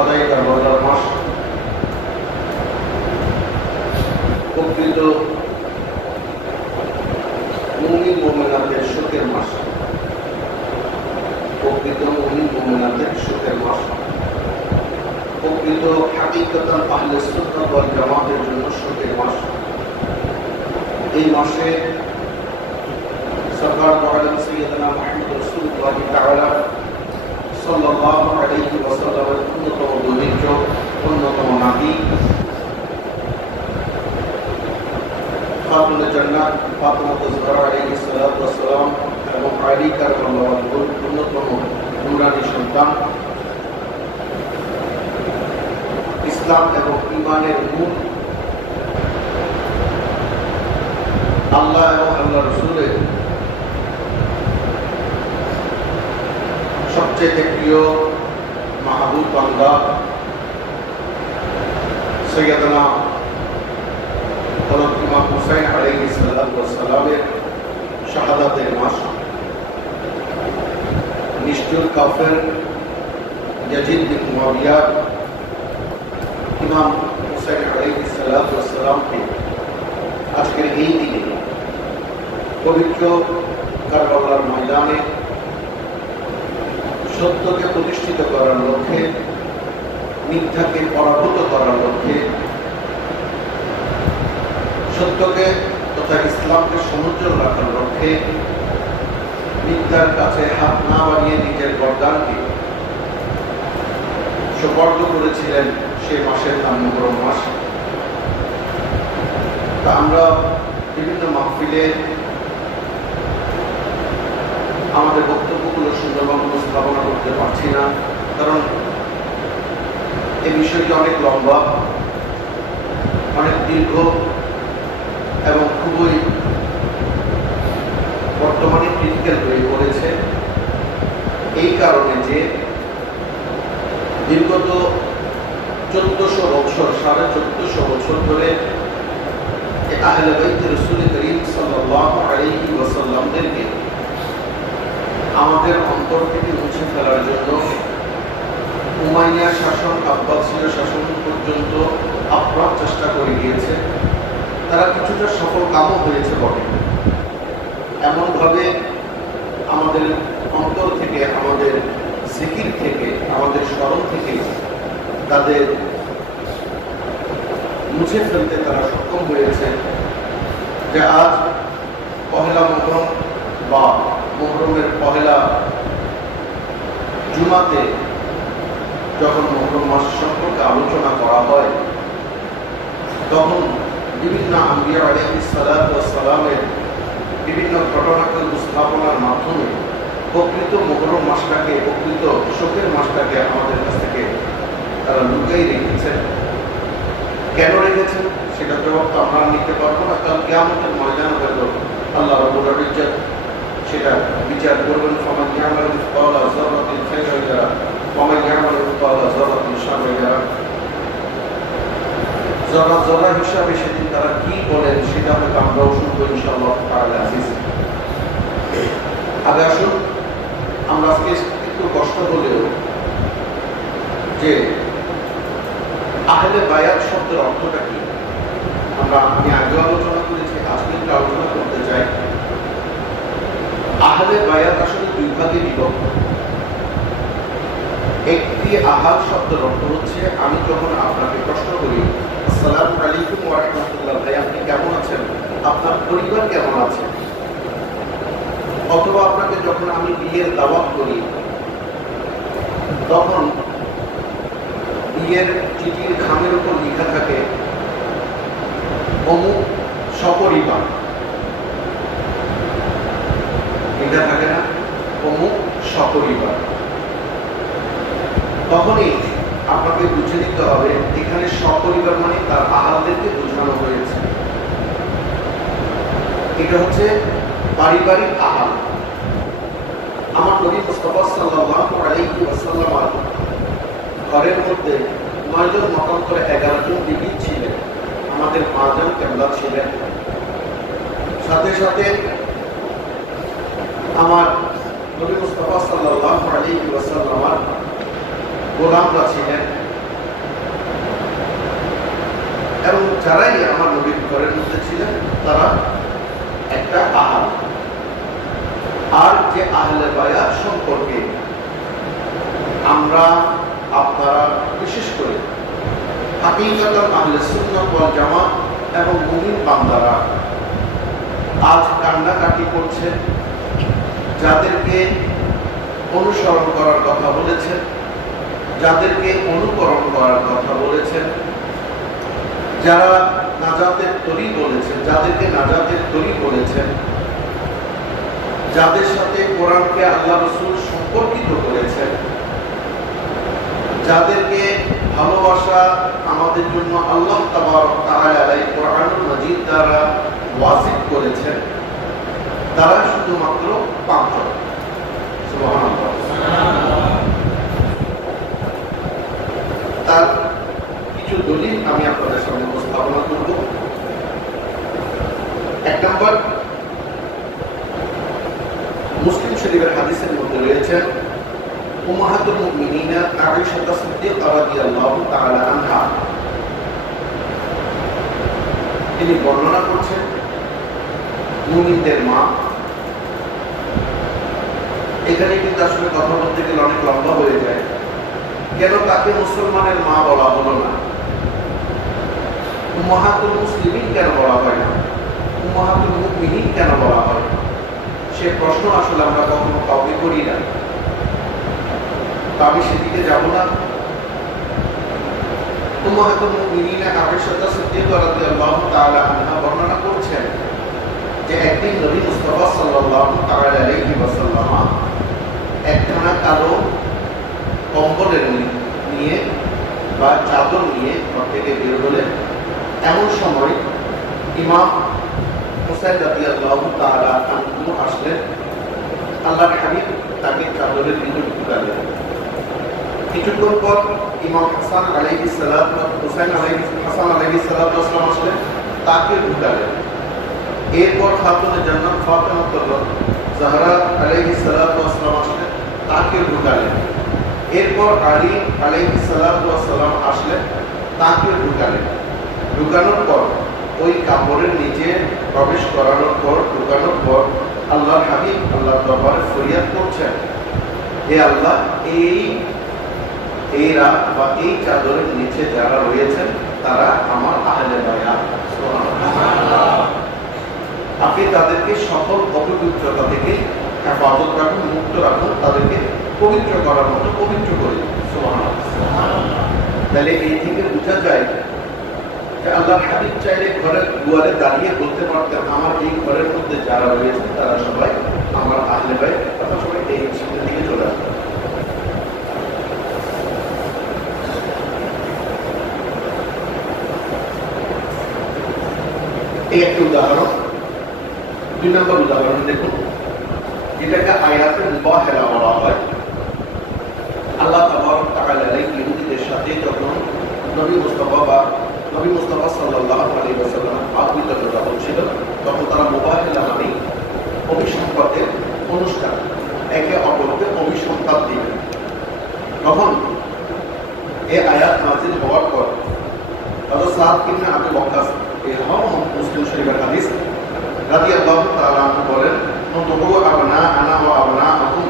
শুহাদায়ে কারবালার মাস, প্রকৃত মুমিন মুমিনাতের সুখের মাস, প্রকৃত মুমিন মুমিনাতের সুখের মাস, প্রকৃত হাকিকতান আহলে সুন্নাত ওয়াল জামাতের জন্য সুখের মাস। এই মাসে সরকার আলম সৈয়দনা মুহাম্মদ রাসূলুল্লাহ তাআলা সাল্লাল্লাহু আলাইহি ওয়াসাল্লামের অন্যতম দৈহিক অন্যতম নাতি খাতুনে জান্নাত ফাতিমা তুজহরা আলাইহিস সালাতু ওয়াস সালাম এবং আলী কাররামাল্লাহু ওয়াজহুর অন্যতম নূরানী সন্তান, ইসলাম এবং ঈমানের মূল আল্লাহ এবং আল্লাহ রাসূলের সবচেয়ে প্রিয় মাহবুব বান্দা সৈয়দনা হযরত ইমাম হুসাইন আলাইহিস সালাতু ওয়াস সালামের শাহাদাতের মাস। নিষ্ঠুর কাফের ইয়াজিদ বিন মুআবিয়া ইমাম হুসাইন আলাইহিস সালাতু ওয়াস সালামকে আজকের এই দিনে পবিত্র কারবালার ময়দানে সত্যকে প্রতিষ্ঠিত করার লক্ষ্যে, মিথ্যাকে পরাভূত করার লক্ষ্যে, সত্যকে তথা ইসলামকে সমুজ্জ্বল রাখার লক্ষ্যে মিথ্যার কাছে হাত না বাড়িয়ে নিজের গর্দানকে সুপর্দ করেছিলেন সেই মাসের নাম মুহররম মাস। তা আমরা বিভিন্ন মাহফিলে আমাদের বক্তব্যগুলো সুন্দরভাবে উপস্থাপনা করতে পারছি না, কারণ এই বিষয়টি অনেক লম্বা, অনেক দীর্ঘ এবং খুবই বর্তমানে ক্রিটিক্যাল হয়ে পড়েছে। এই কারণে যে দীর্ঘত 1400 বছর, 1450 বছর ধরে আহলে বাইত রাসূল করিম সাল্লাল্লাহু আলাইহি ওয়াসাল্লামদেরকে আমাদের অন্তর থেকে মুছে ফেলার জন্য উমাইয়া শাসন, আব্বাসীয় শাসন পর্যন্ত আপ্রাণ চেষ্টা করে গিয়েছে। তারা কিছুটা সফল কামও হয়েছে বটে। এমনভাবে আমাদের অন্তর থেকে, আমাদের জিকির থেকে, আমাদের স্মরণ থেকে তাদের মুছে ফেলতে তারা সক্ষম হয়েছে যে আজ পহেলা মুহররম বা মুহররমের পহেলা জুমাতে যখন মুহররম মাস সম্পর্কে আলোচনা করা হয়, তখন বিভিন্ন আম্বিয়া আলাইহিস সালাতু ওয়াস সালামের বিভিন্ন ঘটনাকে উপস্থাপনার মাধ্যমে প্রকৃত মুহররম মাসটাকে, প্রকৃত শোকের মাসটাকে আমাদের কাছ থেকে তারা লুকাই রেখেছেন। কেন রেখেছেন সেটা জবাব তো আমরা নিতে পারবো না, কারণ কিয়ামতের ময়দানে হয়তো আল্লাহ রাব্বুল ইজ্জত সেটা বিচার করবেন। ফামান ইয়ামাল মিসকালা যাররাতিন খায়রান ইয়ারা ওয়া মান ইয়ামাল মিসকালা যাররাতিন শাররান ইয়ারা। যারা যারা হিসাবে সেদিন তারা কি বলেন সেটা হয়তো আমরাও শুনবো ইনশাআল্লাহ তাআলা আজিজ। আগে আসুন আমরা আজকে একটু কষ্ট হলেও যে আহলে বায়াত শব্দের অর্থটা কি আমি আগে আলোচনা করেছি, আজকে একটু আলোচনা করতে চাই। আহলে বায়াত আসলে দুই ভাগে বিভক্ত। একটি আহাল শব্দের অর্থ হচ্ছে আমি যখন আপনাকে প্রশ্ন করি আসসালামু আলাইকুম ওয়া রাহমাতুল্লাহ, ভাই আপনি কেমন আছেন, আপনার পরিবার কেমন আছে, অথবা আপনাকে যখন আমি বিয়ের দাওয়াত করি তখন বিয়ের চিঠির খামের উপর লেখা থাকে অমুক সপরিবার, লেখা থাকে না অমুক সপরিবার, তখনই আপনাকে বুঝে নিতে হবে এখানে সপরিবার মানে তার আহালদেরকে বোঝানো হয়েছে। এটা হচ্ছে পারিবারিক আহাল। আমার নবী মুস্তাফা সাল্লাল্লাহু আলাইহি ওয়াসাল্লাম ঘরের মধ্যে 9 জন মতান্তরে 11 জন বিবি ছিলেন, আমাদের 5 জন কেবলা ছিলেন, সাথে সাথে আমার নবী মুস্তাফা সাল্লাল্লাহু আলাইহি ওয়াসাল্লাম গোলামরা ছিলেন, এবং যারাই আমার নবীর ঘরের মধ্যে ছিলেন তারা একটা আহাল। আর যে আহলে বায়াত সম্পর্কে আমরা আপনারা বিশেষ করে হাকিকাতান আহলে সুন্নাত ওয়াল জামাত এবং মুমিন বান্দারা আজ কান্নাকাটি করছে, যাদেরকে অনুসরণ করার কথা বলেছেন, যাদেরকে অনুকরণ করার কথা বলেছেন, যারা নাজাতের তরি বলেছেন, যাদেরকে নাজাতের তরি বলেছেন, যাদের সাথে কোরআনকে আল্লাহ রাসূল সম্পর্কিত করেছেন, যাদেরকে ভালোবাসা আমাদের জন্য আল্লাহ তাবারক তাআলা এই কোরআনুল মাজিদ দ্বারা ওয়াজিব করেছেন, তারা শুধুমাত্র পাঁচজন। সুবহানাল্লাহ। তার কিছু দলিল আমি আপনাদের সামনে উপস্থাপনা করব। এক নম্বর, মুসলিম শরীফের হাদিসের মধ্যে রয়েছেন উম্মাহাতুল মুমিনিন আয়েশা সিদ্দিকা রাদিয়াল্লাহু তাআলা আনহা, তিনি বর্ণনা করছেন মুমিনদের মা। এখানে কিন্তু আসলে কথা বলতে গেলে অনেক লম্বা হয়ে যায়। কেন তাকে মুসলমানের মা বলা হলো না? উম্মাহাতুল মুসলিমিন কেন বলা হয় না? উম্মাহাতুল মুমিনিন কেন বলা হয়? সে প্রশ্ন আসলে আমরা কখনো কাউকে করি না। আমি সেদিকে যাব না। উম্মাহাতুল মুমিনিন আয়েশা সিদ্দিকা রাদিয়াল্লাহু তাআলা আনহা বর্ণনা করছেন যে একদিন নবী মুস্তাফা সাল্লাল্লাহু তাআলা আলাইহি ওয়াসাল্লাম একখানা কালো কম্বল নিয়ে বা চাদর নিয়ে ঘর থেকে বের হলেন। এমন সময় ইমাম হুসাইন রাদিয়াল্লাহু তাআলা আনহু আসলেন। আল্লাহর হাবিব তাকে চাদরের ভিতর ঢুকালেন। কিছুক্ষণ পর ইমাম হাসান আলাইহিস সালাম হাসান আলাইহিস সালাম আসলেন, তাকে ঢুকালেন। এরপর খাতুনে জান্নাত ফাতেমা জাহরা আলাইহিস সালাম আসলেন, তাকে ঢুকালেন। এরপর আলী আলাইহিস সালাম আসলেন, তাকে ঢুকালেন। ঢুকানোর পর ওই কাপড়ের নিচে প্রবেশ করানোর পর ঢুকানোর পর আল্লাহর হাবিব আল্লাহর দরবারে ফরিয়াদ করছেন, হে আল্লাহ, এরা বা এই চাদরের নিচে যারা রয়েছেন তারা আমার আহলে বায়াত। আপনি তাদেরকে সকল অপবিত্রতা থেকে হেফাজত রাখুন, মুক্ত রাখুন, তাদেরকে পবিত্র করার মতো পবিত্র করে। তাহলে এই থেকে বোঝা যায় যে আল্লাহর হাবিব চাইলে ঘরের দুয়ারে দাঁড়িয়ে বলতে পারতেন, আমার এই ঘরের মধ্যে যারা রয়েছে তারা সবাই আমার আহলে বায়াত, তারা সবাই এই সামনের দিকে চলে আসবে। এই একটি উদাহরণ। দুই নম্বর উদাহরণ দেখুন, যেটাকে আয়াতে মুবাহালা বলা হয়। আল্লাহ তাবারক তাআলা ইহুদিদের সাথে যখন নবী মুস্তাফা সাল্লাল্লাহু আলাইহি ওয়াসাল্লাম আবির্ভাব যখন ছিল, তখন তারা মুবাহালা মানে অভিসম্পাতের অনুষ্ঠান, একে অপরকে অভিসম্পাত দিবেন। তখন এই আয়াত নাযিল হওয়ার পর হযরত সাদ ইবনে আবু ওয়াক্কাস মুসলিম শরীফের হাদিস রাদিয়াল্লাহু তাআলা আনহু বলেন, নতুবু আবনা আনা ওয়া আবনাআকুম,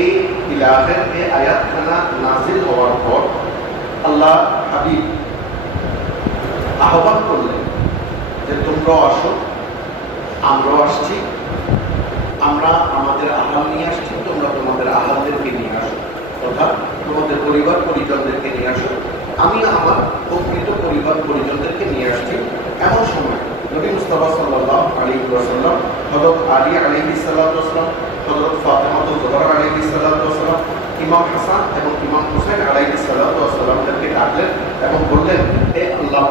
এই ইলাহের এই আয়াতখানা নাযিল হওয়ার পর আল্লাহ হাবিব আহ্বান করলেন যে তোমরাও আসো, আমরাও আসছি, আমরা আমাদের আহাল নিয়ে আসছি, তোমরা তোমাদের আহালদেরকে নিয়ে আসো, অর্থাৎ তোমাদের পরিবার পরিজনদেরকে নিয়ে আসো, আমি আমার প্রকৃত পরিবার পরিজনদেরকে নিয়ে আসছি। এমন সময় নবী মুস্তাফা সাল্লাল্লাহু আলাইহি ওয়াসাল্লাম হযরত আলী আলাইহিস সালাম, হযরত ফাতেমা জোহরা আলাইহিস সালাম, ইমাম হাসান এবং ইমাম হুসাইন আলাইহিস সালামদেরকে ডাকলেন এবং বললেন, হে আল্লাহ,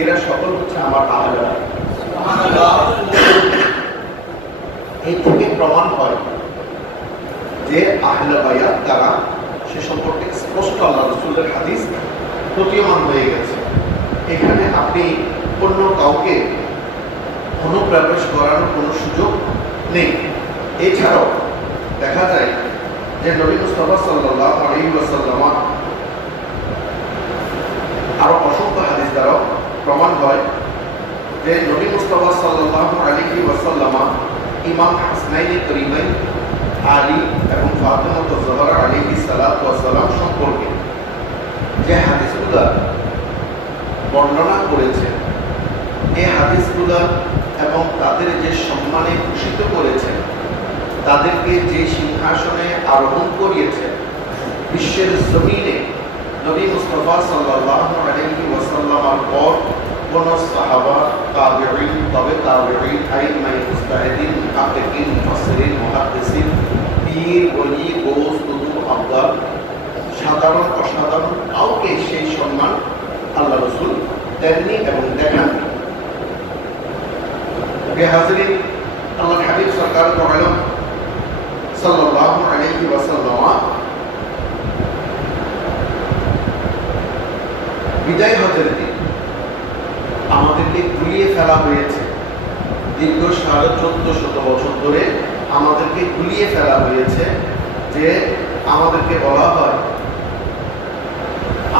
এরা সকল হচ্ছে আমার আহলে বায়াত। সুবহানাল্লাহ। এই থেকে প্রমাণ হয় যে আহলে বায়াত তারা সে সম্পর্কে স্পষ্ট আল্লাহ রাসূলের হাদিস প্রতীয়মান হয়ে গেছে। এখানে আপনি অন্য কাউকে অনুপ্রবেশ করানোর কোনো সুযোগ নেই। এছাড়াও দেখা যায় যে নবী মুস্তাফা সাল্লাল্লাহু আলাইহি ওয়াসাল্লাম আরো অসংখ্য হাদিস দ্বারাও প্রমাণ হয় যে নবী মুস্তাফা সাল্লাল্লাহু আলাইহি ওয়াসাল্লাম ইমাম হাসনাইন করিমাইন আলী এবং ফাতেমা জোহরা আলাইহিস সালাতু ওয়াস সালাম সম্পর্কে যে হাদিসগুলো বর্ণনা করেছেন, এই হাদিসগুলো এবং তাদের যে সম্মানে ভূষিত করেছেন, তাদেরকে যে সিংহাসনে আরোহণ করিয়েছেন, বিশ্বের জমিনে নবী মুস্তাফা সাল্লাল্লাহু আলাইহি ওয়াসাল্লামের পর কোন সাহাবা, তাবেঈন, তবে তাবেঈন, আইম্মায়ে মুজতাহিদিন, মুহাক্কিকিন, মুফাসসিরিন, মুহাদ্দিসিন, পীর, ওলি, গৌস, কুতুব, আবদাল, সাধারণ অসাধারণ কাউকে সেই সম্মান আল্লাহ রাসূল দেননি এবং দেখাননি। হাজিরিন, আল্লাহর হাবিব সরকার দু আলম সাল্লাল্লাহু আলাইহি ওয়াসাল্লাম বিদায় হজের দিন আমাদেরকে গুলিয়ে ফেলা হয়েছে। দীর্ঘ 1450 বছর ধরে আমাদেরকে গুলিয়ে ফেলা হয়েছে। যে আমাদেরকে বলা হয়,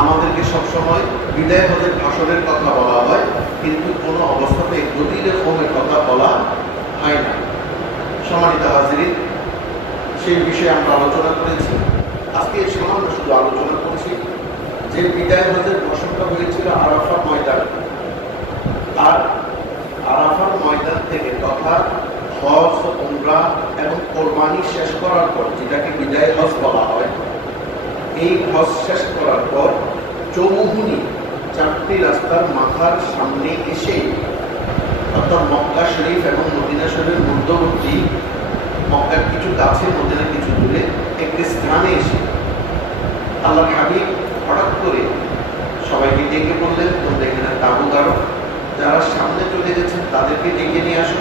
আমাদেরকে সবসময় বিদায় হজের ভাষণের কথা বলা হয়, কিন্তু কোনো অবস্থাতে গদিরে কমের কথা বলা হয় না। সম্মানিত হাজিরিন, সেই বিষয়ে আমরা আলোচনা করেছি। আজকে সামান্য শুধু আলোচনা করছি যে বিদায় হজের ভাষণটা হয়েছিল আরাফার ময়দান। আর আরাফার ময়দান থেকে তথা হজ, উমরা এবং কোরবানি শেষ করার পর, যেটাকে বিদায় হজ বলা হয়, এই হজ শেষ করার পর চৌমুহনী 4টি রাস্তার মাথার সামনে এসে, অর্থাৎ মক্কা শরীফ এবং মদিনা শরীফের মধ্যবর্তী, মক্কার কিছু কাছে মদিনা কিছু দূরে একটি স্থানে এসে আল্লাহর হাবিব হঠাৎ করে সবাইকে ডেকে বললেন, তোমরা এখানে তাঁবু গাড়ো, যারা সামনে চলে গেছেন তাদেরকে ডেকে নিয়ে আসো,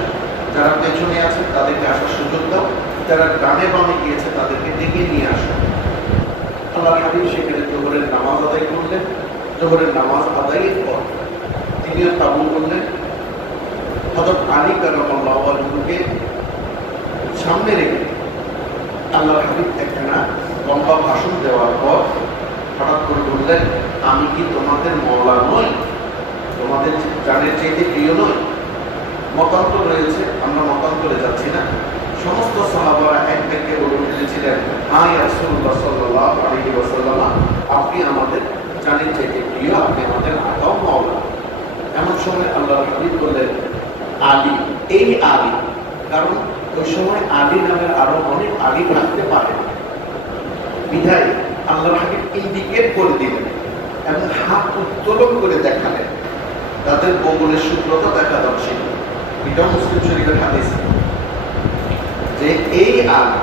যারা পেছনে আছেন তাদেরকে আসার সুযোগ দাও, যারা ডানে বামে গিয়েছে তাদেরকে ডেকে নিয়ে আসো। আল্লাহর হাবিব সেখানে জোহরের নামাজ আদায় করলেন। জোহরের নামাজ আদায়ের পর তিনিও তাঁবু করলেন। হযরত আলী কারামাল্লাহু ওয়াজহুকে সামনে রেখে আল্লাহর হাবিব একখানা লম্বা ভাষণ দেওয়ার পর হঠাৎ করে বললেন, আমি কি তোমাদের মওলা নই? তোমাদের জানের চাইতে প্রিয় নই? মতান্তর রয়েছে, আমরা মতান্তরে যাচ্ছি না। সমস্ত সাহাবারা এক ব্যাগে বলে উঠেছিলেন, হ্যাঁ ইয়া রাসূলুল্লাহ সাল্লাল্লাহু আলাইহি ওয়াসাল্লাম, আপনি আমাদের জানের চাইতে প্রিয়, আপনি আমাদের আগাও মওলা। এমন সময় আল্লাহর হাবিব বললেন, আলী, এই আলী। কারণ ওই সময় আলী নামের আরো অনেক আলী থাকতে পারে। বিধায় আল্লাহর হাবিব ইন্ডিকেট করে দিলেন এবং হাত উত্তোলন করে দেখালেন, তাদের বগলের শুভ্রতা দেখা যাচ্ছে। এটাও মুসলিম শরীফের হাদিস যে এই আলী,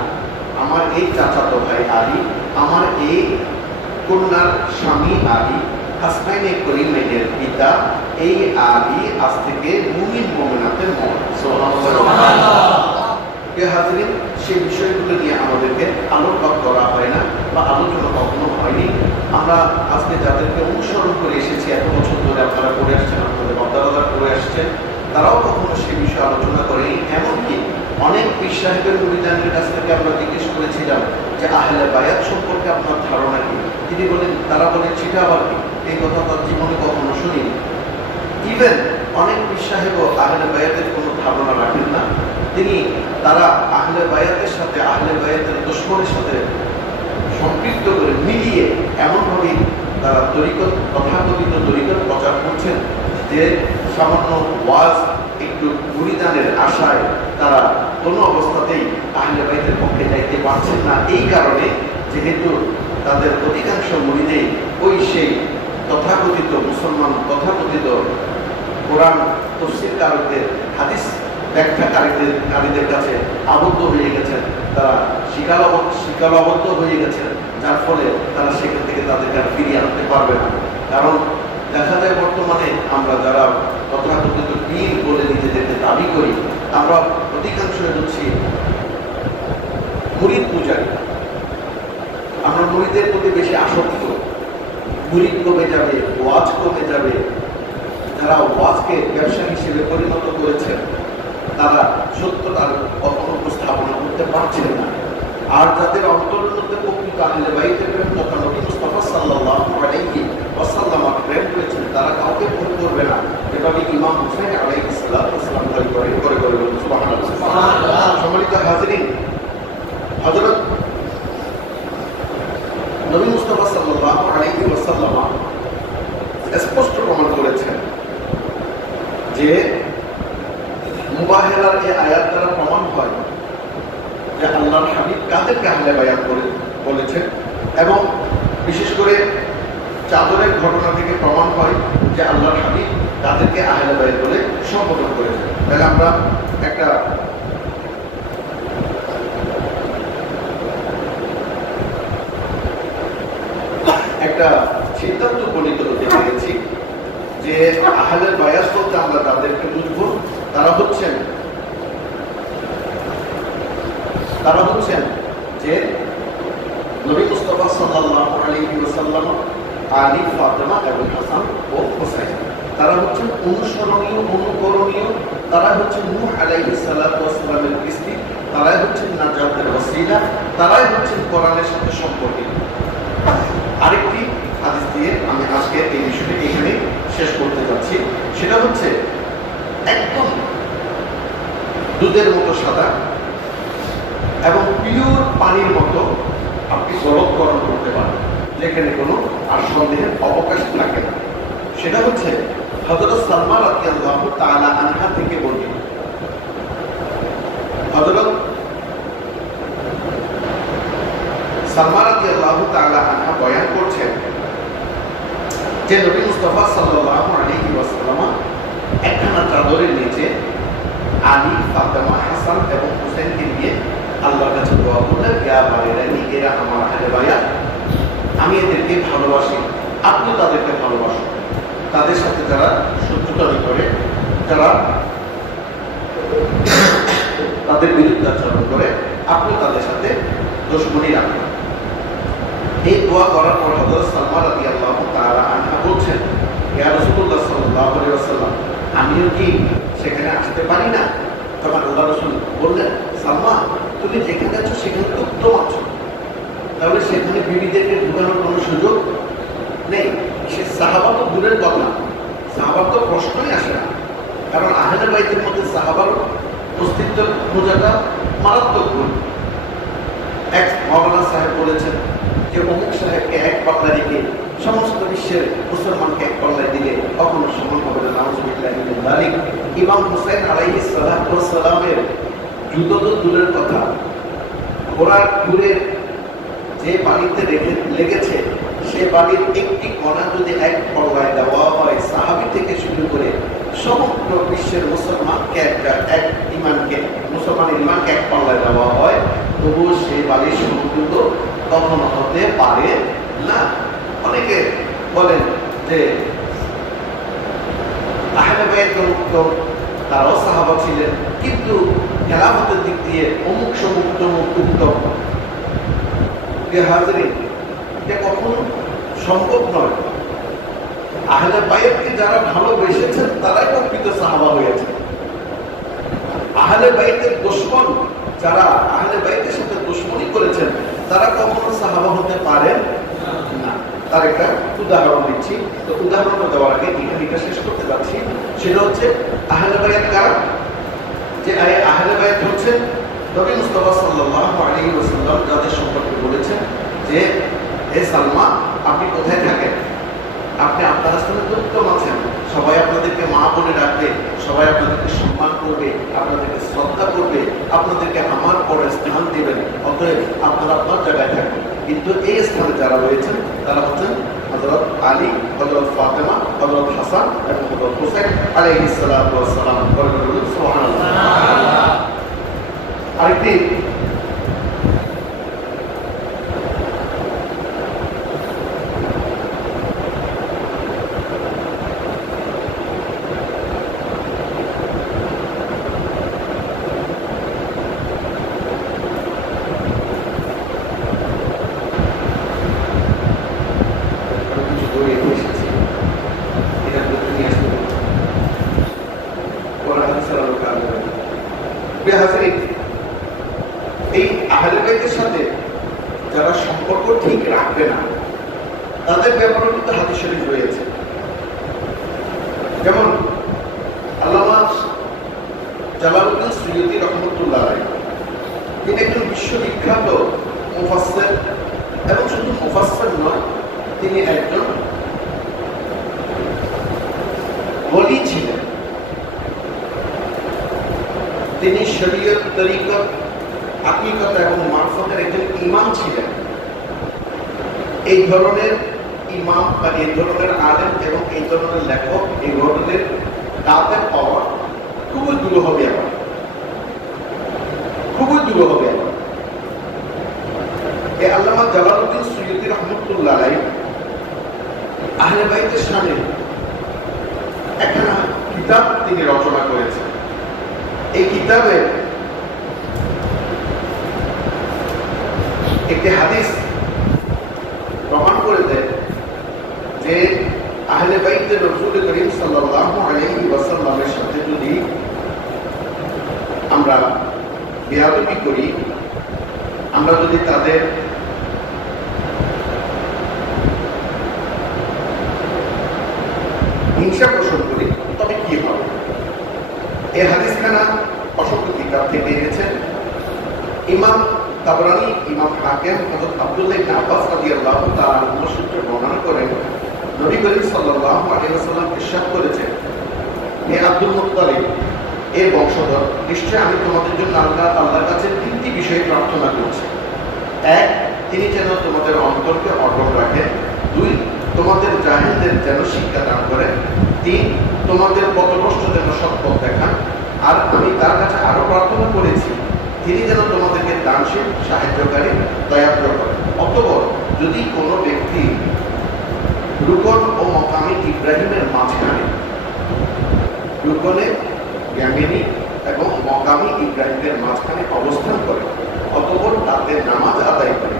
আমার এই চাচাতো ভাই আলী, আমার এই কন্যার স্বামী আলী, হাসনাইনে করিমাইনের পিতা, এই আলী আজ থেকে মুমিন মুমিনাতের মওলা। সুবহানাল্লাহ। হাজিরিন, সেই বিষয়গুলো নিয়ে আমাদেরকে আলোকপাত করা হয় না বা আলোচনা কখনো হয়নি। আমরা আজকে যাদেরকে অনুসরণ করে এসেছি, এত বছর ধরে আপনারা করে আসছেন, আপনাদের বাপ-দাদারা করে আসছেন, তারাও কখনো সেই বিষয়ে আলোচনা করেনি। এমনকি অনেক পীর সাহেবের মুরিদানদের কাছ থেকে আমরা জিজ্ঞেস করেছিলাম যে আহলে বায়াত সম্পর্কে আপনার ধারণা কি? তিনি বলেন, তারা বলেন সেটা আবার কি? এই কথা তার জীবনে কখনো শুনিনি। ইভেন অনেক পীর সাহেবও আহলে বায়াতের কোনো ধারণা রাখেন না। তারা আহলে বায়াতের সাথে আহলে বায়াতের দুশমনের সাথে সম্পৃক্ত করে মিলিয়ে এমনভাবে তারা তরিকত, তথাকথিত তরিকত প্রচার করছেন যে সামান্য ওয়াজ, একটু মুরিদানের আশায় তারা কোনো অবস্থাতেই আহলে বায়াতের পক্ষে যাইতে পারছেন না। এই কারণে, যেহেতু তাদের অধিকাংশ মুরিদেই ওই সেই তথাকথিত মুসলমান, তথাকথিত কোরআন তাফসীরকারকদের, হাদিস ব্যাখ্যাকারীদের কাছে আবদ্ধ হয়ে গেছেন, তারা শিকারাবদ্ধ হয়ে গেছেন, যার ফলে তারা সেখান থেকে তাদেরকে আর ফিরিয়ে আনতে পারবে না। কারণ দেখা যায় বর্তমানে আমরা যারা তথাকথিত পীর বলে নিজেদেরকে দাবি করি, আমরা অধিকাংশ হচ্ছি মুরিদ পূজারী। আমরা মুরিদের প্রতি বেশি আসক্ত। মুরিদ কমে যাবে, ওয়াজ কমে যাবে। যারা ওয়াজকে ব্যবসা হিসেবে পরিণত করেছেন, তারা সত্যতার কখনো উপস্থাপনা করতে পারছেন না। আর যাদের অন্তরের মধ্যে প্রকৃত আহলে বাইতের প্রেম তথা নবী মুস্তাফা সাল্লাল্লাহু আলাইহি ওয়াসাল্লামের প্রেম রয়েছে, তারা কাউকে ভুল করবে না। ওয়াসাল্লাম স্পষ্ট প্রমাণ করেছেন যে মুবাহেরার এই আয়াত দ্বারা প্রমাণ হয় যে আল্লাহর হাবিব কাদেরকে আহলে বায়াত বলেছেন, এবং বিশেষ করে চাদরের ঘটনা থেকে প্রমাণ হয় যে আল্লাহর হাবিব তাদেরকে আহলে বায়াত বলে সম্বোধন করেছেন। তাহলে আমরা একটা সিদ্ধান্ত উপনীত হতে পেরেছি যে আহলে বায়াত বলতে আমরা তাদেরকে বুঝবো তারা হচ্ছেন যে নবী মুস্তাফা সাল্লাল্লাহু আলাইহি ওয়াসাল্লাম, আলী, ফাতেমা এবং হাসান ও হুসাইন। তারা হচ্ছেন অনুসরণীয়, অনুকরণীয়। তারা হচ্ছেন নূহ আলাইহিস সালাতু ওয়াস সালামের স্ত্রী। তারাই হচ্ছেন নাজাতের ওসিলা। তারাই হচ্ছেন কোরআনের সাথে সম্পর্কিত। আরেকটি হাদিস দিয়ে আমি আজকে এই বিষয়টি এখানে শেষ করতে যাচ্ছি। সেটা হচ্ছে একদম দুধের মতো সাদা এবং পিওর পানির মতো আপনি গলৎকরণ করতে পারেন, যেখানে কোনো আর সন্দেহের অবকাশ থাকে না। সেটা হচ্ছে হযরত সালমা রাদিয়াল্লাহু তাআলা আনহা থেকে বর্ণিত। হযরত সালমা রাদিয়াল্লাহু তাআলা আনহা বয়ান করছেন যে নবী মুস্তাফা সাল্লাল্লাহু আলাইহি ওয়াসাল্লাম একখানা চাদরের নিচে আলী, ফাতেমা, হাসান এবং হুসাইনকে নিয়ে আল্লাহর কাছে দোয়া করলেন, ইয়া বারিরানি, এরা আমার আহলে বায়াত, আমি এদেরকে ভালোবাসি, আপনি তাদেরকে ভালোবাসুন। তাদের সাথে যারা শত্রুতামি করে, যারা তাদের বিরুদ্ধে আচরণ করে, আপনি তাদের সাথে দুশমনি রাখেন। এই দোয়া করার পর হযরত সালমা রাদিয়াল্লাহু তাআলা আনহা বলছেন, ইয়া রাসূলুল্লাহ সাল্লাল্লাহু আলাইহি ওয়াসাল্লাম, আমিও কি সেখানে আসতে পারি না? তখন আল্লাহ রাসূল বললেন, সালমা, তুমি যেখানে আছো সেখানে তো উত্তম আছো, তাহলে সেখানে বিবিদেরকে ঢুকানোর কোনো সুযোগ নেই। সে সাহাবা তো দূরের কথা, সাহাবার তো প্রশ্নই আসে না, কারণ আহলে বাইতের মধ্যে সাহাবার অস্তিত্ব খোঁজাটা মারাত্মক ভুল। এক মাওলানা সাহেব বলেছেন যে অমুক সাহেবকে এক পাল্লা রেখে সমস্ত বিশ্বের মুসলমানকে এক পাল্লায় দিলে কখনো সমান হবে না। নাউযুবিল্লাহি মিন যালিক। ইমাম হুসাইন আলাইহিস সালাতু ওয়াস সালামের যুদ্ধ তো দূরের কথা, ওরা দূরের যে বাড়িতে লেগেছে সে বাড়ির একটি কণা যদি এক পাল্লায় দেওয়া হয়, সাহাবী থেকে শুরু করে সমগ্র বিশ্বের মুসলমানকে এক ইমানকে, মুসলমানের ইমানকে এক পাল্লায় দেওয়া হয়, তবুও সেই বাড়ির সমতুল্য কখনো হতে পারে না। অনেকে বলেন যে আহলে বায়াতের উত্তম, তারাও সাহাবা ছিলেন, কিন্তু খেলাফতের দিক দিয়ে অমুক সমুক তমুক উত্তম। হাজিরিন, এটা কখনো সম্ভব নয়। আহলে বায়াতকে যারা ভালোবেসেছেন তারাই প্রকৃত সাহাবা হয়েছে। আহলে বায়াতের দুশমন যারা আহলে বায়াতের সাথে দুশমনি করেছেন তারা কখনো সাহাবা হতে পারেন না। তার একটা উদাহরণ দিচ্ছি। তো উদাহরণটা দেওয়ার আগে এখানে শেষ করতে যাচ্ছি। সেটা হচ্ছে আহলে বায়াত কারা? যে আহলে বায়াত হচ্ছে নবী মুস্তাফা সাল্লাল্লাহু আলাইহি ওয়াসাল্লাম যাদের সম্পর্কে বলেছেন যে, হে সালমা, আপনি কোথায় থাকেন? আপনি আপনার স্থানে তো উত্তম আছেন, সবাই আপনাদেরকে মা বলে ডাকবে, সবাই আপনাদেরকে সম্মান করবে, আপনাদেরকে শ্রদ্ধা করবে, আপনাদেরকে আমার পরে স্থান দেবেন, অতএব আপনারা আপনার জায়গায় থাকবেন। কিন্তু এই স্থানে যারা রয়েছেন তারা হচ্ছেন হযরত আলী, হযরত ফাতেমা, হযরত হাসান এবং হযরত হুসাইন আলাইহিস সালাতু ওয়াস সালাম। সুবহানাল্লাহ। আরেকটি ওলি ছিলেন, তিনি শরীয়ত, তরিকত, হাকিকত এবং মারফতের একজন ইমাম ছিলেন। এই ধরনের ইমাম বা এই ধরনের আলেম এবং এই ধরনের লেখক, এই ধরনের কাজের পাওয়া খুবই দুরূহ ব্যাপার, খুবই দুরূহ ব্যাপার। এই আল্লামা জালালউদ্দিন সুয়ুতী রহমতুল্লাহ আলাইহি আহলে বাইতের শানে একটা কিতাব তিনি রচনা করেছেন। এই কিতাবে একটি হাদিস প্রমাণ করে দেয় যে আহলে বাইতের রাসূল করিম সাল্লাল্লাহু আলাইহি ওয়াসাল্লামের সাথে যদি আমরা বেয়াদবি করি, আমরা যদি তাদের হিংসা পোষণ করি, তবে কি হবে? এই হাদিসখানা অসংখ্য কিতাব থেকে এনেছেন। ইমাম তাবরানী, ইমাম হাকিম, হযরত আব্দুল্লাহ ইবনে আব্বাস রাদিয়াল্লাহু তাআলা আনহু সূত্রে বর্ণনা করেন, নবী করিম সাল্লাল্লাহু আলাইহি ওয়াসাল্লাম ইরশাদ করেছেন, হে আব্দুল মুত্তালিব এর বংশধর, নিশ্চয় আমি তোমাদের জন্য আল্লাহর কাছে তিনটি বিষয়ে প্রার্থনা করছি। এক, তিনি যেন তোমাদের অন্তরকে অটল রাখেন। দুই, তোমাদের জাহেলদের যেন শিক্ষা দান করেন। তিন, তোমাদের পথভ্রষ্ট যেন সৎপথ দেখান। আর আমি তার কাছে আরো প্রার্থনা করেছি, তিনি যেন তোমাদেরকে দানশীল, সাহায্যকারী, দয়াদ্র করেন। অতঃপর যদি কোনো ব্যক্তি রুকন ও মকামে ইব্রাহিমের মাঝখানে, রুকনে ইয়ামিনী এবং মকামে ইব্রাহিমের মাঝখানে অবস্থান করে, অতঃপর তাদের নামাজ আদায় করে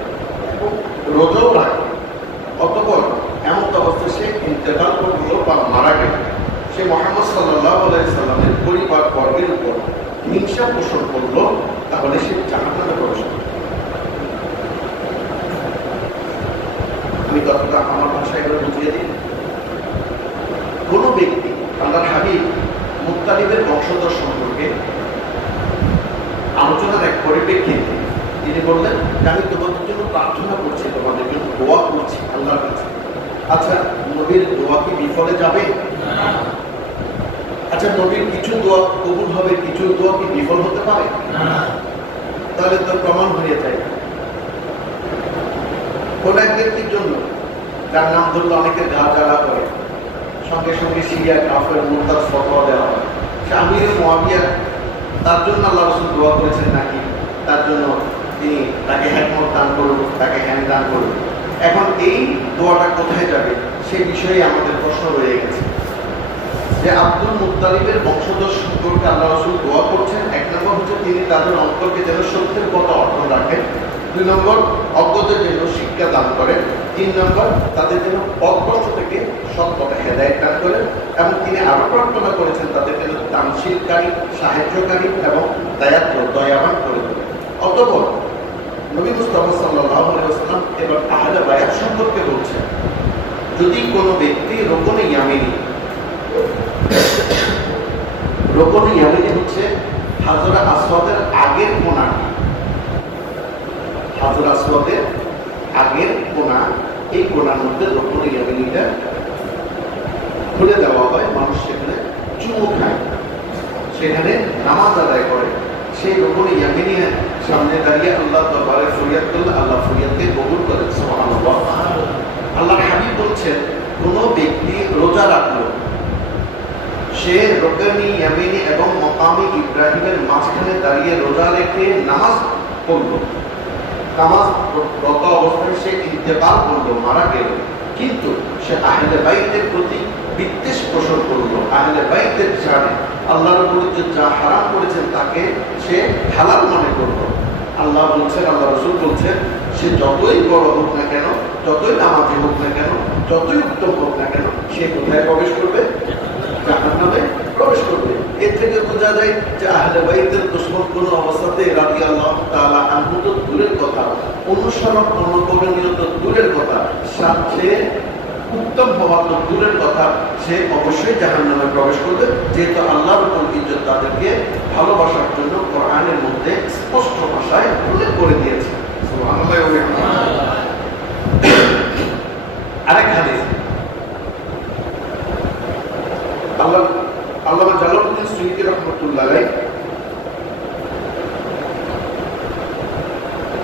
এবং রোজাও রাখে, অতঃপর এমন অবস্থায় সে ইন্তেকাল করল বা মারা গেল, সে মুহাম্মদ সাল্লাল্লাহু আলাইহি সাল্লামের পরিবার বর্গের উপর হিংসা পোষণ করলো, তাহলে সে জাহান্নামে প্রবেশ করবে। আমি কথাটা আমার ভাষায় এবার বুঝিয়ে দিই। কোন ব্যক্তি আল্লাহর হাবিব মুত্তালিবের বংশধর সম্পর্কে আলোচনার এক পরিপ্রেক্ষিতে তিনি বললেন যে আমি তোমাদের জন্য প্রার্থনা করছি, তোমাদের জন্য দোয়া করছি আল্লাহর কাছে। আচ্ছা, নবীর দোয়া কি বিফলে যাবে? আচ্ছা, নবীর কিছু দোয়া কবুল হবে, কিছু দোয়া কি বিফল হতে পারে? তাহলে তো প্রমাণ হয়ে যায়। কোন এক ব্যক্তির জন্য যার নাম ধরলে অনেকে গা জ্বালা করে, সঙ্গে সঙ্গে সিরিয়া কাফের মুরতাদ ফতোয়া দেওয়া হয়, সে আমির মুআবিয়া, তার জন্য আল্লাহ রাসূল দোয়া করেছেন নাকি তার জন্য তিনি তাকে হিকমত দান করুন, তাকে জ্ঞান দান করুন। এখন এই দোয়াটা কোথায় যাবে সে বিষয়ে আমাদের প্রশ্ন রয়ে গেছে। যে আব্দুল মুত্তালিবের বংশধর সম্পর্কে আল্লাহ রাসূল দোয়া করছেন, এক নম্বর হচ্ছে তিনি তাদের অন্তরকে যেন সত্যের পথে অটল রাখেন। দুই নম্বর, অজ্ঞদের জন্য শিক্ষা দান করেন। তিন নম্বর, তাদের জন্য পথভ্রষ্ট থেকে সৎ পথে হেদায়েত দান করেন। এবং তিনি আরো প্রার্থনা করেছেন তাদের জন্য দানশীলকারী, সাহায্যকারী এবং দয়াবান করে দেবেন। অতঃপর নবী মুস্তাফা সাল্লাল্লাহু আলাইহি ওয়াসাল্লাম এবার আহলে বায়াত সম্পর্কে বলছেন, যদি কোনো ব্যক্তি রুকনে ইয়ামিনী, রুকনে ইয়ামিনী হচ্ছে হাজরা আসওয়াদের আগের কোণাটি, হাজরা আসওয়াদের আগের কোণা, এই কোণার মধ্যে রুকনে ইয়ামিনীটা খুলে দেওয়া হয়, মানুষ সেখানে চুমু খায়, সেখানে নামাজ আদায় করে। সেই রুকনে ইয়ামিনীর সামনে দাঁড়িয়ে আল্লাহ দরবারে ফরিয়াদ করলে আল্লাহ ফরিয়াদকে কবুল করেন। সুবহানাল্লাহ। আল্লাহর হাবিব বলছেন, কোন ব্যক্তি রোজা রাখলো, সে রুকনে ইয়ামিনী এবং মকামে ইব্রাহিমের মাঝখানে দাঁড়িয়ে রোজা রেখে নামাজ পড়লো, নামাজ রত অবস্থায় সে ইন্তেকাল করলো, মারা গেল, কিন্তু সে আহলে বাইতের প্রতি বিদ্বেষ পোষণ করলো, আহলে বাইতের জানে আল্লাহর উপরে যা হারাম করেছেন তাকে সে হালাল মনে করলো। আল্লাহ বলছেন, আল্লাহ রাসূল বলছেন, সে যতই বড় হোক না কেন, যতই নামাজি হোক না কেন, যতই উত্তম হোক না কেন, সে কোথায় প্রবেশ করবে? জাহান্নামে প্রবেশ করবে। এর থেকে বোঝা যায় যে আহলে বাইতের দুশমন কোন অবস্থাতে রাদিয়াল্লাহু তাআলা আনহু তো দূরের কথা, অনুসরণ অনুকরণীয় তো দূরের কথা, সাথে উত্তম হওয়া তো দূরের কথা, সে অবশ্যই জাহান্নামে প্রবেশ করবে, যেহেতু আল্লাহর উপর ইজ্জত তাদেরকে ভালোবাসার জন্য কোরআনের মধ্যে স্পষ্ট ভাষায় উল্লেখ করে দিয়েছে। সুবহানাল্লাহ। আরেক হাদিস আল্লাহ রহমতুল্লাহ আলাইহি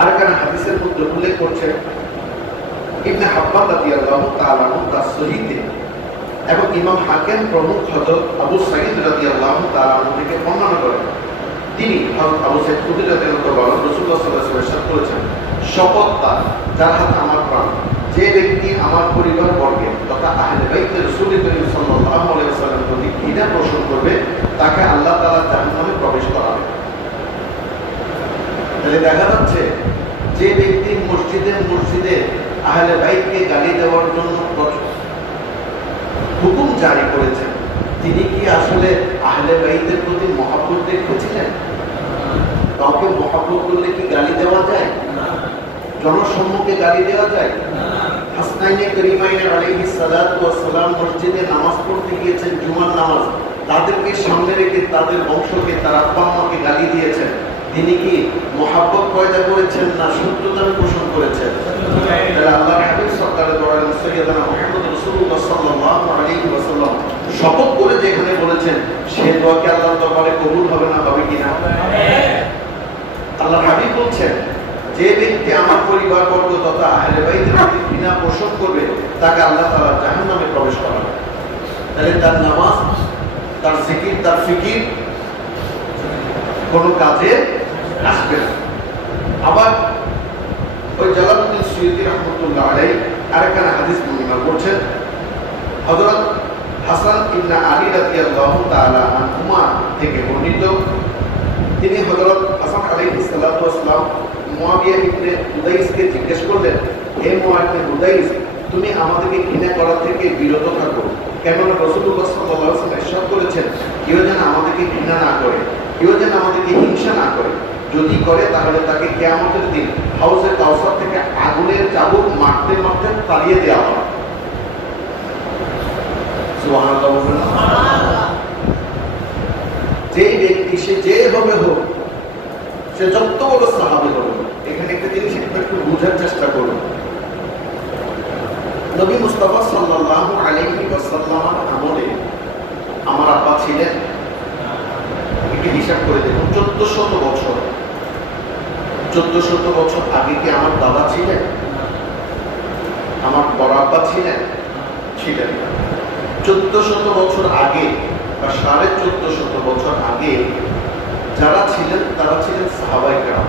আরেকখানা হাদিসের মধ্যে উল্লেখ করছেন ইবনে হাব্বান রাদিয়াল্লাহু তাআলা আনহু তার সহিহে এবং ইমাম হাকিম প্রমুখ হযরত আবু সাঈদ রাদিয়াল্লাহু তাআলা আনহু থেকে বর্ণনা করেন। তিনি হযরত আবু সাঈদ খুদরি রাদিয়াল্লাহু তাআলা রাসূলুল্লাহ সাল্লাল্লাহু আলাইহি ওয়াসাল্লাম বলেছেন, শপথ তার যার হাতে আমার প্রাণ, যে ব্যক্তি আমার পরিবার বর্গে তথা আহলে বাইত রাসূল করিম সাল্লাল্লাহু আলাইহি ওয়াসাল্লামের প্রতি ঘৃণা পোষণ করবে তাকে আল্লাহ তাআলা জাহান্নামে প্রবেশ করাবে। তাহলে দেখা যাচ্ছে যে ব্যক্তি মসজিদে আহলে বাইতকে গালি দেওয়ার জন্য হুকুম জারি করেছেন, তিনি কি আসলে আহলে বাইতের প্রতি মহব্বত রেখেছিলেন? কাউকে মহব্বত করলে কি গালি দেওয়া যায়? জনসম্মুখে গালি দেওয়া যায়? হাসনাইনে করিমাইনে আলাইহিস সালাতু ওয়াস সালাম মসজিদে নামাজ পড়তে গিয়েছেন, জুমার নামাজ, তাদেরকে সামনে রেখে তাদের বংশকে তার আব্বা আম্মাকে গালি দিয়েছেন। তিনি কি মহব্বত পয়দা করেছেন না শত্রুতা পোষণ করেছেন? তাহলে আল্লাহর হাবিব সরকারে দোয়ালেন সাইয়্যিদানা মুহাম্মদ রাসূলুল্লাহ সাল্লাল্লাহু আলাইহি ওয়াসাল্লাম শপথ করে যেখানে বলেছেন সে দোয়া কি আল্লাহর দরবারে কবুল হবে না, হবে কিনা? আল্লাহর হাবিব বলছেন, যে ব্যক্তি আমার পরিবার বর্গ তথা আহলে বাইতের প্রতি ঘৃণা পোষণ করবে তাকে আল্লাহ তাআলা জাহান্নামে প্রবেশ করাবে। তাহলে তার নামাজ, তার জিকির, তার ফিকির কোনো কাজে আসবে না। আবার ওই জালালউদ্দিন সুয়ুতী রাহমাতুল্লাহ আলাইহি আরেকখানা হাদিস বর্ণনা করছেন, হযরত হাসান ইবনে আলী রাদিয়াল্লাহু তাআলা আনহুমা থেকে বর্ণিত, তিনি হযরত হাসান আলাইহিস সালাতু ওয়াস সালাম মুয়াবিয়া ইবনে হুদাইসকে জিজ্ঞেস করলেন, হে মুয়াবিয়া ইবনে হুদাইস, তুমি আমাদেরকে ঘৃণা করা থেকে বিরত থাকো। কেননা রাসূলুল্লাহ সাল্লাল্লাহু আলাইহি ওয়াসাল্লাম ইরশাদ করেছেন, কেউ যেন আমাদেরকে ঘৃণা না করে, কেউ যেন আমাদেরকে হিংসা না করে, যদি করে তাহলে তাকে কিয়ামতের দিন হাউজে কাউসার থেকে আগুনের চাবুক মারতে মারতে তাড়িয়ে দেওয়া হবে। সুবহানাল্লাহ। যে ব্যক্তি সে যেভাবে হোক, সে যত বড় সাহাবী হোক, এখানে একটা জিনিস একটু বোঝার চেষ্টা করুন। নবী মুস্তাফা সাল্লাল্লাহু আলাইহি ওয়াসাল্লামের আমলে আমার আব্বা ছিলেন, একটু হিসাব করে দেখুন, 1400 বছর। 1400 বছর আগে কি আমার দাদা ছিলেন? আমার বড় আব্বা ছিলেন? ছিলেন। 1400 বছর আগে বা 1450 বছর আগে যারা ছিলেন তারা ছিলেন সাহাবায়ে কেরাম।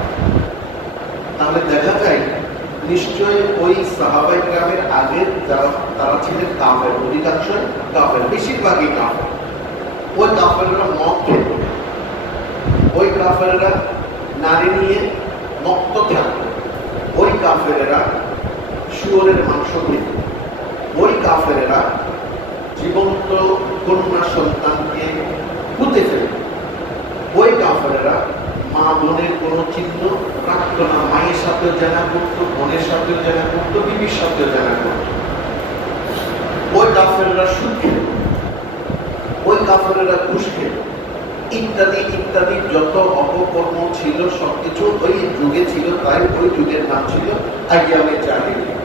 তাহলে দেখা যায় নিশ্চয়ই ওই সাহাবায়ে কেরামের আগে যারা তারা ছিলেন কাফের, অধিকাংশই কাফের, বেশিরভাগই কাফের। ওই কাফেররা মদ খেত, ওই কাফেররা নারী নিয়ে মত্ত থাকত, ওই কাফেররা শুয়োরের মাংস খেত, ওই কাফেররা জীবন্ত কন্যা সন্তানকে পুঁতে ফেলত, ওই কাফেররা মা বোনের কোনো চিহ্ন রাখত না, মায়ের সাথেও জানা করতো, বোনের সাথেও জানা করতো, বিবির সাথেও জানা করতো। ওই কাফেররা সুদ খেত, ওই কাফেররা ঘুষ খেত, ইত্যাদি ইত্যাদি যত অপকর্ম ছিল সবকিছু ওই যুগে ছিল। তাই ওই যুগের নাম ছিল আইয়ামে জাহিলিয়া।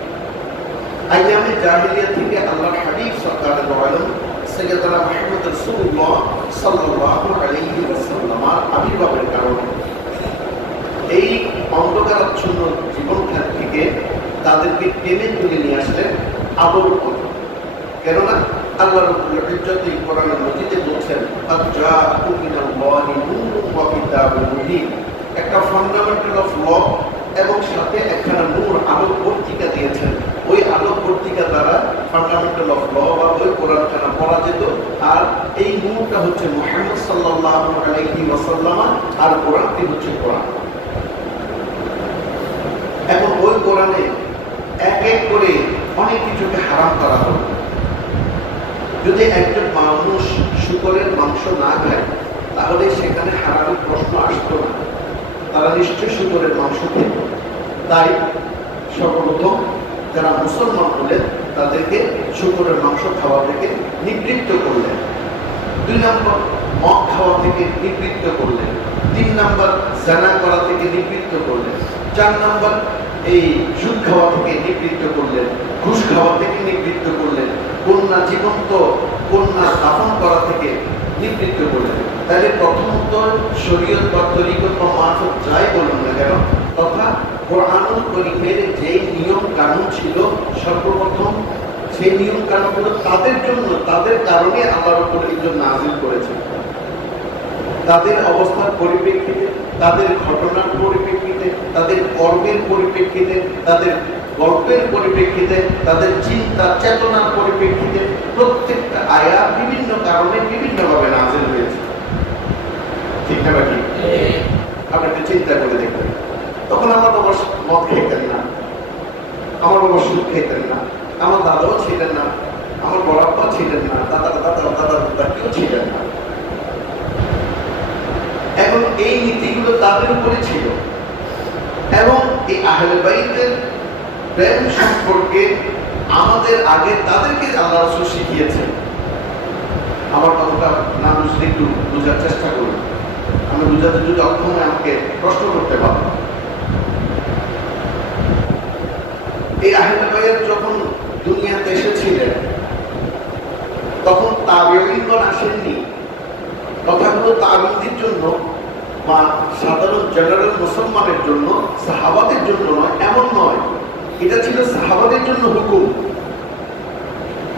আইয়ামে জাহিলিয়া থেকে আল্লাহর হাবিব সরকারে দো আলম সাইয়্যিদানা মুহাম্মদ রাসূলুল্লাহ সাল্লাল্লাহু আলাইহি ওয়াসাল্লামের আবির্ভাবের কারণে এই অন্ধকারাচ্ছন্ন জীবনখান থেকে তাদেরকে টেনে তুলে নিয়ে আসলেন আদর করে। কেননা আল্লাহ রাব্বুল ইজ্জত এই কোরআন মাজিদে বলছেন, "কাদ জাআকুম মিনাল্লাহি নূরুন ওয়া কিতাবুন মুবিন", একটা ফান্ডামেন্টাল অফ ল এবং সাথে একখানা নূর, আলোক পত্রিকা দিয়েছেন। ওই আলোক পত্রিকা দ্বারা ফান্ডামেন্টাল অফ ল বা ওই কোরআনখানা পড়া যেত। আর এই নূরটা হচ্ছে মুহাম্মদ সাল্লাল্লাহু আলাইহি ওয়াসাল্লাম, আর কোরআনটি হচ্ছে কোরআন। এখন ওই কোরআনে এক এক করে অনেক কিছুকে হারাম করা হলো। যদি একজন মানুষ শূকরের মাংস না খায় তাহলে সেখানে হারামের প্রশ্ন আসতো না, তারা নিশ্চয়ই শূকরের মাংস খেত। তাই সর্বপ্রথম যারা মুসলমান হলেন তাদেরকে শূকরের মাংস খাওয়া থেকে নিবৃত্ত করলেন। 2 নম্বর মদ খাওয়া থেকে নিবৃত্ত করলেন। 3 নম্বর জানা করা থেকে নিবৃত্ত করলেন। 4 নম্বর এই সুদ খাওয়া থেকে নিবৃত্ত করলেন, ঘুষ খাওয়া থেকে নিবৃত্ত করলেন, কন্যা জীবন্ত কন্যা দাফন করা থেকে নিবৃত্ত করে দেবে। তাহলে প্রথমত শরীয়ত বা তরিকত বা মারফত যাই বলুন না কেন, তথা কোরআনুল কারীমের যে নিয়ম কানুন ছিল সর্বপ্রথম, সেই নিয়ম কানুনগুলো তাদের জন্য, তাদের কারণে আল্লাহর উপর ইজ্জত নাযিল করেছে। তাদের অবস্থার পরিপ্রেক্ষিতে, তাদের ঘটনার পরিপ্রেক্ষিতে, তাদের কর্মের পরিপ্রেক্ষিতে, তাদের গল্পের পরিপ্রেক্ষিতে, তাদের চিন্তা চেতনার পরিপ্রেক্ষিতে প্রত্যেকটা আয়াত বিভিন্ন কারণে বিভিন্নভাবে নাযিল হয়েছে। ঠিক না বাকি? আপনি একটু চিন্তা করে দেখবেন। তখন আমার বাবা মদ খেতেন না, আমার বাবা সুদ খেতেন না, আমার দাদাও ছিলেন না, আমার বড়াপ্পা ছিলেন না, দাদা দাদা দাদা দাদা কেউ ছিলেন না। এখন এই নীতিগুলো তাদের উপরে ছিল এবং এই আহলে বাইতের প্রেম সম্পর্কে আমাদের আগে তাদেরকে আল্লাহ রাসূল শিখিয়েছেন। আমার কথাটা না বুঝলে একটু বোঝার চেষ্টা করুন, আমি বুঝাতে যদি অক্ষম আমাকে প্রশ্ন করতে পারবো। এই আহলে বাইত যখন দুনিয়াতে এসেছিলেন তখন তাবেঈনগণ আসেননি। কথাগুলো তাবেঈনদের জন্য বা সাধারণ জেনারেল মুসলমানের জন্য, সাহাবাদের জন্য নয়, এমন নয়। এটা ছিল সাহাবাদের জন্য হুকুম।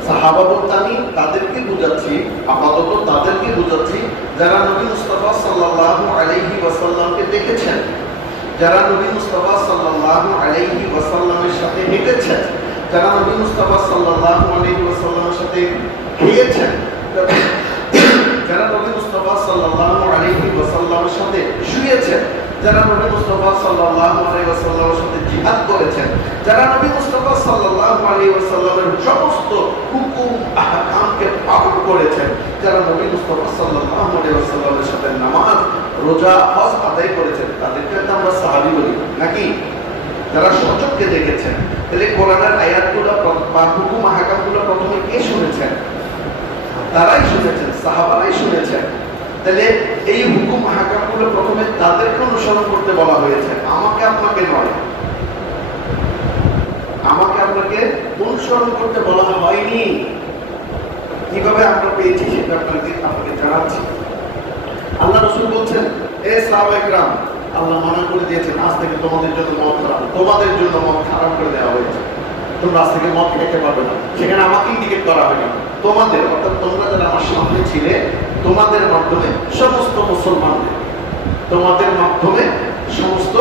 সাহাবা বলতে আমি তাদেরকে বুঝাচ্ছি, আপাতত তাদেরকে বুঝাচ্ছি যারা নবী মুস্তাফা সাল্লাল্লাহু আলাইহি ওয়াসাল্লামকে দেখেছেন, যারা নবী মুস্তাফা সাল্লাল্লাহু আলাইহি ওয়াসাল্লামের সাথে হেঁটেছেন, যারা নবী মুস্তাফা সাল্লাল্লাহু আলাইহি ওয়াসাল্লামের সাথে খেয়েছেন, যারা নবী মুস্তাফা সাল্লাল্লাহু আলাইহি ওয়াসাল্লামের সাথে শুয়েছেন, যারা নবী মুস্তাফা সাল্লাল্লাহু আলাইহি ওয়াসাল্লামের সাথে জিহাদ করেছেন, যারা নবী মুস্তাফা সাল্লাল্লাহু আলাইহি ওয়াসাল্লামের সমস্ত হুকুম আহকামকে পালন করেছেন, যারা নবী মুস্তাফা সাল্লাল্লাহু আলাইহি ওয়াসাল্লামের সাথে নামাজ, রোজা, হজ আদায় করেছেন, তাদেরকে তো আমরা সাহাবী বলি নাকি? যারা সচক্ষে দেখেছেন। তাহলে কোরআনের আয়াতগুলো বা হুকুম আহকামগুলো প্রথমে কে শুনেছেন? তারাই শুনেছেন, সাহাবারাই শুনেছেন। তাহলে এই হুকুম হাকামগুলো প্রথমে তাদেরকে অনুসরণ করতে বলা হয়েছে, আমাকে আপনাকে নয়। আমাকে আপনাকে অনুসরণ করতে বলা হয়নি। কিভাবে আমরা পেয়েছি সেটা আপনাকে জানাচ্ছি। আল্লাহ রাসূল বলছেন, এ সাহাবায়ে কেরাম, আল্লাহ মানা করে দিয়েছেন আজ থেকে তোমাদের জন্য মদ হারাম, তোমাদের জন্য মদ হারাম করে দেওয়া হয়েছে। তোমরা আজ থেকে মদ খেতে পারবে না। সেখানে আমাকে ইন্ডিকেট করা হয়নি, তোমাদের, অর্থাৎ তোমরা যারা আমার সামনে ছিলে, তোমাদের মাধ্যমে সমস্ত মুসলমানদের, তোমাদের মাধ্যমে সমস্ত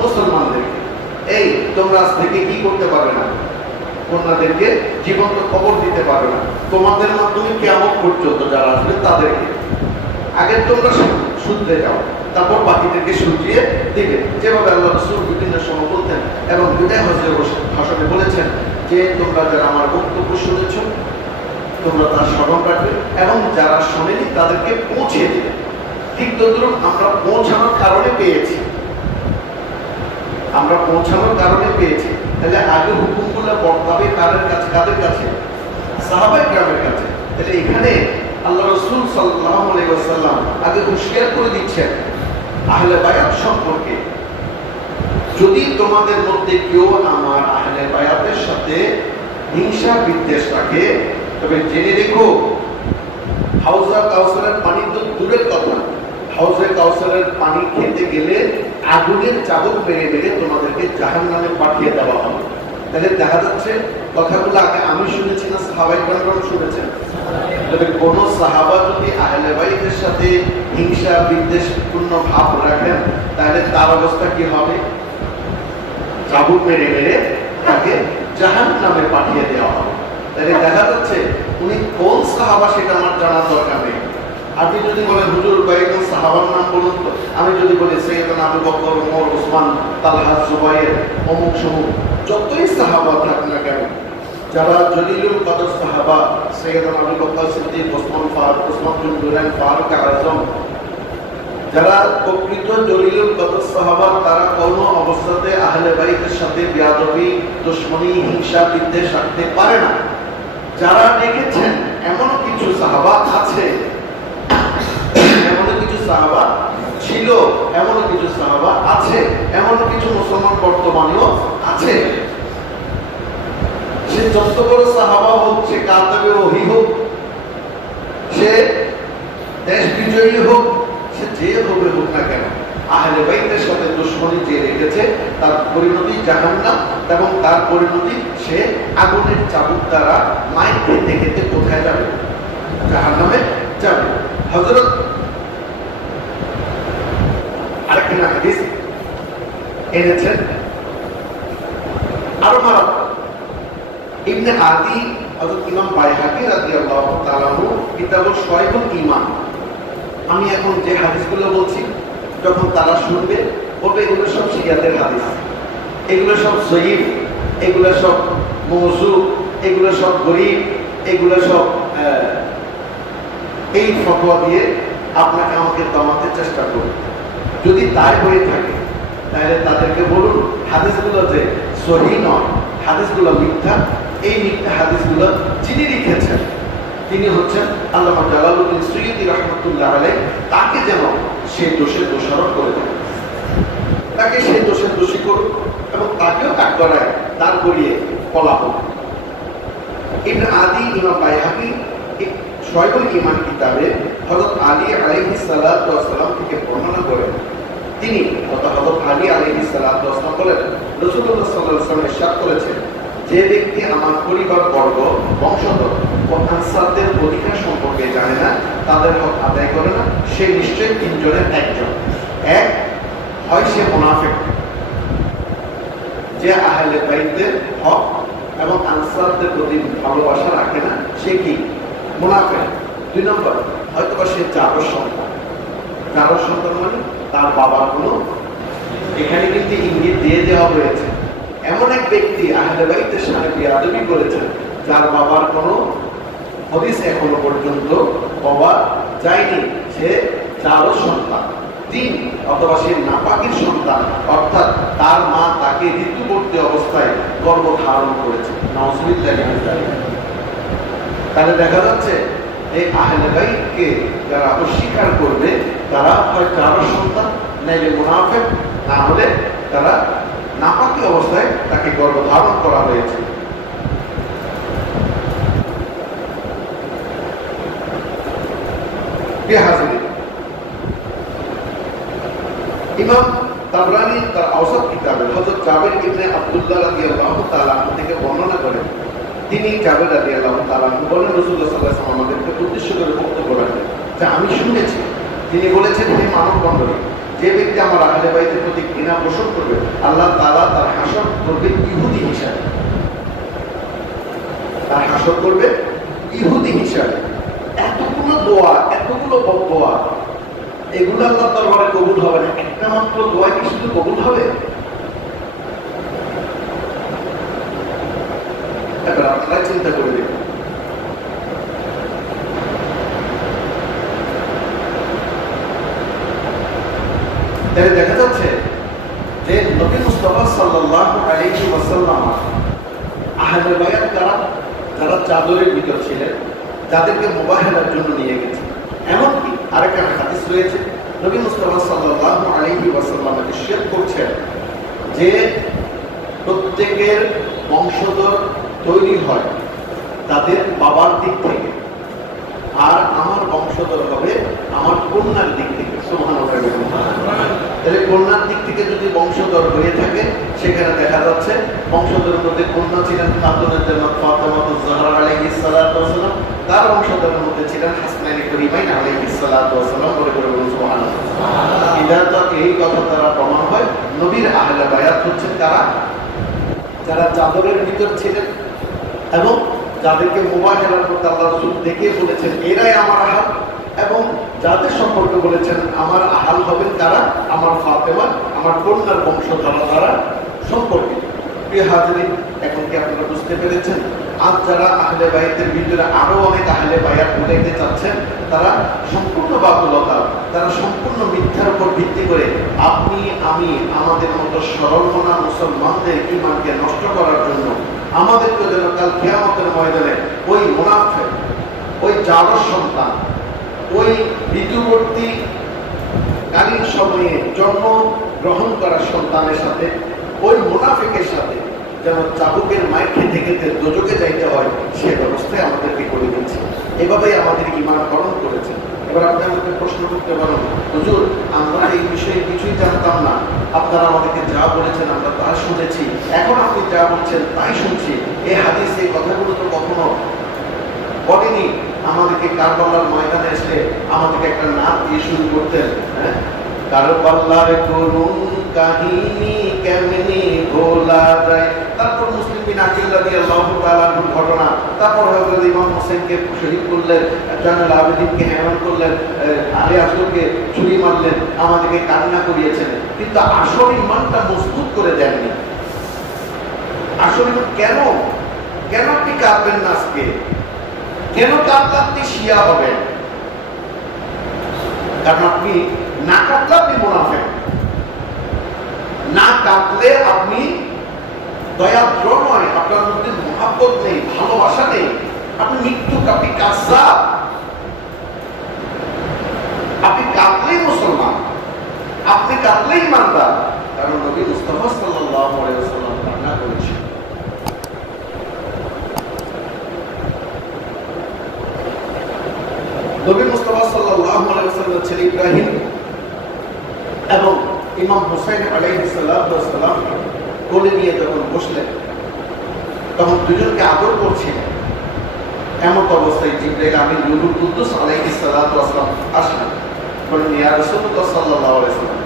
মুসলমানদেরকে এই তোমরা আজ থেকে কি করতে পারবে না? কন্যাদেরকে জীবন্ত কবর দিতে পারবে না। তোমাদের মাধ্যমে কিয়ামত পর্যন্ত যারা আসবে তাদেরকে আগে তোমরা শুধরে যাও, তারপর বাকিদেরকে শুধিয়ে দিবে। যেভাবে আল্লাহ রাসূল বিভিন্ন সময় বলতেন এবং বিদায় হজের ভাষণে বলেছেন যে তোমরা যারা আমার বক্তব্য শুনেছ তোমরা তার স্মরণ রাখবে এবং যারা শোনেনি তাদেরকে পৌঁছে দেবে। ঠিক তদ্রুপ আমরা পৌঁছানোর কারণে পেয়েছি, আমরা পৌঁছানোর কারণে পেয়েছি। তাহলে আগে হুকুমগুলো বর্তাবে কাদের কাছে? কাদের কাছে? সাহাবায়ে কেরামের কাছে। তাহলে এখানে আল্লাহ রাসূল সাল্লাল্লাহু আলাইহি ওয়াসাল্লাম আগে হুঁশিয়ার করে দিচ্ছেন আহলে বায়াত সম্পর্কে, যদি তোমাদের মধ্যে কেউ আমার আহলে বায়াতের সাথে হিংসা বিদ্বেষ রাখে তবে জেনে রেখো হাউজা কাউসারের পানি তো দূরের কথা, হাউজে কাউসারের পানি খেতে গেলে আগুনের চাদর মেরে মেরে তোমাদেরকে জাহান্নামে পাঠিয়ে দেওয়া হবে। তাহলে দেখা যাচ্ছে কথাগুলো আগে আমি শুনেছি না সাহাবায়ে কেরাম শুনেছেন? তবে কোন সাহাবা যদি আহলে বাইতের সাথে হিংসা বিদ্বেষপূর্ণ ভাব রাখেন তাহলে তার অবস্থা কি হবে? চাবুক মেরে মেরে তাকে জাহান্নামে পাঠিয়ে দেওয়া হবে। তাহলে দেখা যাচ্ছে উনি কোন সাহাবা সেটা আমার জানার দরকার নেই। আপনি যদি বলেন হুজুর কয়েকজন সাহাবার নাম বলুন তো, আমি যদি বলি সাইয়েদনা আবু বকর, ওমর, ওসমান, তালহা, জুবাইর, অমুক সমুক, যতই সাহাবা থাক না কেন, যারা জলিলুল কদর সাহাবা, সাইয়েদনা আবু বকর সিদ্দিক, ওসমান ফারুক, ওসমান বিন দুরাইন, ফারুক আযম, যারা প্রকৃত জলিলুল কদর সাহাবা, তারা কোনো অবস্থাতে আহলে বাইতের সাথে বেয়াদবি, দুশমনী, হিংসা বিদ্বেষ রাখতে পারে না। যারা দেখেছেন এমন কিছু সাহাবা আছে, এমন কিছু সাহাবা ছিল, এমন কিছু সাহাবা আছে, এমন কিছু মুসলমান বর্তমানেও আছে। সে যত বড় সাহাবা হোক, সে কাতাবে ওহী হোক, সে বিজয়ী হোক, সে যেভাবে হোক না কেন, আহলে বাইতের সাথে দুশমনী যে রেখেছে তার পরিণতি জাহান্নাম, এবং তার পরিণতি সে আগুনের চাবুক দ্বারা মায়ের খেতে খেতে কোথায় যাবে? জাহান্নামে যাবে। হযরত আরেকটা হাদিস এনেছেন আরো মারাত্মক। ইবনে আদি হযরত ইমাম বাইহাকী রাদিয়াল্লাহু তাআলা কিতাবুল শুআইবুল ঈমান, আমি এখন যে হাদিসগুলো বলছি যখন তারা শুনবে বলবে এগুলো সব শিয়াদের হাদিস, এগুলো সব সহিহ, এগুলো সব মওযু, এগুলো সব গরীব, এগুলো সব এই ফতোয়া দিয়ে আপনাকে আমাকে দমাতে চেষ্টা করবে। যদি তাই হয়ে থাকে তাহলে তাদেরকে বলুন হাদিসগুলো যে সহিহ নয়, হাদিসগুলো মিথ্যা। এই মিথ্যা হাদিসগুলো যিনি লিখেছেন তিনি হচ্ছেন আল্লামা জালালউদ্দিন সুয়ুতী রাহমাতুল্লাহ আলাইহি। তাকে যেন সেই দোষে দোষারোপ করে দেয়, তাকে সেই দোষে দোষী করুক এবং তাকেও কাঠগড়ায় দাঁড় করিয়ে বলা হোক। ইবনে আদি ইমাম বাইহাকী শুআইবুল ঈমান কিতাবে হযরত আলী আলাইহিস সালাতু ওয়াস সালাম থেকে বর্ণনা করেন। তিনি হযরত আলী আলাইহিস সালাতু ওয়াস সালাম বলেন, রাসূলুল্লাহ সাল্লাল্লাহু আলাইহি ওয়াসাল্লাম ইরশাদ করেছেন, যে ব্যক্তি আমার পরিবার বর্গ, বংশধর ও আনসারদের অধিকার সম্পর্কে জানে না, তাদের হক আদায় করে না, সে নিশ্চয়ই তিনজনের একজন। এক, হয় সে মুনাফিক, যে আহলে বাইতের হক এবং আনসারদের প্রতি ভালোবাসা রাখে না, সে কি? মুনাফিক। দুই নম্বর, হয়তোবা সে জারজ সন্তান। জারজ সন্তান মানে তার বাবার কোনো, এখানে কিন্তু ইঙ্গিত দিয়ে দেওয়া হয়েছে এমন এক ব্যক্তি আহলে বাইতের সাথে বেয়াদবি করেছেন যার বাবার কোনো হাদিস এখনো পর্যন্ত পাওয়া যায়নি, সে জারজ সন্তান। তিন, অথবা সে নাপাকির সন্তান, অর্থাৎ তার মা তাকে ঋতুবর্তী অবস্থায় গর্ভধারণ করেছে। নাউযুবিল্লাহি মিন যালিক। তাহলে দেখা যাচ্ছে এই আহলে বাইতকে যারা অস্বীকার করবে তারা হয় জারজ সন্তান, নাইলে মুনাফিক, না হলে তারা নাপাকি অবস্থায় তাকে গর্ভধারণ করা হয়েছে। ইমাম তাবরানী তার আওসাত কিতাবে হযরত জাবের ইবনে আব্দুল্লাহ রাদিয়াল্লাহু তাআলা থেকে বর্ণনা করেন। তিনি জাবের রাদিয়াল্লাহু তাআলা বলেন, রাসূলুল্লাহ সাল্লাল্লাহু আলাইহি ওয়াসাল্লাম আমাদেরকে উদ্দেশ্য করে বক্তব্য রাখেন যে আমি শুনেছি, তিনি বলেছেন, হে মানব মণ্ডলী, যে ব্যক্তি আমার আহলে বাইতের প্রতি ঘৃণা পোষণ করবে আল্লাহ তাআলা তার হাসর করবে ইহুদি হিসাবে। তার হাসর করবে ইহুদি হিসাবে। এতগুলো দোয়া, এতগুলো বদদোয়া, এগুলো আল্লাহর দরবারে কবুল হবে না। একটা মাত্র দোয়া কি শুধু কবুল হবে? এবার আপনারা চিন্তা করে দেখুন। তাহলে দেখা যাচ্ছে যে নবী মুস্তাফা সাল্লাল্লাহু আলাইহি ওয়াসাল্লাম আহলে বায়াত যারা চাদরের ভিতর ছিলেন তাদেরকে মুবাহালার জন্য নিয়ে গেছে। এমনকি আরেকটা হাদিস রয়েছে, নবী মুস্তাফা সাল্লাল্লাহু আলাইহি ওয়াসাল্লাম ইরশাদ করছেন যে প্রত্যেকের বংশধর তৈরি হয় তাদের বাবার দিক থেকে, আর আমার বংশধর হবে আমার কন্যার দিক থেকে। সুবহানাল্লাহ। তাহলে কন্যার দিক থেকে যদি বংশধর হয়ে থাকে, সেখানে দেখা যাচ্ছে বংশধরের মধ্যে কন্যা ছিলেন খাতুনে জান্নাত ফাতেমাতুজ জাহরা আলাইহিস সালাতু ওয়াস সালাম, তার বংশধরের মধ্যে ছিলেন হাসনাইন করিমাইন আলাইহিস সালাতু ওয়াস সালাম। বলে বলুন সুবহানাল্লাহ। এটা তো এই কথা দ্বারা প্রমাণ হয় নবীর আহলে বায়াত হচ্ছেন তারা যারা চাদরের ভিতর ছিলেন এবং যাদেরকে মুবাহালার করতে আল্লাহ রাসূল দেখে বলেছেন এরাই আমার আহাল, এবং যাদের সম্পর্কে বলেছেন আমার আহাল হবেন তারা আমার ফাতেমা, আমার কন্যার বংশধারা দ্বারা সম্পর্কিত। প্রিয় হাজিরিন, এখন কি আপনারা বুঝতে পেরেছেন? আজ যারা আহলে বাইতের ভিতরে আরো অনেক আহলে বায়াত বুঝাইতে চাচ্ছেন, তারা সম্পূর্ণ বাতুলতা, তারা সম্পূর্ণ মিথ্যার উপর ভিত্তি করে আপনি আমি আমাদের মতো সরলমনা মুসলমানদের ঈমানকে নষ্ট করার জন্য আমাদেরকে যেন কাল কিয়ামতের ময়দানে ওই মুনাফিক, ওই জারজ সন্তান, ওই ঋতুবর্তী কালীন সময়ে জন্ম গ্রহণ করা সন্তানের সাথে, ওই মুনাফিকের সাথে যেন চাবুকের মায়ের খেতে খেতে দোজকে যাইতে হয়, সে ব্যবস্থায় আমাদেরকে করে দিচ্ছে। এভাবেই আমাদের ঈমান গ্রহণ করেছে। এবার আপনি আমাকে প্রশ্ন করতে পারেন, হুজুর আমরা এই বিষয়ে কিছুই জানতাম না, আপনারা আমাদেরকে যা বলেছেন আমরা তা শুনেছি, এখন আপনি যা বলছেন তাই শুনছি, এই হাদিস এই কথাগুলো তো কখনো বলেনি। আমাদেরকে কারবালার ময়দানে এসে আমাদেরকে একটা নাচ দিয়ে শুরু করতেন, হ্যাঁ, কারবালার করুণ কাহিনী কেমনি ভোলা যায়। তারপর মুসলিম বিন আকিল রাদিয়াল্লাহু তাআলা আনহুর ঘটনা, তারপর হযরত ইমাম হোসেনকে শহীদ করলেন, জয়নুল আবেদিনকে হেরান করলেন, আলী আসগরকে ছুরি মারলেন, আমাদেরকে কান্না করিয়েছেন, কিন্তু আসল ইমানটা মজবুত করে দেননি। আসল ইমান কেন কেন আপনি কাঁদবেন না আজকে? কেন কাঁদলে আপনি শিয়া হবেন? কারণ আপনি না কাঁদলে আপনি মুনাফিক, না কাঁদলে আপনি দয়াদ্র নয়, আপনার মধ্যে মহব্বত নেই, ভালোবাসা নেই, আপনি মৃত্যুক, আপনি কাযযাব। আপনি কাঁদলেই মুসলমান, আপনি কাঁদলেই ইমানদার। কারণ নবী মুস্তাফা সাল্লাল্লাহু আলাইহি ওয়াসাল্লাম কান্না করেছেন। নবী মুস্তাফা সাল্লাল্লাহু আলাইহি ওয়াসাল্লামের ছেলে ইব্রাহিম এবং ইমাম হুসাইন আলাইহিস সালাম কোলে নিয়ে যখন বসলেন, তখন দুজনকে আদর করছিলেন। এমন অবস্থায় জিবরাইল আমিন রূহুল কুদ্দুস আলাইহিস সালাম আসলেন, বললেন ইয়া রাসূলুল্লাহ সাল্লাল্লাহু আলাইহি ওয়াসাল্লাম,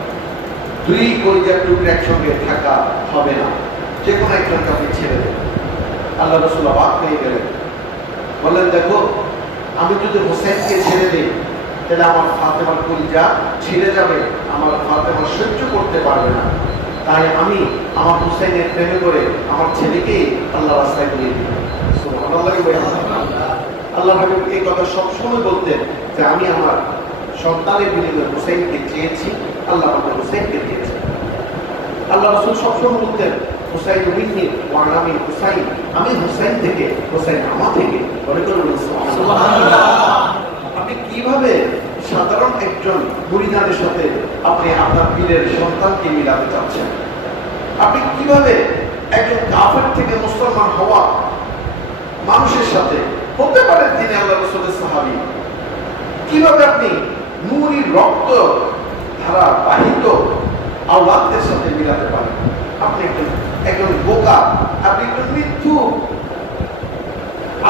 দুই কলিজার টুকরা একসঙ্গে থাকা হবে না, যে কোনো একজনকে আপনি ছেড়ে দেন। আল্লাহ রাসূল অবাক হয়ে গেলেন, বললেন দেখো, আমি যদি হোসেনকে ছেড়ে দিই তাহলে আমার ফাতেমার কলিজা ছিঁড়ে যাবে, আমার ফাতেমা সহ্য করতে পারবে না, তাই আমি আমার হুসাইনের প্রেমে করে আমার ছেলেকে আল্লাহ রাস্তায় দিয়ে দিই। আল্লাহ হাবিব এই কথা সবসময় বলতেন যে আমি আমার সন্তানের বিনিময়ে হুসাইনকে চেয়েছি, আল্লাহ আমাকে হুসাইনকে দিয়েছে। আল্লাহ রাসূল সবসময় বলতেন হুসাইন মিন্নি ওয়া আনা মিন হুসাইন, আমি হুসাইন থেকে, হুসাইন আমার থেকে। বলে করে সুবহানাল্লাহ। আপনি কিভাবে সাধারণ একজন মুরিদানের সাথে আপনি আপনার পীরের সন্তানকে মিলাতে চাচ্ছেন? আপনি কিভাবে একজন কাফের থেকে মুসলমান হওয়া মানুষের সাথে হতে পারে তিনি আল্লাহ রাসূলের সাহাবী, কিভাবে আপনি নূরি রক্ত ধারা বাহিত আওলাদদের সাথে মিলাতে পারেন? আপনি একজন বোকা, আপনি একজন মিথ্যু,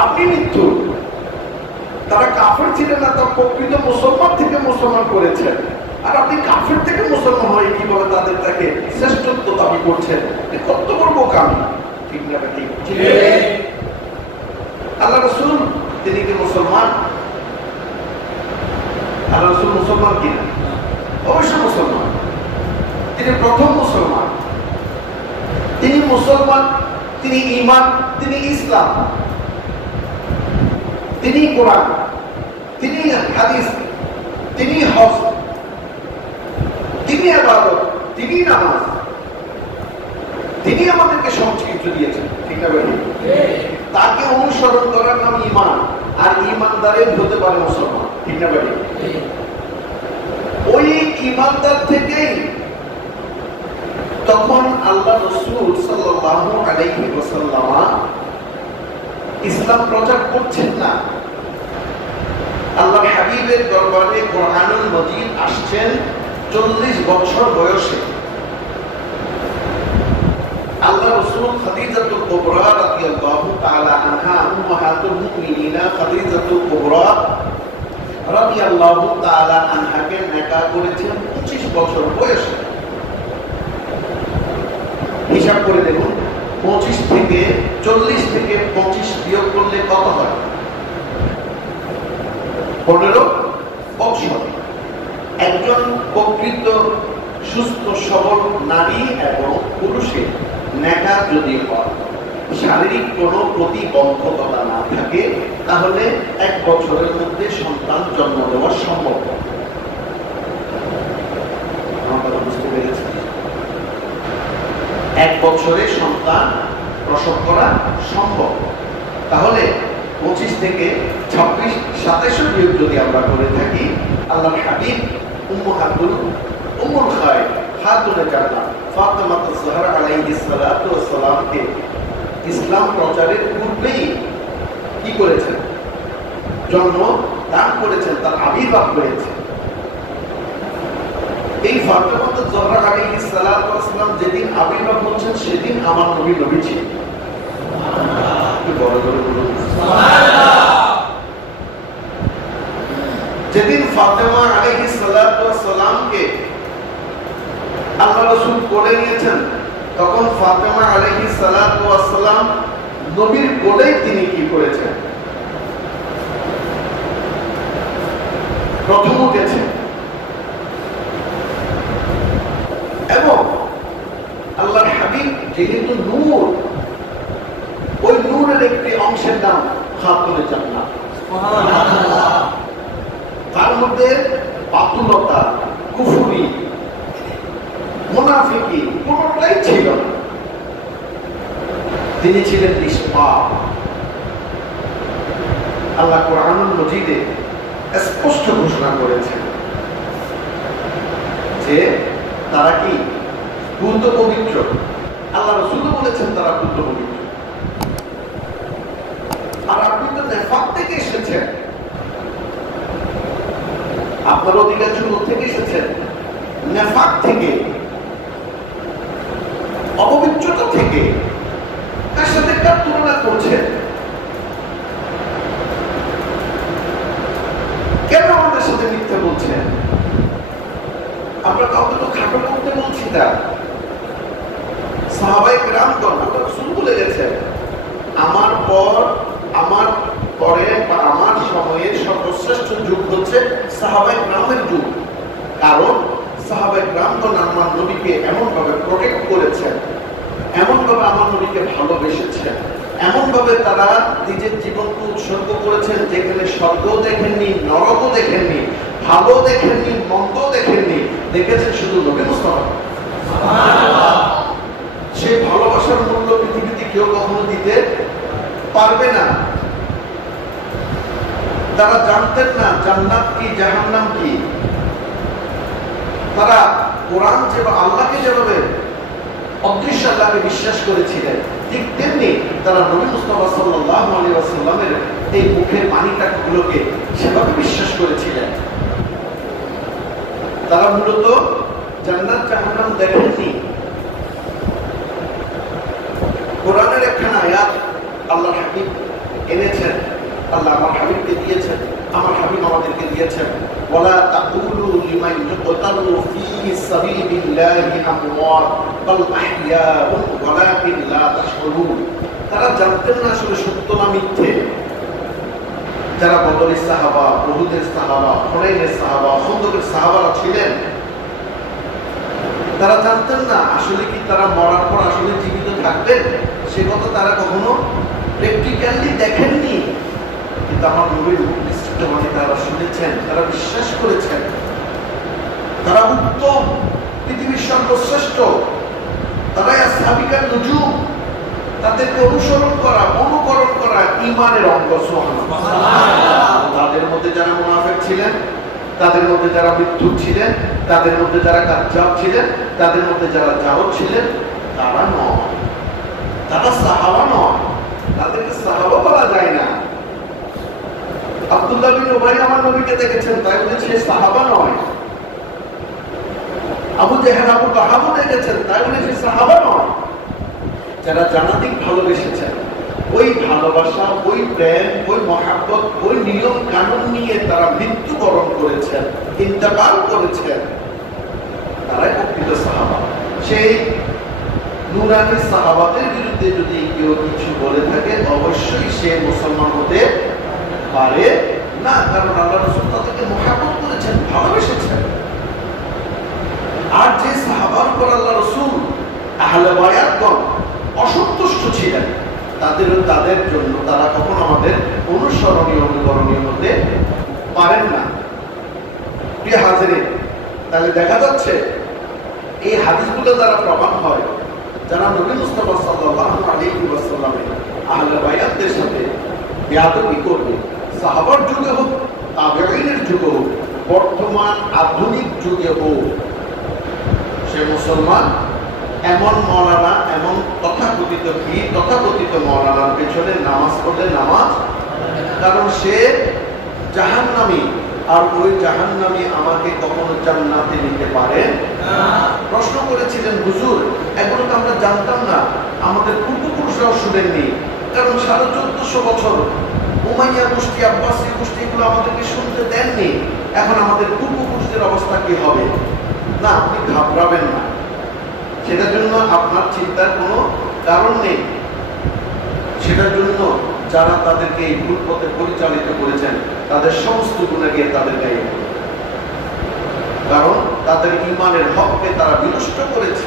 আপনি মিথ্যু। তারা কাফের ছিলেন না, তার প্রকৃত মুসলমান থেকে মুসলমান করেছেন, আর আপনি কাফের থেকে মুসলমান হয়ে কি বলে তাদের তাকে শ্রেষ্ঠত্ব দাবি করছেন? কত বড় বোকামি, ঠিক না? ঠিক। আল্লাহ রাসূল তিনি কি মুসলমান? আল্লাহ রাসূল মুসলমান কিনা? অবশ্যই মুসলমান। তিনি প্রথম মুসলমান, তিনি মুসলমান, তিনি ঈমান, তিনি ইসলাম, তিনি কোরআন, তিনি হাদিস, তিনি হজ, তিনি ইবাদত, তিনি নামাজ, তিনি আমাদেরকে সংস্কৃতি দিয়েছেন, ঠিক না ভাই? তাকে অনুসরণ করার নাম ঈমান, আর ঈমানদারের হতে পারে মুসলমান, ঠিক না ভাই? ওই ঈমানদার থেকেই তখন আল্লাহ রাসূল সাল্লাল্লাহু আলাইহি ওয়াসাল্লাম ইসলাম প্রচার করছেন না। আল্লাহ হাবিবের দরবারে কোরআনুল মাজিদ আসছেন 40 বছর বয়সে। আল্লাহ রাসূল খাদিজাতুল কুবরা রাদিয়াল্লাহু তাআলা আনহা, উম্মাহাতুল মুমিনিনা খাদিজাতুল কুবরা রাদিয়াল্লাহু তাআলা আনহাকে নিকাহ করেছেন 25 বছর বয়সে। হিসাব করে দেখুন, 25 থেকে 40 থেকে 25 বিয়োগ করলে কত হয়? 15 বছর। একজন প্রকৃত সুস্থ সবল নারী এবং পুরুষের নিকাহ যদি হয়, শারীরিক কোনো প্রতিবন্ধকতা না থাকে, তাহলে 1 বছরের মধ্যে সন্তান জন্ম দেওয়া সম্ভব। বুঝতে পেরেছি? 1 বছরে সন্তান প্রসব করা সম্ভব। তাহলে 25 থেকে 26, 27 বিয়োগ যদি আমরা করে থাকি, আল্লাহ হাবিব উম্মুল খায়র খাতুনে জান্নাত ফাতেমা আয-জাহরা আলাইহিস সালাতু ওয়াস সালামকে ইসলাম প্রচারের পূর্বেই কি করেছেন? জন্ম দান করেছেন, তার আবির্ভাব হয়েছে। এই ফাতেমা জোহরা আলাইহিস সালাতু ওয়াস সালাম যেদিন আবির্ভাব হচ্ছেন সেদিন আমার নবী নবী ছিলেন। কি বড় বড় বলুন সুবহানাল্লাহ। যেদিন ফাতেমা আলাইহিস সালাতু ওয়াস সালামকে আল্লাহ রাসূল কোলে নিয়েছেন, তখন ফাতেমা আলাইহিস সালাতু ওয়াস সালাম নবীর কোলেই তিনি কি করেছেন? প্রথম উঠেছেন। এবং আল্লাহর হাবিব যেহেতু নূর, ওই নূরের একটি অংশের নাম খাতুনে জান্নাত। সুবহানাল্লাহ। তার মধ্যে বাতুলতা, কুফরি, মুনাফিকি কোনটাই ছিল না। তিনি ছিলেন নিষ্পাপ। আল্লাহ কোরআনুল মজিদে স্পষ্ট ঘোষণা করেছেন যে তারা কি পূর্ণ পবিত্র। আল্লাহ রাসূল বলেছেন তারা পূর্ণ পবিত্র। আর আপনি তো নেফাক থেকে এসেছেন, আপনার অধিকাংশ থেকে এসেছেন নেফাক থেকে, অপবিত্রতা থেকে। তার সাথে কার তুলনা করছেন? কেন আমাদের সাথে মিথ্যা বলছেন? আমরা কাউকে তো খাটো করতে বলছি না। সাহাবায়ে কেরামগণ, আল্লাহর রাসূল বলে গেছেন, আমার পরে বা আমার সময়ে সর্বশ্রেষ্ঠ যুগ হচ্ছে সাহাবায়ে কেরামের যুগ। কারণ সাহাবায়ে কেরামগণ আমার নবীকে এমন ভাবে প্রোটেক্ট করেছেন, এমন ভাবে আমার নবীকে ভালোবেসেছেন, এমন ভাবে তারা নিজের জীবনকে উৎসর্গ করেছেন যেখানে স্বর্গও দেখেননি, নরকও দেখেননি, ভালো দেখেননি, মন্দ দেখেননি, দেখেছেন শুধু নবী মুস্তাফা। সুবহানাল্লাহ। সেই ভালোবাসার মূল্য পৃথিবীতে কেউ কখনো দিতে পারবে না। তারা জানতেন না জান্নাত কি, জাহান্নাম কি। তারা কোরআন যেভাবে আল্লাহকে যেভাবে অদৃশ্য আল্লাহকে বিশ্বাস করেছিলেন, ঠিক তেমনি তারা নবী মুস্তাফা সাল্লাল্লাহু আলাইহি ওয়াসাল্লামের এই মুখের মানিকাগুলোকে সেভাবে বিশ্বাস করেছিলেন। তারা মূলত জান্নাত জাহান্নাম দেখেননি। কোরআনের একখানা আয়াত আল্লাহর হাবিব এনেছেন, আল্লাহ আমার হাবিবকে দিয়েছেন, আমার হাবিব আমাদেরকে দিয়েছেন। ওয়ালা তাকুলু লিমান ইউকতালু ফি সাবিলিল্লাহি আমওয়াত বাল আহইয়াউন ওয়ালাকিন লা তাশউরুন। তারা জানতেন না আসলে সত্য না মিথ্যে। যারা বদরের সাহাবা, উহুদের সাহাবা, হুনাইনের সাহাবা, খন্দকের সাহাবারা ছিলেন, তারা জানতেন না আসলে কি তারা মরার পর আসলে জীবিত থাকবেন। সে কথা তারা কখনো প্র্যাকটিক্যালি দেখেননি। কিন্তু আমার নবীর উপস্থিতবাণী তারা শুনেছেন, তারা বিশ্বাস করেছেন। তারা উত্তম, পৃথিবীর সর্বশ্রেষ্ঠ, তারাই আসহাবিকার নুজুম। তাদেরকে অনুসরণ করা, অনুকরণ করা ঈমানের অঙ্গ। সুবহানাল্লাহ। তাদের মধ্যে যারা মুনাফিক ছিলেন, তাদের মধ্যে যারা মিথ্যুক ছিলেন, তাদের মধ্যে যারা কাযযাব ছিলেন, তাদের মধ্যে যারা জাওদ ছিলেন, তারা নয়, তারা সাহাবা নয়। তাদেরকে সাহাবা বলা যায় না। আব্দুল্লাহ বিন উবাই আমার নবীকে দেখেছেন, তাই বলে সে সাহাবা নয়। আবু জাহেল, আবু লাহাব দেখেছেন, তাই বলে সে সাহাবা নয়। যারা জানাতিক ভালোবেসেছেন, ওই ভালোবাসা, ওই প্রেম, ওই মহাব্বত, ওই নিয়ম কানুন নিয়ে তারা মৃত্যুবরণ করেছেন, ইন্তেকাল করেছেন, তারাই প্রকৃত সাহাবা। সেই নুরানি সাহাবাদের বিরুদ্ধে যদি কেউ কিছু বলে থাকে, অবশ্যই সে মুসলমান হতে পারে না। কারণ আল্লাহ রাসূল তাদেরকে মহাব্বত করেছেন, ভালোবেসেছেন। আর যে সাহাবার উপর আল্লাহ রাসূল আহলে বায়াতগণ অসন্তুষ্ট ছিলেন, তাদের জন্য তারা কখনো আমাদের অনুসরণীয়, অনুকরণীয় হতে পারেন না। প্রিয় হাজিরিন, তাহলে দেখা যাচ্ছে এই হাদিসগুলো দ্বারা প্রমাণ হয়, যারা নবী মুস্তাফা সাল্লাল্লাহু আলাইহি ওয়াসাল্লামের আহলে বায়াতদের সাথে বেয়াদবি করবে, সাহাবার যুগে হোক, তাবেঈনের যুগে হোক, বর্তমান আধুনিক যুগে হোক, সে মুসলমান। এমন মওলানা, এমন তথাকথিত পীর, তথাকথিত মওলানার পেছনে নামাজ পড়লে নামাজ, কারণ সে জাহান্নামী, আর ওই জাহান্নামী আমাকে কখনো জান্নাতে নিতে পারে না। প্রশ্ন করেছিলেন, হুজুর এগুলো তো আমরা জানতাম না, আমাদের পূর্বপুরুষরাও শুনেননি, কারণ 1450 বছর উমাইয়া গোষ্ঠী, আব্বাসী গোষ্ঠী এগুলো আমাদেরকে শুনতে দেননি, এখন আমাদের পূর্বপুরুষদের অবস্থা কি হবে? না, আপনি ঘাবড়াবেন না, সেটার জন্য আপনার চিন্তার কোনো কারণ নেই। সেটার জন্য যারা তাদেরকে এই ভুল পথে পরিচালিত করেছেন তাদের সমস্ত গুণা গিয়ে তাদের গায়ে, কারণ তাদের ঈমানের হককে তারা বিনষ্ট করেছে,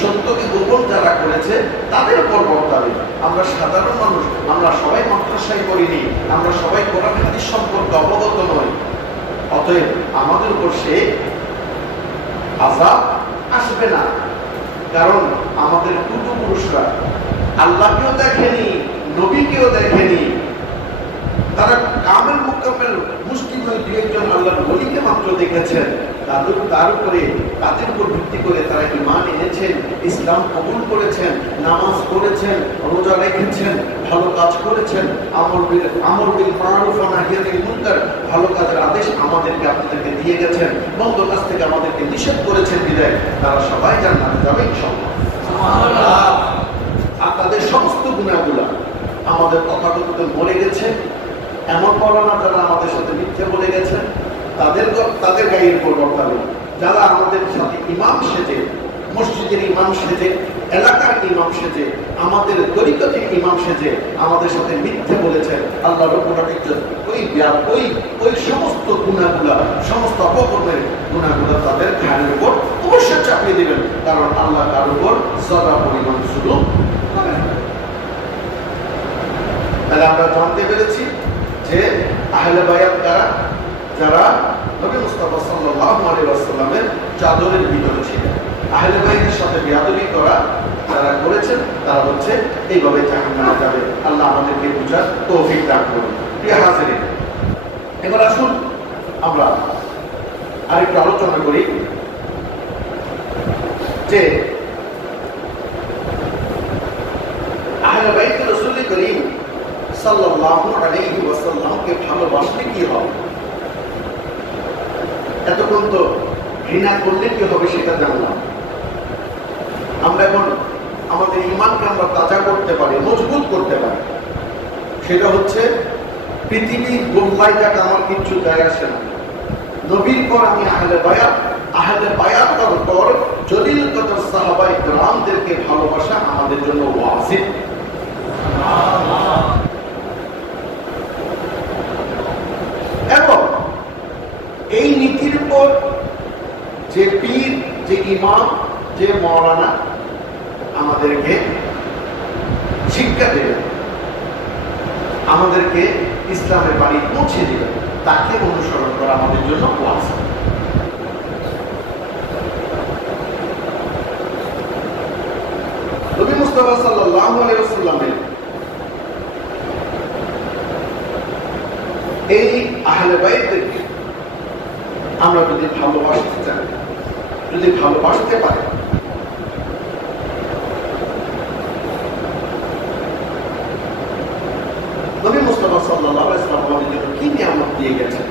সত্যকে গোপন যারা করেছে তাদের উপর বর্তাবে। আমরা সাধারণ মানুষ, আমরা সবাই মাদ্রাসায় করিনি, আমরা সবাই কোরআন হাদিস সম্পর্কে অবগত নই, অতএব আমাদের উপর সে আযাব আসবে না, কারণ আমাদের পূর্বপুরুষরা আল্লাহকেও দেখেনি, নবীকেও দেখেনি, তারা কামেল মুকাম্মেল মুসলিম হয়ে দু একজন আল্লাহর ওলিকে মাত্র দেখেছেন। তার উপরে তাদের উপর ভিত্তি করে তারা ঈমান এনেছেন, ইসলাম কবুল করেছেন, নামাজ পড়েছেন, রোজা রেখেছেন, ভালো কাজ করেছেন, আমর বিল মারুফ ওয়া নাহি আনিল মুনকার, ভালো কাজের আদেশ আমাদেরকে আপনাদেরকে দিয়ে গেছেন, মন্দ কাজ থেকে আমাদেরকে নিষেধ করেছেন বিদায় তারা সবাই জান্নাতে যাবে ইনশাআল্লাহ। সুবহানাল্লাহ। আর তাদের সমস্ত গুনাহগুলো আমাদের তথাকথিত মরে গেছে এমন মাওলানা যারা আমাদের সাথে মিথ্যে বলে গেছে তাদের গায়ের উপর বর্তাবে, যারা আমাদের সাথে ইমাম সেজে, মসজিদের ইমাম সেজে, এলাকার ইমাম সেজে, আমাদের তরিকতের ইমাম সেজে আমাদের সাথে মিথ্যে বলেছেন, আল্লাহ রাব্বুল ইজ্জত ওই সমস্ত গুনাহগুলা, সমস্ত অপকর্মের গুনাহগুলা তাদের ঘাড়ের উপর অবশ্যই চাপিয়ে দিবেন, কারণ আল্লাহ তার উপর সদা পরিমাণ জুলুম করেন। তাহলে আমরা জানতে পেরেছি যে আহলে বায়াত কারা, যারা নবী মুস্তাফা সাল্লাল্লাহু আলাইহি ওয়াসাল্লামের চাদরের ভিতরে ছিলেন। আহলে বায়াতের সাথে বেয়াদবি করা যারা করেছেন তারা হচ্ছে এইভাবে জাহান্নামে যাবে। আল্লাহ আমাদেরকে বুঝার তৌফিক দান করুন। প্রিয় হাজিরিন, এবার আসুন আমরা আরেকটু আলোচনা করি যে আহলে বাইত রাসূল করিম সাল্লাল্লাহু আলাইহি ওয়াসাল্লামকে ভালোবাসলে কি হবে, এতক্ষণ তো ঘৃণা করলে কি হবে সেটা জানলাম। আমরা এখন আমাদের ঈমানকে আমরা তাজা করতে পারি, মজবুত করতে পারি, সেটা হচ্ছে পৃথিবীর গোল্লায় যাক আমার কিচ্ছু যায় আসে না, নবীর পর আমি আহলে বায়াত পর জলিল কদর সাহাবায়ে কেরামদেরকে ভালোবাসা আমাদের জন্য ওয়াজিব। এবং এই নীতির উপর যে পীর, যে ইমাম, যে মাওলানা আমাদেরকে শিক্ষা দেবেন, আমাদেরকে ইসলামের বাড়ি পৌঁছে দেবেন, তাকে অনুসরণ করা আমাদের জন্য ওয়াজিব। নবী মুস্তাফা সাল্লাল্লাহু আলাইহি ওয়াসাল্লামের এই আহলে বাইতদেরকে আমরা যদি ভালোবাসতে চাই, যদি ভালোবাসতে পারি, নবী মুস্তাফা সাল্লাল্লাহু আলাইহি ওয়াসাল্লাম আমাদের জন্য কি নিয়ামত দিয়ে গেছেন,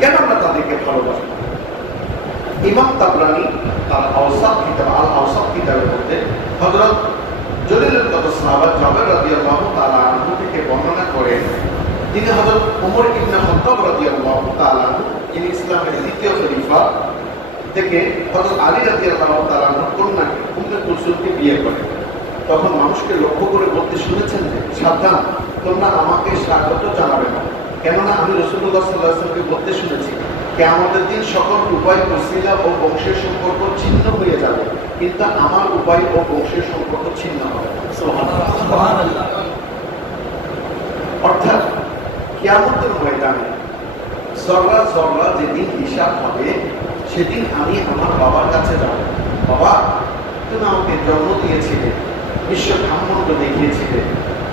কেন আমরা তাদেরকে ভালোবাসি? ইমাম তাবরানী তার আওসাত কিতাব আল আওসাত কিতাবের মধ্যে হযরত জলিলুল কদর সাহাবা জাবের রাদিয়াল্লাহু তাআলা আনহু থেকে বর্ণনা করেন, তিনি হযরত ওমর ইবনে খাত্তাব রাদিয়াল্লাহু তাআলা আনহু, যিনি ইসলামের দ্বিতীয় খলিফা, থেকে হযরত আলী রাদিয়াল্লাহু তাআলা আনহুর কন্যা উম্মে কুলসুমকে বিয়ে করেন। তখন মানুষকে লক্ষ্য করে বলতে শুনেছেন যে, সাবধান, তোমরা আমাকে স্বাগত জানাবে না, কেননা আমি রাসূলুল্লাহ সাল্লাল্লাহু আলাইহি ওয়াসাল্লামকে বলতে শুনেছি কিয়ামতের দিন সকল উপায়, ওসিলা ও বংশের সম্পর্ক ছিন্ন হয়ে যাবে, কিন্তু আমার উপায় ও বংশের সম্পর্ক ছিন্ন হবে না। সুবহানাল্লাহ। অর্থাৎ কিয়ামতের ময়দানে জররা জররা যেদিন হিসাব হবে, সেদিন আমি আমার বাবার কাছে যাব, বাবা তুমি আমাকে জন্ম দিয়েছিলে, বিশ্ব ব্রহ্মাণ্ড দেখিয়েছিলে,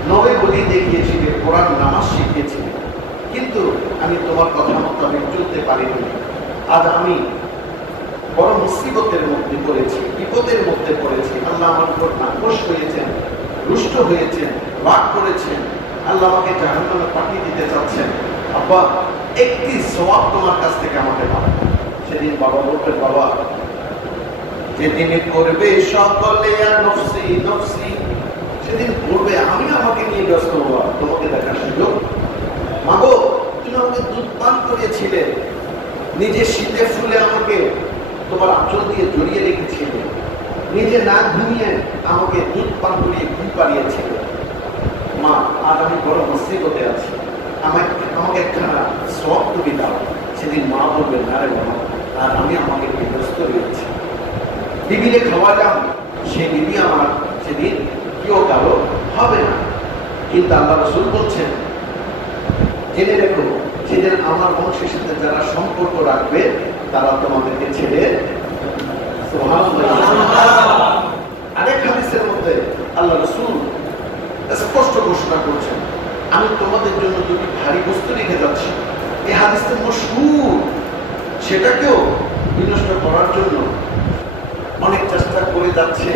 নবী বলি দেখিয়েছিলে, কোরআন নামাজ শিখিয়েছিলে, কিন্তু আমি তোমার কথা মোতাবেক চলতে পারিনি। আজ আমি বড় মুসিবতের মধ্যে পড়েছি, বিপদের মধ্যে পড়েছি। আল্লাহ আমার উপর নাখোশ হয়েছেন, রুষ্ট হয়েছেন, রাগ করেছেন, আল্লাহ আমাকে জাহান্নামে পাঠিয়ে দিতে চাচ্ছেন। আব্বা একটি সওয়াব তোমার কাছ থেকে আমাকে দাও। সেদিন বাবা বলতেন, বাবা যেদিন করবে সকলে নফসি নফসি, সেদিন বলবে আমি আমাকে নিয়ে ব্যস্ত হবো, তোমাকে দেখার সুযোগ। মাগো তুমি আমাকে দুধ পান করিয়েছিলে, নিজে শীতে ফুলে আমাকে তোমার আঁচল দিয়ে জড়িয়ে রেখেছিলে, নিজে না ঘুমিয়ে আমাকে দুধ পান করিয়ে ঘুম পাড়িয়েছিলে। মা আজ আমি বড় মুসিবতে আছি, আমাকে একখানা সওয়াব তুমি দাও। সেদিন মা বলবে, না রে বাবা, আর আমি আমাকে ব্যস্ত রয়েছি। বিবিরে খাওয়া যান, সে বিবি আমার সেদিন কেউ কারো হবে না। কিন্তু আল্লাহ রাসূল বলছেন, জেনে রেখো সেদিন আমার বংশের সাথে যারা সম্পর্ক রাখবে তারা তোমাদেরকে ছেড়ে। আরেক হাদিসের মধ্যে আল্লাহ রাসূল স্পষ্ট ঘোষণা করছেন, আমি তোমাদের জন্য দুটি ভারী বস্তু রেখে যাচ্ছি। এই হাদিসটা মশহুর, সেটাকেও বিনষ্ট করার জন্য অনেক চেষ্টা করে যাচ্ছে।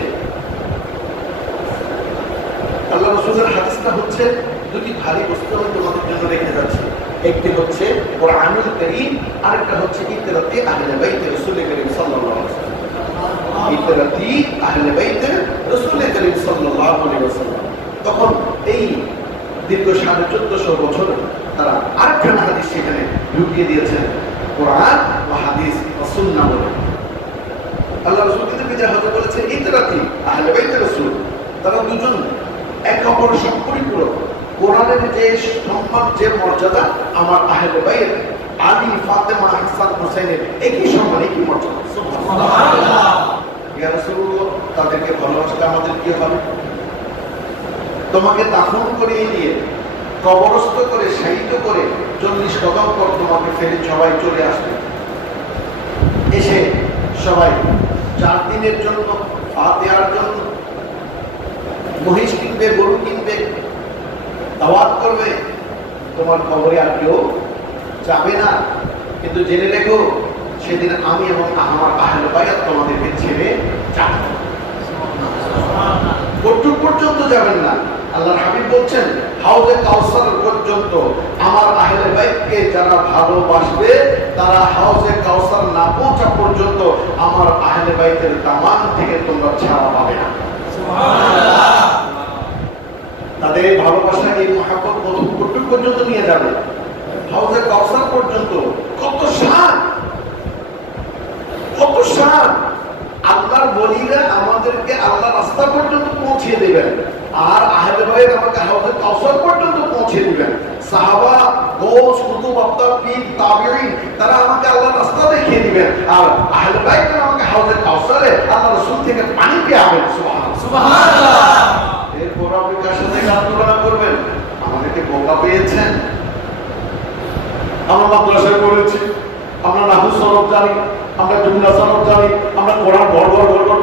আল্লাহ রাসূলের হাদিসটা হচ্ছে, দুটি ভারী বস্তু আমি তোমাদের জন্য রেখে যাচ্ছি। একটি হচ্ছে কোরআনুল কারীম, আরেকটা হচ্ছে ইত্তিরাতি আহলে বাইতে রাসূল করিম সাল্লাল্লাহু আলাইহি ওয়াসাল্লাম। ইত্তিরাতি আহলে বাইতে রাসূল করিম সাল্লাল্লাহু আলাইহি ওয়াসাল্লাম। তখন এই দীর্ঘ 1450 বছর তারা আরেকখানা হাদিস সেখানে ঢুকিয়ে দিয়েছেন, কোরআন ও হাদিস ও সুন্নাহ বলে। আল্লাহ রাসূল কিন্তু বিজয় হতে বলেছে ইত্তিরাতি আহলে বাইতে রাসূল, তারা দুজন এক অপরের সম্পরিপূরক। কোরআনের যে সম্মান, যে মর্যাদা, আমার আহলে বাইত আলী, ফাতেমা, হাসান, হুসাইনের একই সম্মান, একই মর্যাদা। সুবহানাল্লাহ। ইয়া রাসূলুল্লাহ, তাদেরকে ভালোবাসতে আমাদের কি হবে? তোমাকে দাফন করিয়ে দিয়ে কবরস্থ করে শায়িত করে 40 কদম পর তোমাকে ফেলে সবাই চলে আসবে। এসে সবাই 4 দিনের জন্য ফাতিহার জন্য মহিষ কিনবে, গরু কিনবে, দাওয়াত করবে, তোমার কবরে আর কেউ যাবে না। কিন্তু জেনে রেখো সেদিন আমি এবং আমার আহলে বাইত তোমাদেরকে ছেড়ে যাব। কতটুকু পর্যন্ত যাবেন না? আল্লাহর হাবিব বলছেন, হাউজে কাউসার পর্যন্ত আমার আহলে বাইতকে যারা ভালোবাসবে তারা হাউজে কাউসার না পৌঁছা পর্যন্ত আমার আহলে বাইতের দামান থেকে তোমরা ছাড়া পাবে না। সুবহানাল্লাহ। তাদের এই ভালোবাসা, এই মহাব্বত কতটুকু পর্যন্ত নিয়ে যাবে? হাউজে কাউসার পর্যন্ত। কত শান, কত শান! আল্লাহর ওলিরা আমাদেরকে আল্লাহ রাস্তা পর্যন্ত পৌঁছে দিবেন, আর আহলে বাইত আমাকে হাউজে কাউসার পর্যন্ত পৌঁছে দিবেন। সাহাবা, গৌস, কুতুব, আফতাব, পীর, তাবিঈন তারা আমাকে আল্লাহর রাস্তা দেখিয়ে দিবেন, আর আহলে বাইত আমাকে হাউজে কাউসারে আল্লাহর রাসূল থেকে পানি পিয়াবেন। সুবহানাল্লাহ, সুবহানাল্লাহ। এরপর আপনি কার সাথে তুলনা করবেন? আমাদেরকে বোকা পেয়েছেন। আমরা মাদ্রাসায় পড়েছি, আমরা নাহু সরফ জানি, আমরা জুমলা সরফ জানি, আমরা কোরআন বড়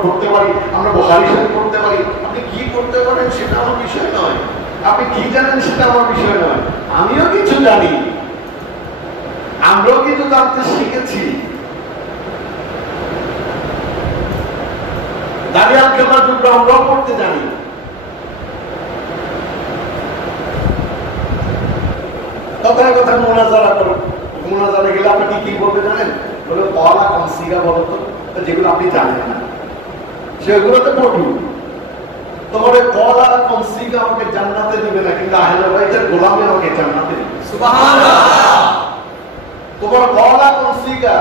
পড়তে পারি, আমরা বুখারী শরীফ পড়তে পারি। আপনি কি করতে পারেন সেটা আমার বিষয় নয়, আপনি কি জানেন সেটা আমার বিষয় নয়। আমিও কিছু জানি, আমরাও কিছু জানতে শিখেছি। দাঁড়িয়ে খেলার যুগটা আমরাও পড়তে জানি। কথায় কথায় মুনাজারা করুন। মুনাজারা গেলে আপনি কি বলতে জানেন? বলে কলা কনসিগা বলো তো, যেগুলো আপনি জানেন না সেগুলোতে পড়ুন। তোমার কলা কনসিগা আমাকে জান্নাতে দিবে না, কিন্তু আহলে বাইতের গোলামে আমাকে জান্নাতে দিবে। সুবহানাল্লাহ। তোমার কলা কনসিগা,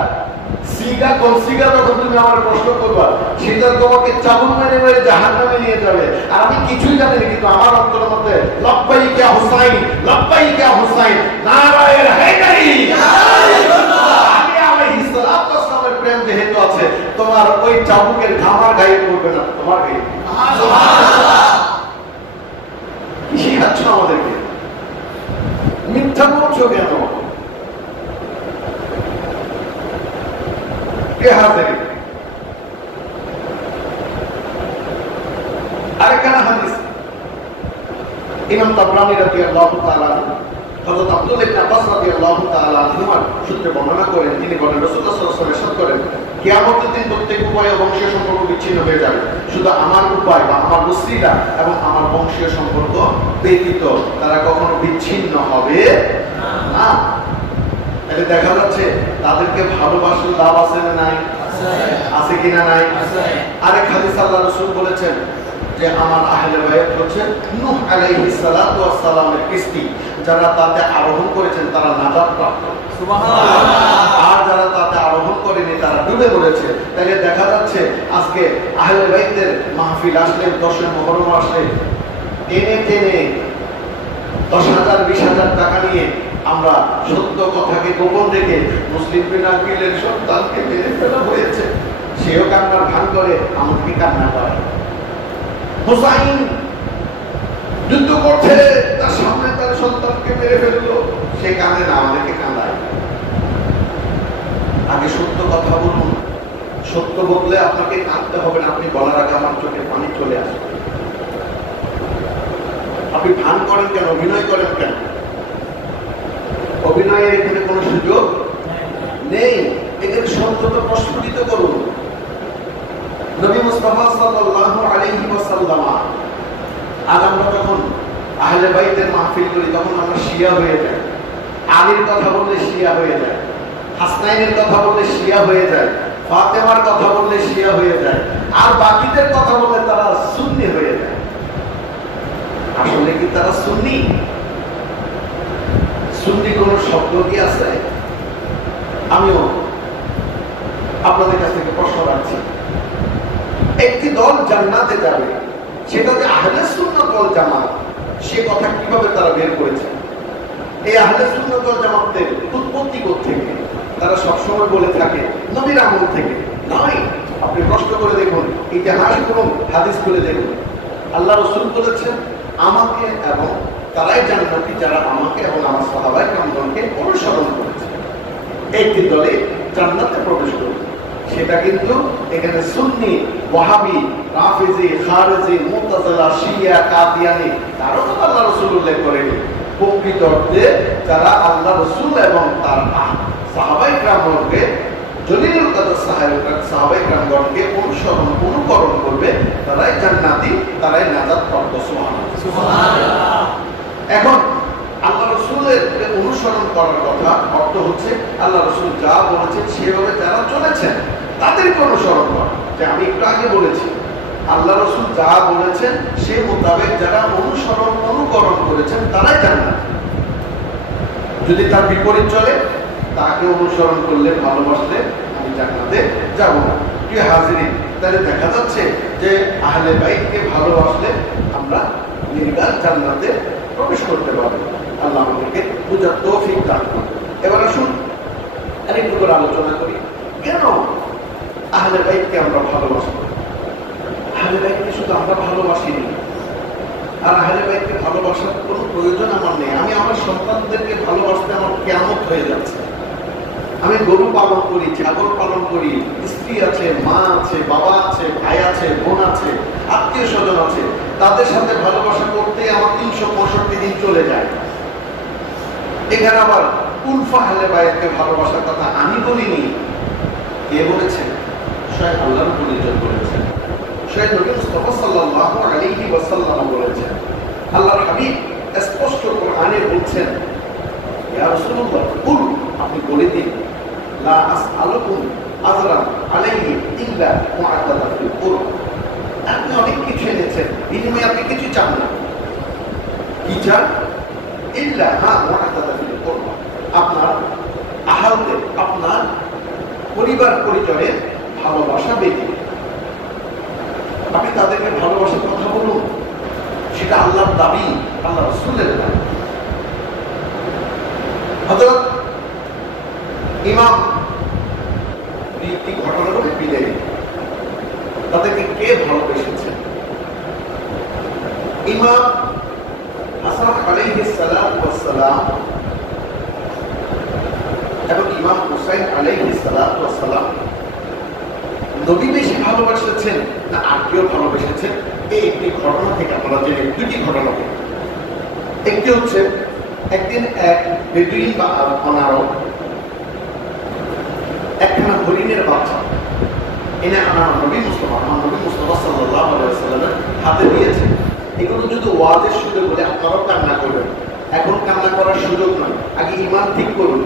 সিগা কনসিগা যখন তুমি আমার প্রশ্ন করবা, সেটা তোমাকে চাবুক মেরে মেরে জাহান্নামে নিয়ে যাবে। আর আমি কিছুই জানি না, কিন্তু আমার অন্তরের মধ্যে লব্বাইক ইয়া হুসাইন, লব্বাইক ইয়া হুসাইন, নারায়ে হায়দারি, আলী আলাইহিস সালাতু ওয়াস সালামের প্রেম যেহেতু আছে, তোমার ওই চাবুকের ঘামার গায়ে পড়বে না, তোমার গায়ে। সুবহানাল্লাহ। কি শিখাচ্ছ আমাদেরকে? মিথ্যা বলছো কেন? আরেকখানা হাদিস ইমাম তাবরানী রাদিয়াল্লাহু তাআলা হযরত আব্দুল্লাহ ইবনে আব্বাস রাদিয়াল্লাহু তাআলা আনহুমার সূত্রে বর্ণনা করেন। তিনি বলেন, রাসূলুল্লাহ সাল্লাল্লাহু আলাইহি ওয়াসাল্লাম ইরশাদ করেন, কিয়ামতের দিন প্রত্যেক উপায় ও বংশীয় সম্পর্ক বিচ্ছিন্ন হয়ে যাবে, শুধু আমার উপায় বা আমার মুসলিরা এবং আমার বংশীয় সম্পর্ক ব্যতীত তারা কখনো বিচ্ছিন্ন হবে না। তাহলে দেখা যাচ্ছে তাদেরকে ভালোবাসলে লাভ আছে না নাই? আছে কিনা নাই? আরেক হাদিস আল্লাহ রাসূল বলেছেন যে আমার আহলে বায়ত হচ্ছে নূহ আলাইহিস সালাতু ওয়াস সালামের কিস্তি, যারা তাতে আরোহণ করেছেন তারা নাজাত প্রাপ্ত, সুবহানাল্লাহ। আর যারা তাতে আরোহণ করেনি তারা ডুবে পড়েছে। তাহলে দেখা যাচ্ছে আজকে আহলে বাইতের মাহফিল আসলে, 10 মুহররম আসলে টেনে টেনে 10,000 20,000 টাকা নিয়ে আমরা সত্য কথাকে গোপন রেখে মুসলিম বিনাকিলের সন্তানকে মেরে ফেলা হয়েছে, সেও কান্নার ভান করে, আমাকে কান্না করে। হুসাইন যুদ্ধ করছে, তার সামনে তার সন্তানকে মেরে ফেললো, সে কাঁদে না, আমাদেরকে কাঁদায়। আগে সত্য কথা বলুন, সত্য বললে আপনাকে কাঁদতে হবে না, আপনি বলার আগে আমার চোখে পানি চলে আসবে। আপনি ভান করেন কেন, অভিনয় করেন কেন? অভিনয়ের এখানে কোনো সুযোগ নেই, এখানে সত্যতা প্রস্ফুটিত করুন। নবী মুস্তাফা সাল্লাল্লাহু আলাইহি ওয়াসাল্লাম, আজ আমরা যখন আহলে বাইতের মাহফিল করি তখন আমরা শিয়া হয়ে যাই, আলীর কথা বললে শিয়া হয়ে যায়, হাসনাইনের কথা বললে শিয়া হয়ে যায়, ফাতেমার কথা বললে শিয়া হয়ে যায়, আর বাকিদের কথা বললে তারা সুন্নি হয়ে যায়। আসলে কি তারা সুন্নি? সুন্নি কোন শব্দ কি আছে? আমিও আপনাদের কাছ থেকে প্রশ্ন রাখছি। একটি দল জান্নাতে যাবে, সেটা যে আহলে সুন্নাত ওয়াল জামাত, সে কথা কিভাবে তারা বের করেছে? এই আহলে সুন্নাত ওয়াল জামাতের উৎপত্তি কোত্থেকে? তারা সবসময় বলে থাকে নবীর আমল থেকে। নয়, আপনি প্রশ্ন করে দেখুন, ইতিহাস কোন হাদিস খুলে দেখুন। আল্লাহ রাসূল বলেছেন আমাকে এবং তারাই জান্নাতি যারা আমাকে এবং আমার সাহাবায়ে কেরামগণকে অনুসরণ করেছে। একটি দলে জান্নাতে প্রবেশ করবে, সেটা কিন্তু এখানে সুন্নি, ওয়াহাবি, রাফিজি, খারেজি, মুতাজিলা, শিয়া, কাদিয়ানি কারো তো আল্লাহ রাসূল উল্লেখ করেনি। প্রকৃত অর্থে যারা আল্লাহ রাসূল এবং তার সাহাবায়ে কেরামগণকে, জলিলুল কদর সাহাবায়ে কেরামগণকে অনুকরণ করবে, তারাই জান্নাতি, তারাই নাজাত প্রাপ্ত। সুবহানাল্লাহ। এখন আল্লাহ রাসূলের অনুসরণ করার কথা অর্থ হচ্ছে আল্লাহ রাসূল যা বলেছেন সেভাবে যারা চলেছেন তাদেরকে অনুসরণ করা। যে আমি একটু আগে বলেছি, আল্লাহ রাসূল যা বলেছেন সে মোতাবেক যারা অনুকরণ করেছেন তারাই জান্নাতি। যদি তার বিপরীত চলে, তাকে অনুসরণ করলে, ভালোবাসলে আমি জান্নাতে যাব না। প্রিয় হাজিরিন, তাহলে দেখা যাচ্ছে যে আহলে বাইতকে ভালোবাসলে আমরা নির্গাত জান্নাতে প্রবেশ করতে পারবো। আল্লাহ আমাদেরকে বুঝার তৌফিক দান করুন। এবার আসুন আরেকটু করে আলোচনা করি, কেন আহলে বাইতকে আমরা ভালোবাসি? আহলে বাইতকে শুধু আমরা ভালোবাসিনি, আর আহলে বাইতকে ভালোবাসার কোনো প্রয়োজন আমার নেই। আমি আমার সন্তানদেরকে ভালোবাসতে আমার কিয়ামত হয়ে যাচ্ছে। আমি গরু পালন করি, ছাগল পালন করি, স্ত্রী আছে, মা আছে, বাবা আছে, ভাই আছে, বোন আছে, আত্মীয় স্বজন আছে, তাদের সাথে ভালোবাসা করতে আমার 365 দিন চলে যায়। এখানে আবার উলফা আহলে বাইতকে ভালোবাসার কথা আমি বলিনি, কে বলেছেন? স্বয়ং আল্লাহর পরিচয় বলেছেন, স্বয়ং নবী মুস্তাফা সাল্লাল্লাহু আলাইহি ওয়াসাল্লাম বলেছেন। আল্লাহর হাবিব স্পষ্ট কোরআনে বলছেন, ইয়া রাসূলুল্লাহ কুল, আপনি বলে দিন, লা আসআলুকুম আজরান আলাইহি ইল্লা মুআতাদাতুল কুরব। আপনি অনেক কিছু এনেছেন, বিনিময়ে আপনি কিছু চান না। কি চান? ইল্লা মুআতাদাতুল কুরব, আপনার আহালদের, আপনার পরিবার পরিচয়ের ভালোবাসা ব্যতীত। আপনি তাদেরকে ভালোবাসার কথা বলুন, সেটা আল্লাহর দাবি, আল্লাহ রাসূলের দাবি। হযরত ইমাম একটি ঘটনা বলে বিদায়, তাদেরকে কে ভালোবেসেছেন? ইমাম হাসান আলাইহিস সালাতু ওয়াস সালাম এবং ইমাম হুসাইন আলাইহিস সালাতু ওয়াস সালাম নবী বেশি ভালোবাসেছেন না আর কেউ ভালোবেসেছেন? এই একটি ঘটনা থেকে আমরা জেনে, দুটি ঘটনা থেকে। একটি হচ্ছে একদিন এক বেদুইন বা অনারব একখানা হরিণের বাচ্চা এনে আমার নবী মুস্তাফা সাল্লাল্লাহু আলাইহি ওয়াসাল্লামের হাতে দিয়েছে। এগুলো যদি ওয়াজের সুযোগ বলে আপনারাও কান্না করবেন, এখন কান্না করার সুযোগ নয়, আগে ঈমান ঠিক করুন।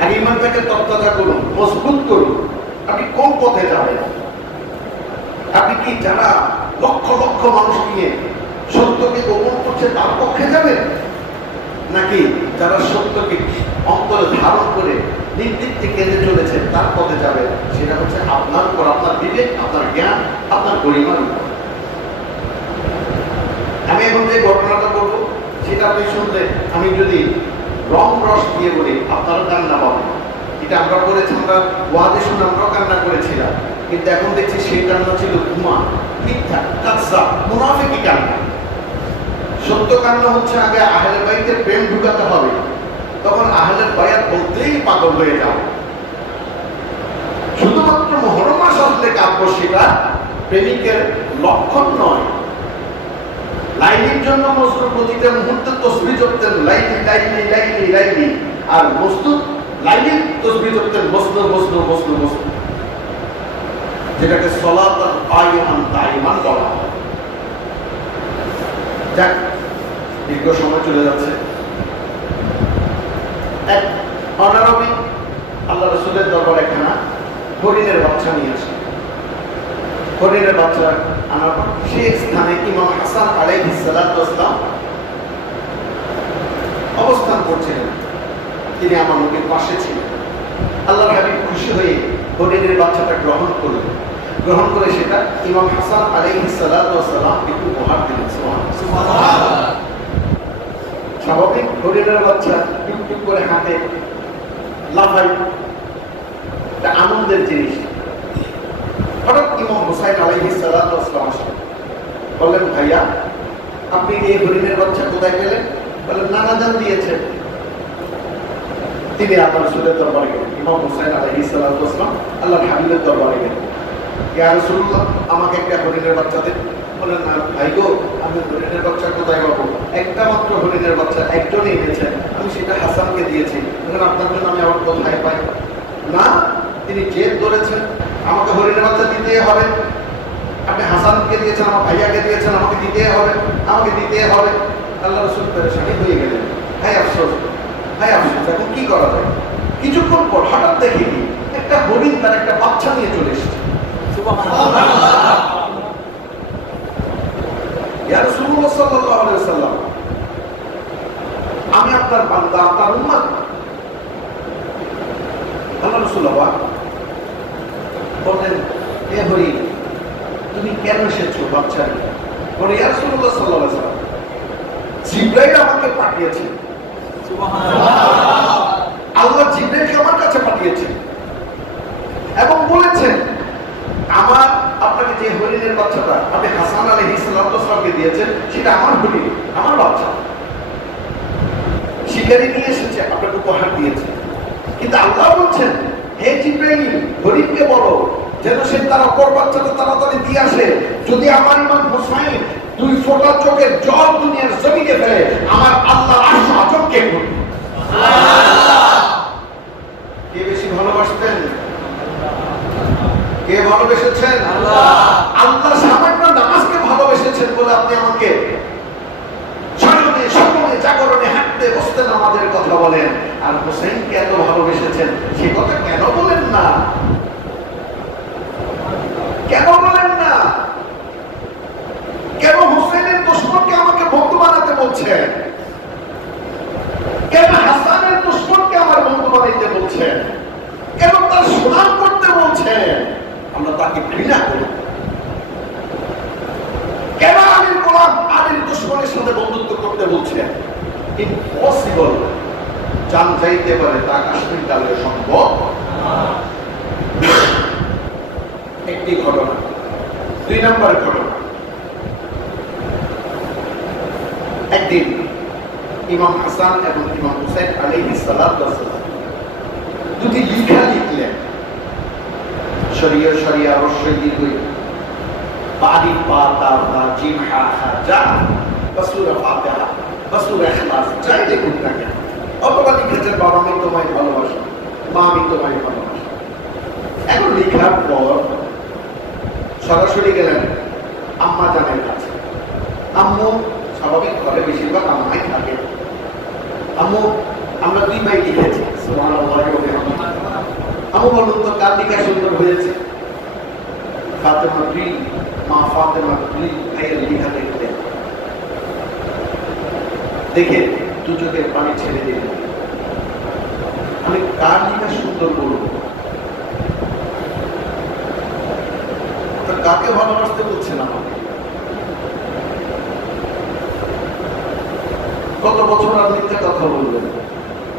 আর ইমানটাকে তত্ত্বাধা করুন, মজবুত করুন। আপনি কোন পথে যাবেন? আপনি কি যারা লক্ষ লক্ষ মানুষ নিয়ে সত্যকে গোপন করছে তার পক্ষে যাবেন, নাকি যারা সত্যকে অন্তরে ধারণ করে নির্দিষ্টে কেঁদে চলেছে তার পথে যাবেন? সেটা হচ্ছে আপনার উপর, আপনার বিবেক, আপনার জ্ঞান, আপনার গরিমার উপর। আমি এখন যে ঘটনাটা বলবো সেটা আপনি শুনলে, আমি যদি রং রস দিয়ে বলি আপনারা কান্না পাবেন। এটা আমরা করেছি, আমরা ওয়াদে শুনে আমরাও কান্না করেছিলাম, কিন্তু এখন দেখছি সেই কান্না ছিল ঘুমা, মিথ্যা, কাজা, মুনাফিকি কান্না। সত্য কান্না হচ্ছে আগে আহলে বাইতে প্রেম ঢুকাতে হবে, তখন আহলের বায়াত বলতেই পাগল হয়ে যাও। শুধুমাত্র মুহররম মাস আসলে কাব্য সেটা প্রেমিকের লক্ষণ নয়। লাইনের জন্য মজনু প্রতিটা মুহূর্তে তসবিহ জপতেন, লাইলি লাইলি লাইলি লাইলি, আর মজনু লাইলি তসবিহ জপতেন, মজনু মজনু মজনু মজনু, যেটাকে সলাতান কায়িমান দাইমান বলা হয়। যাক, দীর্ঘ সময় চলে যাচ্ছে। এক অনারবি আল্লাহ রাসূলের দরবারে একখানা হরিণের বাচ্চা নিয়ে আসে। হরিণের বাচ্চা আনার পর সেই স্থানে ইমাম হাসান আলাইহিস সালাতু ওয়াস সালাম অবস্থান করছিলেন। তিনি আমার নবীর পাশে ছিলেন। আল্লাহর হাবিব খুশি হয়ে হরিণের বাচ্চাটা গ্রহণ করলেন। গ্রহণ করে সেটা ইমাম হাসান আলাইহিস সালাতু ওয়াস সালামকে উপহার দিলেন। সুবহানাল্লাহ। স্বাভাবিক হরিণের বাচ্চা টুকটুক করে হাতে লাফাই, এটা আনন্দের জিনিস। হঠাৎ ইমাম হুসাইন আলাইহিস সালাতু ওয়াস সালাম আসলেন, বললেন, ভাইয়া আপনি এই হরিণের বাচ্চা কোথায় পেলেন? বললেন, নানা জান দিয়েছেন। তিনি আল্লাহ রাসূলের দরবারে গেলেন। ইমাম হুসাইন আলাইহিস সালাতু ওয়াস সালাম আল্লাহর হাবিবের দরবারে গেলেন। ইয়া রাসূলুল্লাহ, আমাকে একটা হরিণের বাচ্চা দেন। বললেন, না ভাই গো, আমি হরিণের বাচ্চা কোথায় পাবো? একটা মাত্র হরিণের বাচ্চা একজনই এনেছেন, আমি সেটা হাসানকে দিয়েছি। আপনার জন্য আমি আবার কোথায় পাই? না, তিনি জেদ ধরেছেন, আমাকে হরিণের বাচ্চা দিতে হবে। আপনি হাসানকে দিয়েছেন, আমার ভাইয়াকে দিয়েছেন, আমাকে দিতে হবে, আমাকে দিতে হবে। আল্লাহ রাসূল পেরেশানি হয়ে গেলেন। হায় আফসোস, হায় আফসোস, এখন কি করা যায়? কিছুক্ষণ পর হঠাৎ দেখি একটা হরিণ তার একটা বাচ্চা নিয়ে চলে এসেছে। ইয়া রাসূলুল্লাহ সাল্লাল্লাহু আলাইহি ওয়াসাল্লাম, আমি আপনার বান্দা, আপনার উম্মত। আল্লাহ রাসূল বললেন, হে হরিণ, তুমি কেন এসেছো বাচ্চা নিয়ে? বলে, ইয়া রাসূলুল্লাহ সাল্লাল্লাহু আলাইহি ওয়াসাল্লাম, জিবরাইল আমাকে পাঠিয়েছে। সুবহানাল্লাহ। আল্লাহ জিবরাইলকে আমার কাছে পাঠিয়েছে এবং বলেছেন, আমার আপনাকে যে হরিণের বাচ্চাটা আপনি হাসান আলাইহিস সালামকে দিয়েছেন সেটা আমার হরিণ, আমার বাচ্চা। শিকারী নিয়ে এসেছে, আপনাকে উপহার দিয়েছে। কিন্তু আল্লাহ বলছেন, হে জিবরাইল, হরিণকে বলো যেন সে তার অপর বাচ্চাটা তাড়াতাড়ি দিয়ে আসে। যদি আমার ইমাম হুসাইন 2 ফোঁটা চোখের জল দুনিয়ার জমিনে ফেলে, আমার আল্লাহ আরশ আজমকে করবে। কে বেশি ভালোবাসতেন? কে ভালোবেসেছেন? আল্লাহ। আল্লাহ সামান্য নামাজকে ভালোবেসেছেন বলে আপনি আমাকে শয়নে স্বপ্নে জাগরণে হাঁটতে বসতে নামাজের কথা বলেন, আর হোসেনকে এত ভালোবেসেছেন সে কথা কেন বলেন না? কেন বলেন না? কেন হোসেনের দুশমনকে আমাকে বন্ধু বানাতে বলছেন? কেন হাসানের দুশমনকে আমার বন্ধু বানাইতে বলছেন? কেন তার সুনাম করতে বলছেন? আমরা তাকে ঘৃণা করি। কেন আলীর গোলাম আলীর দুশমনের সাথে বন্ধুত্ব করতে বলছেন? ইম্পসিবল। জান যাইতে পারে, তা কাশ্মীর কালে সম্ভব। একটি ঘটনা। 2 নম্বর ঘটনা, একদিন ইমাম হাসান এবং ইমাম হুসাইন আলাইহিস সালাতু ওয়াস সালাম দুটি লিখা লিখলেন। শরিয়া শরিয়া রসই দীর্ঘই বাড়ি পা তার না জিম হা হা যা বাসুরা ফাতিহা বাসুরা ইখলাস যাই দেখুন না কেন, অথবা লিখেছেন, বাবা আমি তোমায় ভালোবাসি, মা আমি তোমায় ভালোবাসি। এখন লেখার পর সরাসরি গেলেন আম্মা জানের কাছে। আম্মু স্বাভাবিক ঘরে বেশিরভাগ আম্মাই থাকে। আম্মু আমরা 2 ভাই লিখেছি, আমি বলুন তো কার লিখা সুন্দর হয়েছে? ফাতেমা 2, মা ফাতেমা 2 ভাইয়ের লিখা দেখলেন, দেখে দু চোখের পানি ছেড়ে দিলেন। আমি কার লিখা সুন্দর বলবো? কাকে ভালোবাসতে বলছেন আমাকে? কত বছর আর মিথ্যা কথা বলবেন?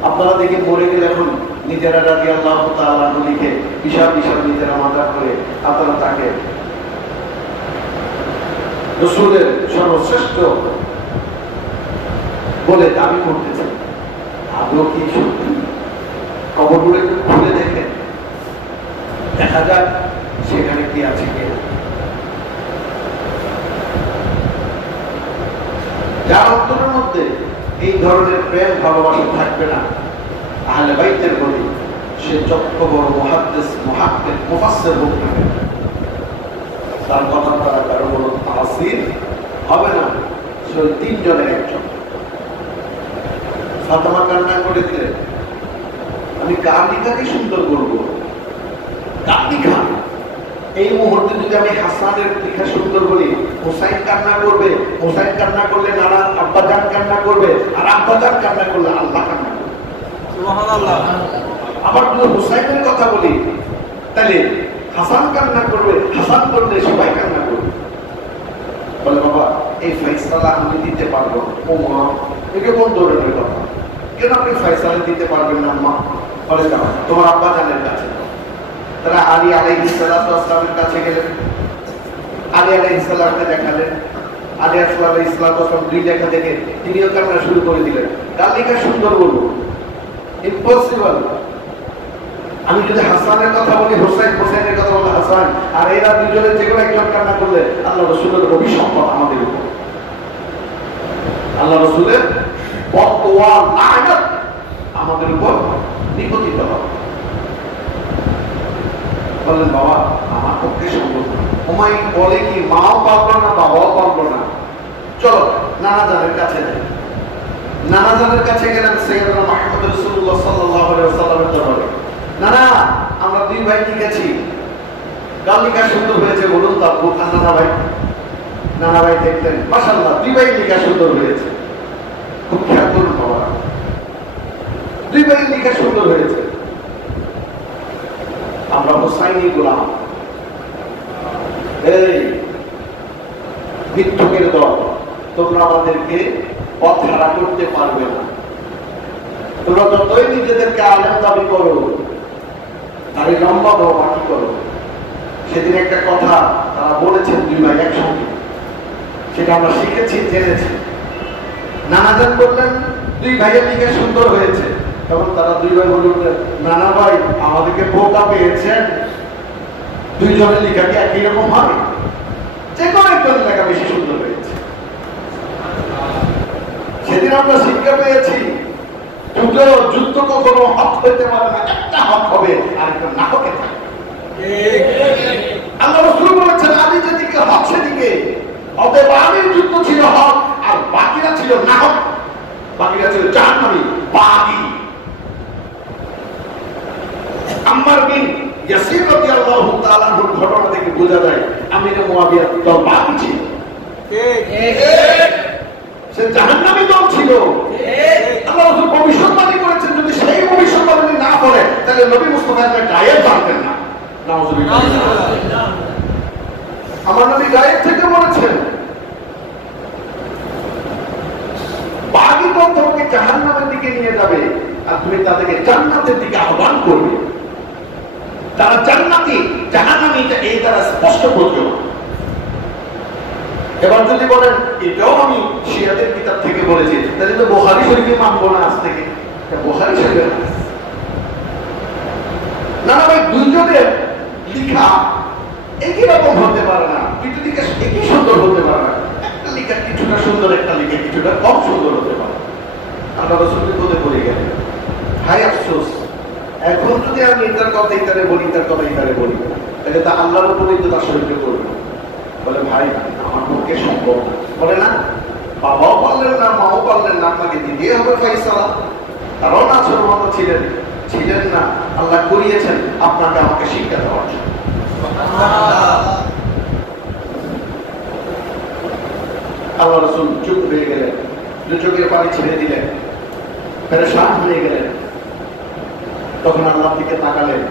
আপনারা দেখে মরে গেলে এখন নিজেরা রাদিয়াল্লাহু তাআলা লিখে বিশাল বিশাল নিজেরা মাথা করে আপনারা তাকে রাসূলের সর্বশ্রেষ্ঠ বলে দাবি করতেছেন। আদৌ কি সত্যি? কবরগুলো একটু খুলে দেখেন, দেখা যাক সেখানে কি আছে কিনা। যার অন্তরের মধ্যে এই ধরনের প্রেম ভালোবাসা থাকবে না আহলে বাইতের প্রতি, সে যত বড় মুহাদ্দিস মুহাক্কিক মুফাসসির হোক না কেন, তার কথা দ্বারা কারো বড় তাসির হবে না। সে 3 জনের একজন। ফাতেমা কান্না করে দিলেন, আমি কার লিখাকে সুন্দর করবো? কার লিখা? এই মুহূর্তে যদি আমি হাসানের লিখা সুন্দর বলি, হুসাইন কান্না করবে, হুসাইন কান্না করলে নানা আব্বাজান কান্না করবে, আর আব্বাজান কান্না করলে আল্লাহ কান্না করবে। সুবহানাল্লাহ। আবার যদি হুসাইনের কথা বলি, তাহলে হাসান কান্না করবে, হাসান করলে সবাই কান্না করবে। বলে বাবা এই ফয়সালা আমি দিতে পারবো। ও মা, একে কোন ধরনের কথা? কেন আপনি ফয়সালা দিতে পারবেন না মা? বলে তোমার আব্বাজানের কাছে। তারা আলী আলাইহিস সালাতু ওয়াস সালামের কাছে গেলেন, আলী আলাইহিস সালামকে দেখালেন। আলী আলাইহিস সালাতু ওয়াস সালাম 2 দেখা দেখে তিনিও কান্না শুরু করে দিলেন। কার লেখা সুন্দর বলবো? ইম্পসিবল। আমি যদি হাসানের কথা বলি হোসেন, হোসেনের কথা বলি হাসান, আর এরা দুজনের যে কোনো একজন কান্না করলে আল্লাহ রাসূলের অভিশাপ আমাদের উপর, আল্লাহ রাসূলের বদদুয়া লানত আমাদের উপর নিপতিত হবে। বললেন বাবা আমার পক্ষে সম্ভব না। হুমায়ুন বলে কি মাও পারলো না, বাবাও পারলো না, চলো নানা জানের কাছে যাই। নানা জানের কাছে গেলেন সাইয়েদনা মুহাম্মদ রাসূলুল্লাহ সাল্লাল্লাহু আলাইহি ওয়াসাল্লামের দরবারে। নানা আমরা 2 ভাই লিখেছি, কার লিখা সুন্দর হয়েছে বলুন তো? আব্বু নানা ভাই, নানা ভাই দেখলেন মাশাআল্লাহ 2 ভাই লিখা সুন্দর হয়েছে। খুব খেয়াল করুন বাবা, 2 ভাই লিখা সুন্দর হয়েছে। আমরা হুসাইনি গোলাম, এই মিথ্যুকের দল, তোমরা আমাদেরকে পথ হারা করতে পারবে না। তোমরা যতই নিজেদেরকে আলেম দাবি করো, তারই লম্বা বাকি করো। সেদিন একটা কথা তারা বলেছেন 2 ভাই একসঙ্গে, সেটা আমরা শিখেছি, জেনেছি। নানাজান বললেন 2 ভাইয়ের লিখে সুন্দর হয়েছে। তখন তারা 2 ভাই বললেন নানা ভাই আমাদেরকে বোকা পেয়েছেন, 2 জনের লেখা কি একই রকম হয়? যে কোনো একজনের লেখা বেশি সুন্দর হয়েছে। সেদিন আমরা শিক্ষা পেয়েছি দুটো যুদ্ধ কখনো হক হইতে পারে না, একটা হক হবে আর একটা না হকে থাকবে। আল্লাহ রাসূল বলেছেন আমি যেদিকে হক সেদিকে, অতএব আলীর যুদ্ধ ছিল হক আর বাকিরা ছিল না হক, বাকিরা ছিল জাহান্নামী বাগী। আম্মার বিন ইয়াসির রাদিয়াল্লাহু তাআলা আনহুর ঘটনা থেকে বোঝা যায় আমির মুয়াবিয়া দল বাগী ছিল, সে জাহান্নামী দল ছিল। আল্লাহ রাসূল ভবিষ্যৎবাণী করেছেন যদি সেই ভবিষ্যৎবাণী না করে তাহলে নবী মুস্তাফার গায়েব জানতেন না। নাউযুবিল্লাহ। আমার নবী গায়েব থেকে বলেছেন বাগী দল তোমাকে জাহান্নামের দিকে নিয়ে যাবে আর তুমি তাদেরকে জান্নাতের দিকে আহ্বান করবে। তারা জান্নাতি জাহান্নামী এই দ্বারা স্পষ্ট বলতে। এবার যদি বলেন এটাও আমি শিয়াদের কিতাব থেকে বলেছি, তাহলে তো বুখারী শরীফে মানবো না আজ থেকে। বুখারী শরীফে না না ভাই, 2 জনের লেখা একই রকম হতে পারে না, 2টি লেখা একই সুন্দর হতে পারে না। একটা লেখা কিছুটা সুন্দর, একটা লেখা কিছুটা কম সুন্দর হতে পারে। আল্লাহ রাসূল বিপদে পড়ে গেলেন। হায় আফসোস, এখন যদি আমি এটার কথা ইতারে বলি, তার কথা ইতারে বলি, তাহলে তা আল্লাহর উপরেই তো তার শরীরে করবে। বলে ভাই আমার পক্ষে সম্ভব না। বলে না, বাবাও পারলেন না, মাও পারলেন না, আপনাকে দিতে হবে ফয়সালা। তারাও নাছরমন্ত ছিলেন, ছিলেন না, আল্লাহ করিয়েছেন আপনাকে আমাকে শিক্ষা দেওয়ার জন্য। আল্লাহ রাসূল চুপ হয়ে গেলেন, দু চোখের পানি ছেড়ে দিলেন, পেরেশান হয়ে গেলেন। তখন আল্লাহ দিকে তাকালেন,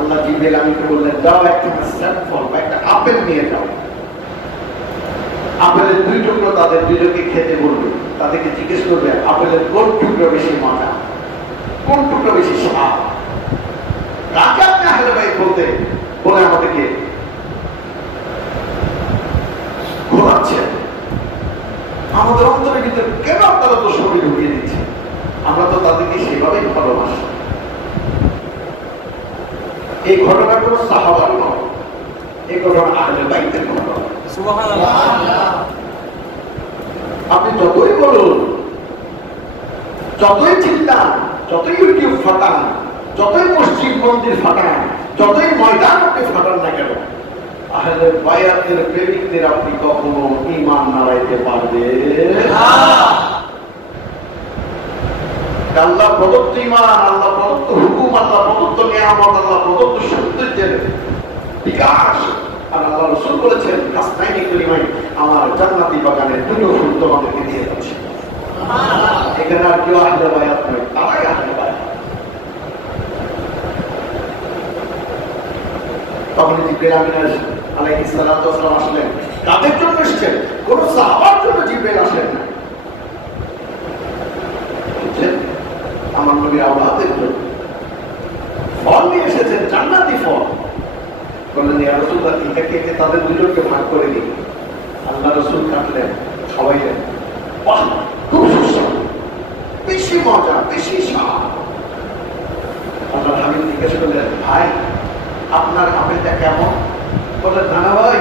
আল্লাহ জিবরিল আমিনকে বললেন, যাও একটা ফল বা একটা আপেল নিয়ে যাও। আপেলের 2 টুকরো তাদের দুজনকে খেতে বলবে, তাদেরকে জিজ্ঞেস করবে আপেলের কোন টুকরো বেশি মজা, কোন টুকরো বেশি স্বাদ। কাকে আপনি আহলে বাইত বলতে বলে আমাদেরকে ঘোরাচ্ছেন? আমাদের অন্তরের ভিতরে কেন আপনারা তো শরীর ঢুকিয়ে দিচ্ছে? আমরা তো তাদেরকে সেভাবেই ভালোবাসি। এই ঘটনা কোনো সাহাবার নয়, এই ঘটনা আহলে বাইতের ঘটনা। আপনি যতই বলুন, যতই চিল্লান, যতই ইউটিউব ফাটান, যতই মসজিদ মন্দির ফাটান, যতই ময়দান আপনি ফাটান না কেন, আহলে বায়াতের প্রেমিকদের আপনি কখনো ঈমান নাড়াইতে পারবেন না। আল্লাহ প্রদত্ত ঈমান, আল্লাহ প্রদত্ত হুকুম, আল্লাহ প্রদত্ত নিয়ামত, আল্লাহ প্রদত্ত সৌন্দর্যের বিকাশ। আর আল্লাহ রাসূল বলেছেন, হাসনাইনি কারিমাইন, আমার জান্নাতি বাগানের 2 ফুল তোমাদেরকে দিয়ে যাচ্ছি। এখানে আর কেউ আহলে বায়াত নয়, তারাই আহলে বায়াত। তখন জিবরিল আমিন আলাইহিস সালাতু ওয়াস সালাম আসলেন। কাদের জন্য এসেছেন? কোন সাহাবার জন্য জিবরিল আসলেন না, আমার নবীর আওলাদের জন্য ফল নিয়ে এসেছেন, জান্নাতি ফল। বললেন, ইয়া রাসূলুল্লাহ, এটাকে তাদের দুজনকে ভাগ করে দিই। আল্লাহ রাসূল কাটলেন, খাওয়াইলেন। বাহ, খুব সুস্বাদু, বেশি মজা, বেশি স্বাদ। আল্লাহর হাবিব জিজ্ঞেস করলেন, ভাই আপনার আপেলটা কেমন? বললেন, নানা ভাই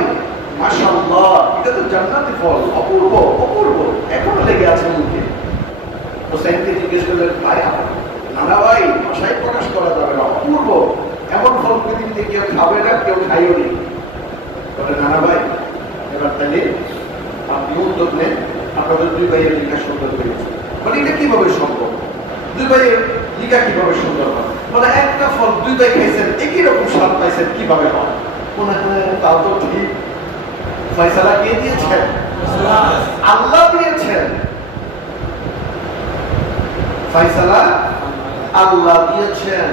মাশাআল্লাহ, এটা তো জান্নাতি ফল, অপূর্ব অপূর্ব, এখনো লেগে আছে মুখে। হোসেনকে জিজ্ঞেস করলেন, ভাই নানা ভাই ভাষায় প্রকাশ করা যাবে না, অপূর্ব, এমন ফল পৃথিবীতে কেউ খাবে না, কেউ খাইও নি। বলে, নানা ভাই এবার তাহলে আপনি উদ্যোগ নেন, আপনাদের 2 ভাইয়ের লিখা সুন্দর হয়েছে। বলে, এটা কিভাবে সম্ভব? 2 ভাইয়ের লিখা কিভাবে সুন্দর হয়? বলে, একটা ফল 2 ভাই খাইছেন, একই রকম স্বাদ পাইছেন, কিভাবে হয়? মনে হয় তাও তো ঠিক। ফয়সালা কে দিয়েছেন? আল্লাহ দিয়েছেন। ফয়সালা আল্লাহ দিয়েছেন,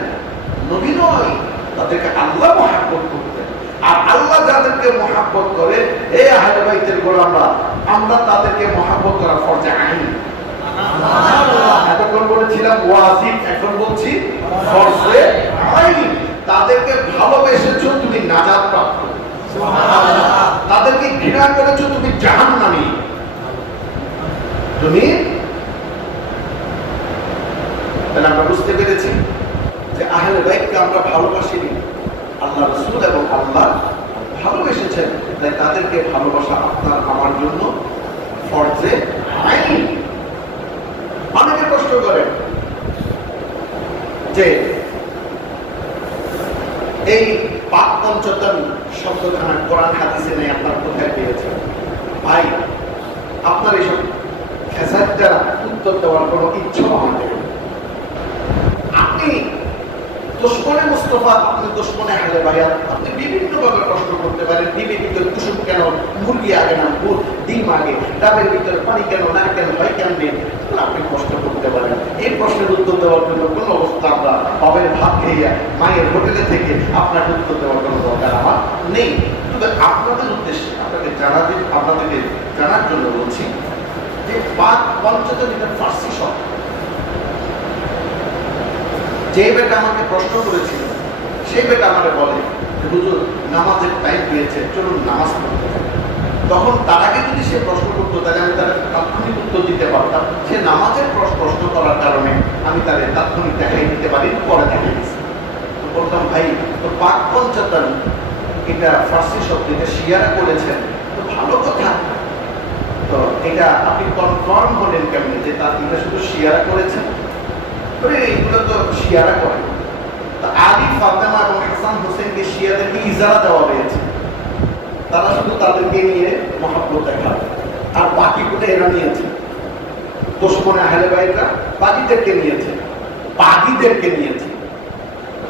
নবী নয়। তাদেরকে আল্লাহ মহব্বত করতেন। আর আল্লাহ যাদেরকে মহব্বত করে, এই আহলে বাইতের গোলামরা, আমরা তাদেরকে মহব্বত করা ফরজে আইন। এতক্ষণ বলেছিলাম ওয়াজিব, এখন বলছি ফরজে আইন। তাদেরকে ভালোবেসেছো তুমি নাজাত প্রাপ্ত, তাদেরকে ঘৃণা করেছো তুমি জাহান্নামী। তুমি তাহলে আমরা বুঝতে পেরেছি যে আহলে বাইতকে আমরা ভালোবাসিনি, আল্লাহ রাসূল এবং আল্লাহ ভালোবেসেছেন, তাই তাদেরকে ভালোবাসা আপনার আমার জন্য ফরজে আইন। অনেকে প্রশ্ন করেন যে এই পাক পঞ্চতন শব্দখানা কোরআন হাদিসে নেই, আপনার কোথায় পেয়েছেন? ভাই আপনার এইসব খেসারটা উত্তর দেওয়ার কোনো ইচ্ছা আমাদের। আপনি দুশমনে মুস্তাফা, আপনি দুশমনে আহলে বায়াত, আপনি বিভিন্ন ভাবে প্রশ্ন করতে পারেন। ডিমের ভিতরে কুসুম কেন, মুরগি আগে না ডিম আগে, ডাবের ভিতরে পানি কেন, না কেন, হয় কেমনে, আপনি প্রশ্ন করতে পারেন। এই প্রশ্নের উত্তর দেওয়ার জন্য কোন অবস্থা আমরা বাবের ভাত খেয়ে মায়ের হোটেলে থেকে আপনাকে উত্তর দেওয়ার কোনো দরকার আমার নেই। তবে আপনাদের উদ্দেশ্যে আপনাদেরকে জানার জন্য বলছি যে পাক পঞ্চতন এটা ফার্সি শব্দ। যে বেটা আমাকে প্রশ্ন করেছিল, সেই বেটা আমাকে বলে, হুজুর নামাজের টাইম পেয়েছে, চলুন নামাজ পড়তে। তখন তার আগে যদি সে প্রশ্ন করতো, তাহলে আমি তার তাৎক্ষণিক উত্তর দিতে পারতাম। সে নামাজের প্রশ্ন করার কারণে আমি তাদের তাৎক্ষণিক দেখাই দিতে পারি, পরে দেখাই দিচ্ছি। বলতাম, ভাই তো পাক পঞ্চতন এটা ফার্সি শব্দ, এটা শিয়ারা করেছেন, তো ভালো কথা। তো এটা আপনি কনফার্ম হলেন কেমন যে তার এটা শুধু শিয়ারা করেছেন? এইগুলো তো শিয়ারা করে। আলী, ফাতেমা এবং হাসান হোসেনকে শিয়াদেরকে ইজারা দেওয়া হয়েছে, তারা শুধু তাদেরকে নিয়ে মহব্বত দেখাবে, আর বাকিগুলো এরা নিয়েছে। দুশমনে আহলে বাইতরা বাগীদেরকে নিয়েছে,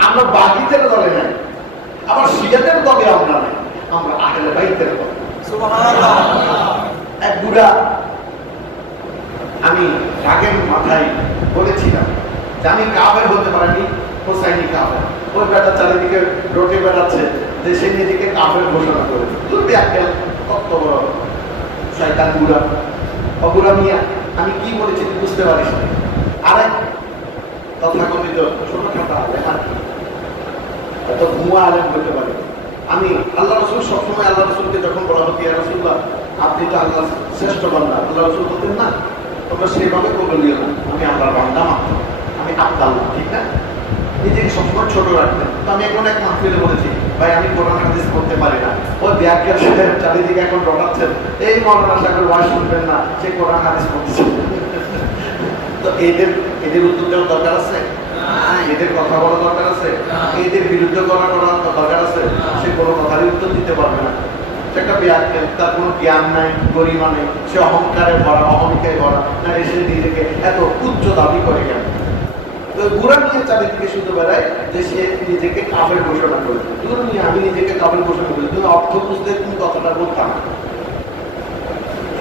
আমরা বাগীদের দলে নাই, আবার শিয়াদের দলে আমরা নাই, আমরা আহলে বাইতের দলে। সুবহানাল্লাহ। এক বুড়া, আমি রাগের মাথায় বলেছিলাম যে আমি কাফের হতে পারিনি, হোসাইনি কাফের। ওই বেটা চারিদিকে রোটে বেড়াচ্ছে যে সে নিজেকে কাফের ঘোষণা করেছে। তুই একটা কত বড় শয়তান বুড়া। বুড়া মিয়া, আমি কি বলেছি তুই বুঝতে পারিস না? আরেক তথাকথিত ছোটখাটো আলেম, এত ভুয়া আলেম হতে পারে। আমি আল্লাহ রসুল সবসময় আল্লাহ রসুলকে যখন বলা হতো ইয়া রাসূলুল্লাহ আপনি তো আল্লাহ শ্রেষ্ঠ বান্দা, আল্লাহ রসুল বলতেন না তোমরা সেইভাবে বলিও না, আমি আল্লাহর বান্দা মাত্র, আমি আব্দাল্লাহ, ঠিক না? নিজেকে সবসময় ছোট রাখতেন। তো আমি এখন এক মাহফিলে বলেছি ভাই আমি কোরআন হাদিস পড়তে পারি না। ওই ব্যাখ্যার সাথে চারিদিকে এখন রটাচ্ছেন এই মৌলানা সাহেবের ওয়াজ শুনবেন না, সে কোরআন হাদিস পড়তেছে। তো এদের উত্তর দেওয়ার দরকার আছে? এদের কথা বলা দরকার আছে? এদের বিরুদ্ধে করার দরকার আছে? সে কোনো কথারই উত্তর দিতে পারবে না। সে একটা ব্যাখ্যা, তার কোনো জ্ঞান নাই, গরিমা নেই, সে অহংকারে ভরা, অহমিকায় ভরা, না এসে নিজেকে এত উচ্চ দাবি করে কেন? বুড়া নিয়ে চারিদিকে শুধু বেড়ায় যে সে নিজেকে কাফের ঘোষণা করেছে। আমি নিজেকে কাফের ঘোষণা করেছি, তুমি অর্থ বুঝতে তুমি কথাটা বলতাম না,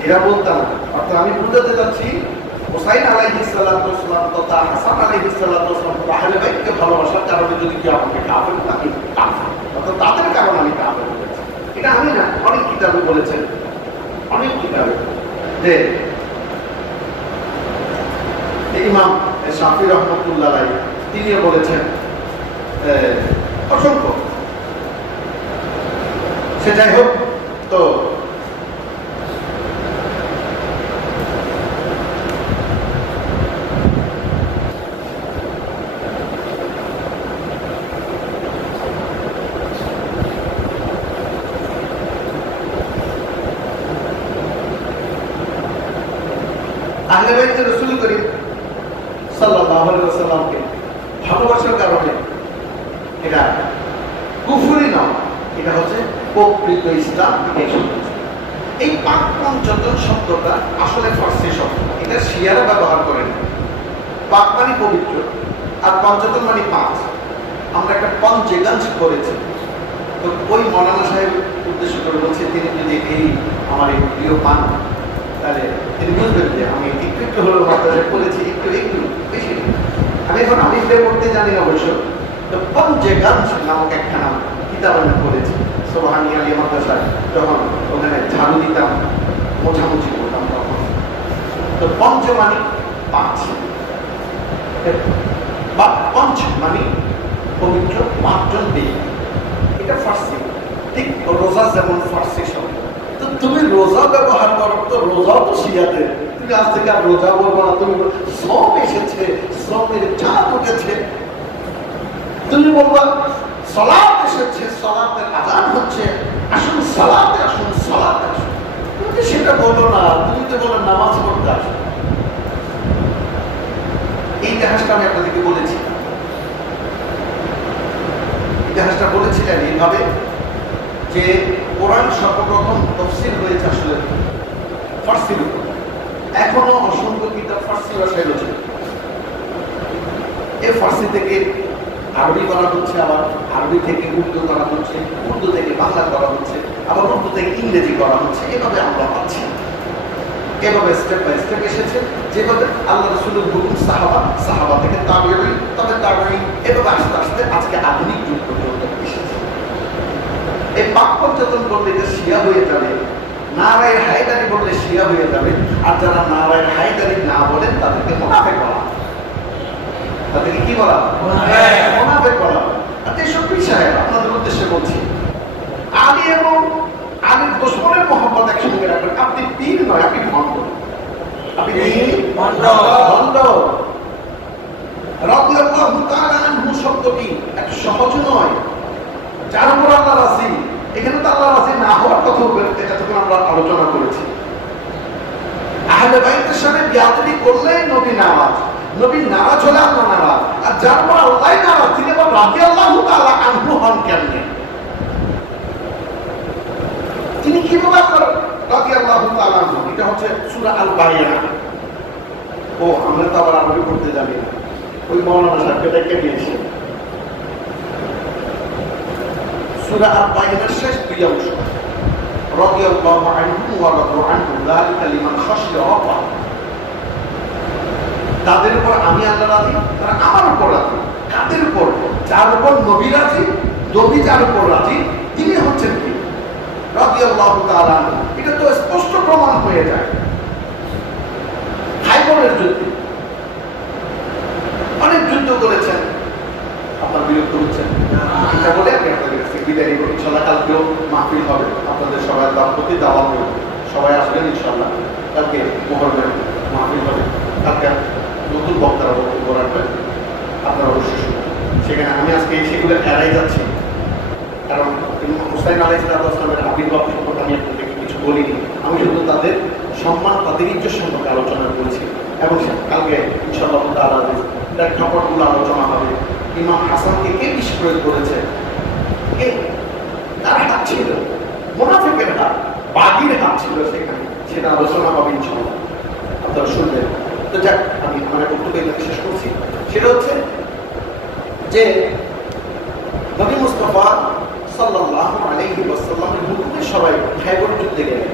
এরা বলতাম না। অর্থাৎ আমি বুঝতে চাচ্ছি হুসাইন আলাইহিস সালাতু ওয়াস সালাম তথা হাসান আলাইহিস সালাতু ওয়াস সালাম আহলে বাইতকে ভালোবাসার কারণে যদি কেউ আমাকে কাফের বলে, কাফের অর্থাৎ তাদের কারণে আমি কাফের বলেছি। এটা আমি না, অনেক কিতাবে বলেছেন, অনেক কিতাবে যে ইমাম শাফি রহমতুল্লাহ আলাইহি তিনিও বলেছেন অসংখ্য। সে যাই হোক, তো আহলে বাইত রাসূল করিম সাল্লাল্লাহু আলাইহি ওয়াসাল্লামকে ভালোবাসার কারণে এটা কুফরি নয়, এটা হচ্ছে প্রকৃত ইসলাম থেকে এসেছে। এই পাক পঞ্চতন শব্দটা আসলে ফার্সি শব্দ, এটা শিয়ারা ব্যবহার করেন। পাক মানে পবিত্র, আর পঞ্চতন মানে পাঁচ। আমরা একটা পঞ্চেগাঞ্জ করেছি। তো ওই মৌলানা সাহেব উদ্দেশ্য করে বলছে তিনি যদি এই আমার এই প্রিয় পান তাহলে তিনি বুঝবেন যে আমি একটু একটু হলেও মাত্রায় বলেছি, একটু বেশি। আমি এখন আলিফে পড়তে জানি না অবশ্য। তো পঞ্চেগাঞ্জ নামক একটা নাম কিতাব আমি পড়েছি সোবহানি আলী মাদ্রাসায়, যখন ওখানে ঝাড়ু দিতাম, মোছামুছি করতাম তখন। তো পঞ্চ মানে পাঁচ, পঞ্চ মানে পবিত্র, পাঁচজন ব্যক্তি, এটা ফার্সি। ঠিক রোজা যেমন ফার্সি শব্দ, তো তুমি রোজা ব্যবহার করো, তো রোজাও তো শিয়াতে। তুমি আজ থেকে আর রোজা বলবো না, তুমি শ্রম এসেছে, শ্রমের চাঁদ উঠেছে। তুমি বলবা সালাত এসেছে, সালাতের আযান হচ্ছে, আসুন সালাতে আসুন, সালাতে আসুন। তুমি তো সেটা বলো না, তুমি তো বলো নামাজ পড়তে আসো। এই ইতিহাসটা আমি আপনাদেরকে বলেছি। ইতিহাসটা বলেছিলেন এইভাবে যে কোরআন সর্বপ্রথম তাফসীর হয়েছে আসলে ফার্সির উপর। এখনো অসংখ্য কিতাব ফার্সি ভাষায় রয়েছে। এই ফার্সি থেকে আরবি করা হচ্ছে, আবার আরবি থেকে উর্দু করা হচ্ছে, উর্দু থেকে বাংলা করা হচ্ছে, আবার উর্দু থেকে ইংরেজি করা হচ্ছে। এভাবে আমরা পাচ্ছি, এভাবে স্টেপ বাই স্টেপ এসেছে। যেভাবে আল্লাহ রাসূলের হুকুম সাহাবা, সাহাবা থেকে তাবেঈন, তবে তাবেঈন, এভাবে আস্তে আস্তে আজকে আধুনিক যুগ পর্যন্ত এসেছে। এই পাক পঞ্চতন বললে যে শিয়া হয়ে যাবে, নারায়ে হায়দারি বললে শিয়া হয়ে যাবে, আর যারা নারায়ে হায়দারি না বলেন তাদেরকে মুনাফিক বলা, তাদেরকে কি বলা? মুনাফিক বলা। আর এসব বিষয়ে আপনাদের উদ্দেশ্যে বলছি, আলী এবং আলীর দুশমনের মহব্বত একসঙ্গে রাখবেন। আপনি পীর নয়, আপনি ভণ্ড। আপনি ভণ্ড। রাদিয়াল্লাহু তাআলা আনহু শব্দটি একটু সহজ নয়। যার উপর আল্লাহ রাজি, এখানে তো আল্লাহ রাজি না হওয়ার কথা এতক্ষণ আমরা আলোচনা করেছি। আহলে বাইতের সাথে বিয়াদবি করলে নবী নারাজ, নবী নারাজ হলে আল্লাহ নারাজ। আর যার উপর আল্লাহ নারাজ, তিনি আবার রাদিয়াল্লাহু তাআলা আনহু হন কেমনে? তিনি কিভাবে আল্লাহ রাদিয়াল্লাহু তাআলা আনহু? এটা হচ্ছে সূরা আল বায়িনা। ও আমরা তো আবার আরবি পড়তে জানি না, ওই মৌলানা সাহেবকে ডেকে নিয়েছে। সূরা আল-বাইনের শেষ দুই অংশ, রাদিয়াল্লাহু আনহু ওয়া রাদু আনহু যালিকা লিমান খাশিয়া রাব্বাহ। তাদের উপর আমি আল্লাহ রাজি, তারা আমার উপর রাজি। কাদের উপর? যার উপর নবী রাজি, নবী যার উপর রাজি, তিনি হচ্ছেন কি রাদিয়াল্লাহু তাআলা। এটা তো স্পষ্ট প্রমাণ হয়ে যায় খাইবরের যুদ্ধে। অনেক যুদ্ধ করেছেন, আপনার বিরক্ত হচ্ছেন, এটা বলে আমি আপনাদের কাছে বিদায় করি। ইনশাল্লাহ কালকেও মাহফিল হবে, আপনাদের সবাই প্রতি দাওয়াত করব, সবাই আসবেন ইনশাল্লাহ। কালকে মুহররমের মাহফিল হবে, কালকে নতুন বক্তারা বক্তব্য রাখবেন, আপনারা অবশ্যই শুনবেন। সেখানে আমি আজকে সেগুলো এড়াই যাচ্ছি, কারণ হুসাইন আলাইহিস সালামের আবির্ভাব সম্পর্কে আমি আপনাদেরকে কিছু বলিনি। আমি শুধু তাদের সম্মান, তাদের ইজ্জত সম্পর্কে আলোচনা করেছি। এবং কালকে ইনশাআল্লাহ তাআলা প্রেক্ষাপটগুলো আলোচনা হবে। ইমাম হাসানকে কে বিষ প্রয়োগ করেছে, কে, তার হাত ছিল, মুনাফিকের হাত, বাগীর হাত ছিল সেখানে, সেটা আলোচনা হবে ইনশাআল্লাহ, আপনারা শুনবেন। তো যাক, আমি আমার বক্তব্য এখানে শেষ করছি। সেটা হচ্ছে যে নবী মুস্তাফা সাল্লাল্লাহু আলাইহি ওয়াসাল্লামের হুকুমে সবাই খায়বর যুদ্ধে গেলেন।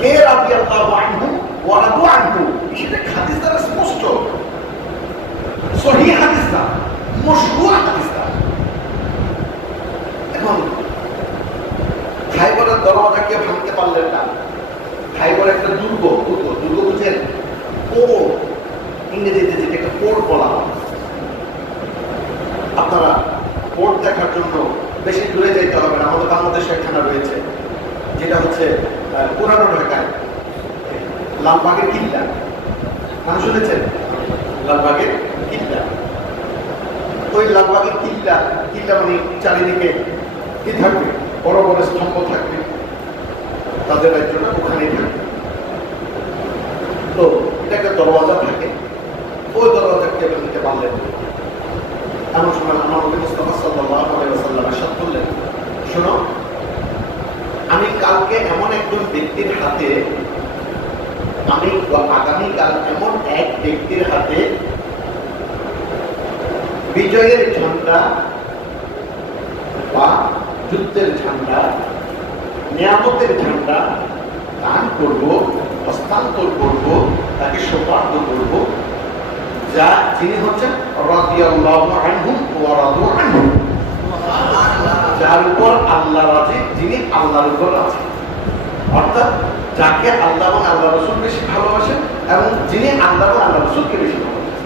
কে রাদিয়াল্লাহু আনহু ওয়া রাদু আনহু, সেটা হাদিস দ্বারা স্পষ্ট, সহিহ হাদিস না, মশরুআ হাদিস না। এখন খায়বরের দরওয়াজাকে ভাঙতে পারলেন না। খায়বর একটা দুর্গ বুঝেন, পোর, ইংরেজিতে যেটাকে পোর বলা হয়। আপনারা পোর্ট দেখার জন্য বেশি দূরে যাইতে হবে না, আমাদের বাংলাদেশে একখানা রয়েছে, যেটা হচ্ছে পুরানো ঢাকায় লালবাগের কিল্লা, নাম শুনেছেন? লালবাগের কিল্লা, ওই লালবাগের কিল্লা মানে চারিদিকে কি থাকবে, বড় বড় স্তম্ভ থাকবে, তাদের রাজ্যটা ওখানেই থাকবে। তো এটা একটা দরওয়াজা থাকে, ওই দরওয়াজাকে ভাঙতে পারলেন। এমন সময় আমার নবী মুস্তাফা সাল্লাল্লাহু আলাইহি ওয়াসাল্লাম ইরশাদ করলেন, শোনো, আমি কালকে এমন একজন ব্যক্তির হাতে, আমি আগামীকাল এমন এক ব্যক্তির হাতে বিজয়ের ঝান্ডা বা যুদ্ধের ঝান্ডা, নিয়ামতের ঝান্ডা দান করব, হস্তান্তর করব, তাকে সোপার্দ করব, যা যিনি হচ্ছেন রাদিয়াল্লাহু আনহু ওয়া রাদু আনহু, যার উপর আল্লাহ রাজি, যিনি আল্লাহর উপর রাজি। অর্থাৎ যাকে আল্লাহ এবং আল্লাহ রাসূল বেশি ভালোবাসেন এবং যিনি আল্লাহ এবং আল্লাহ রাসূলকে বেশি ভালোবাসেন,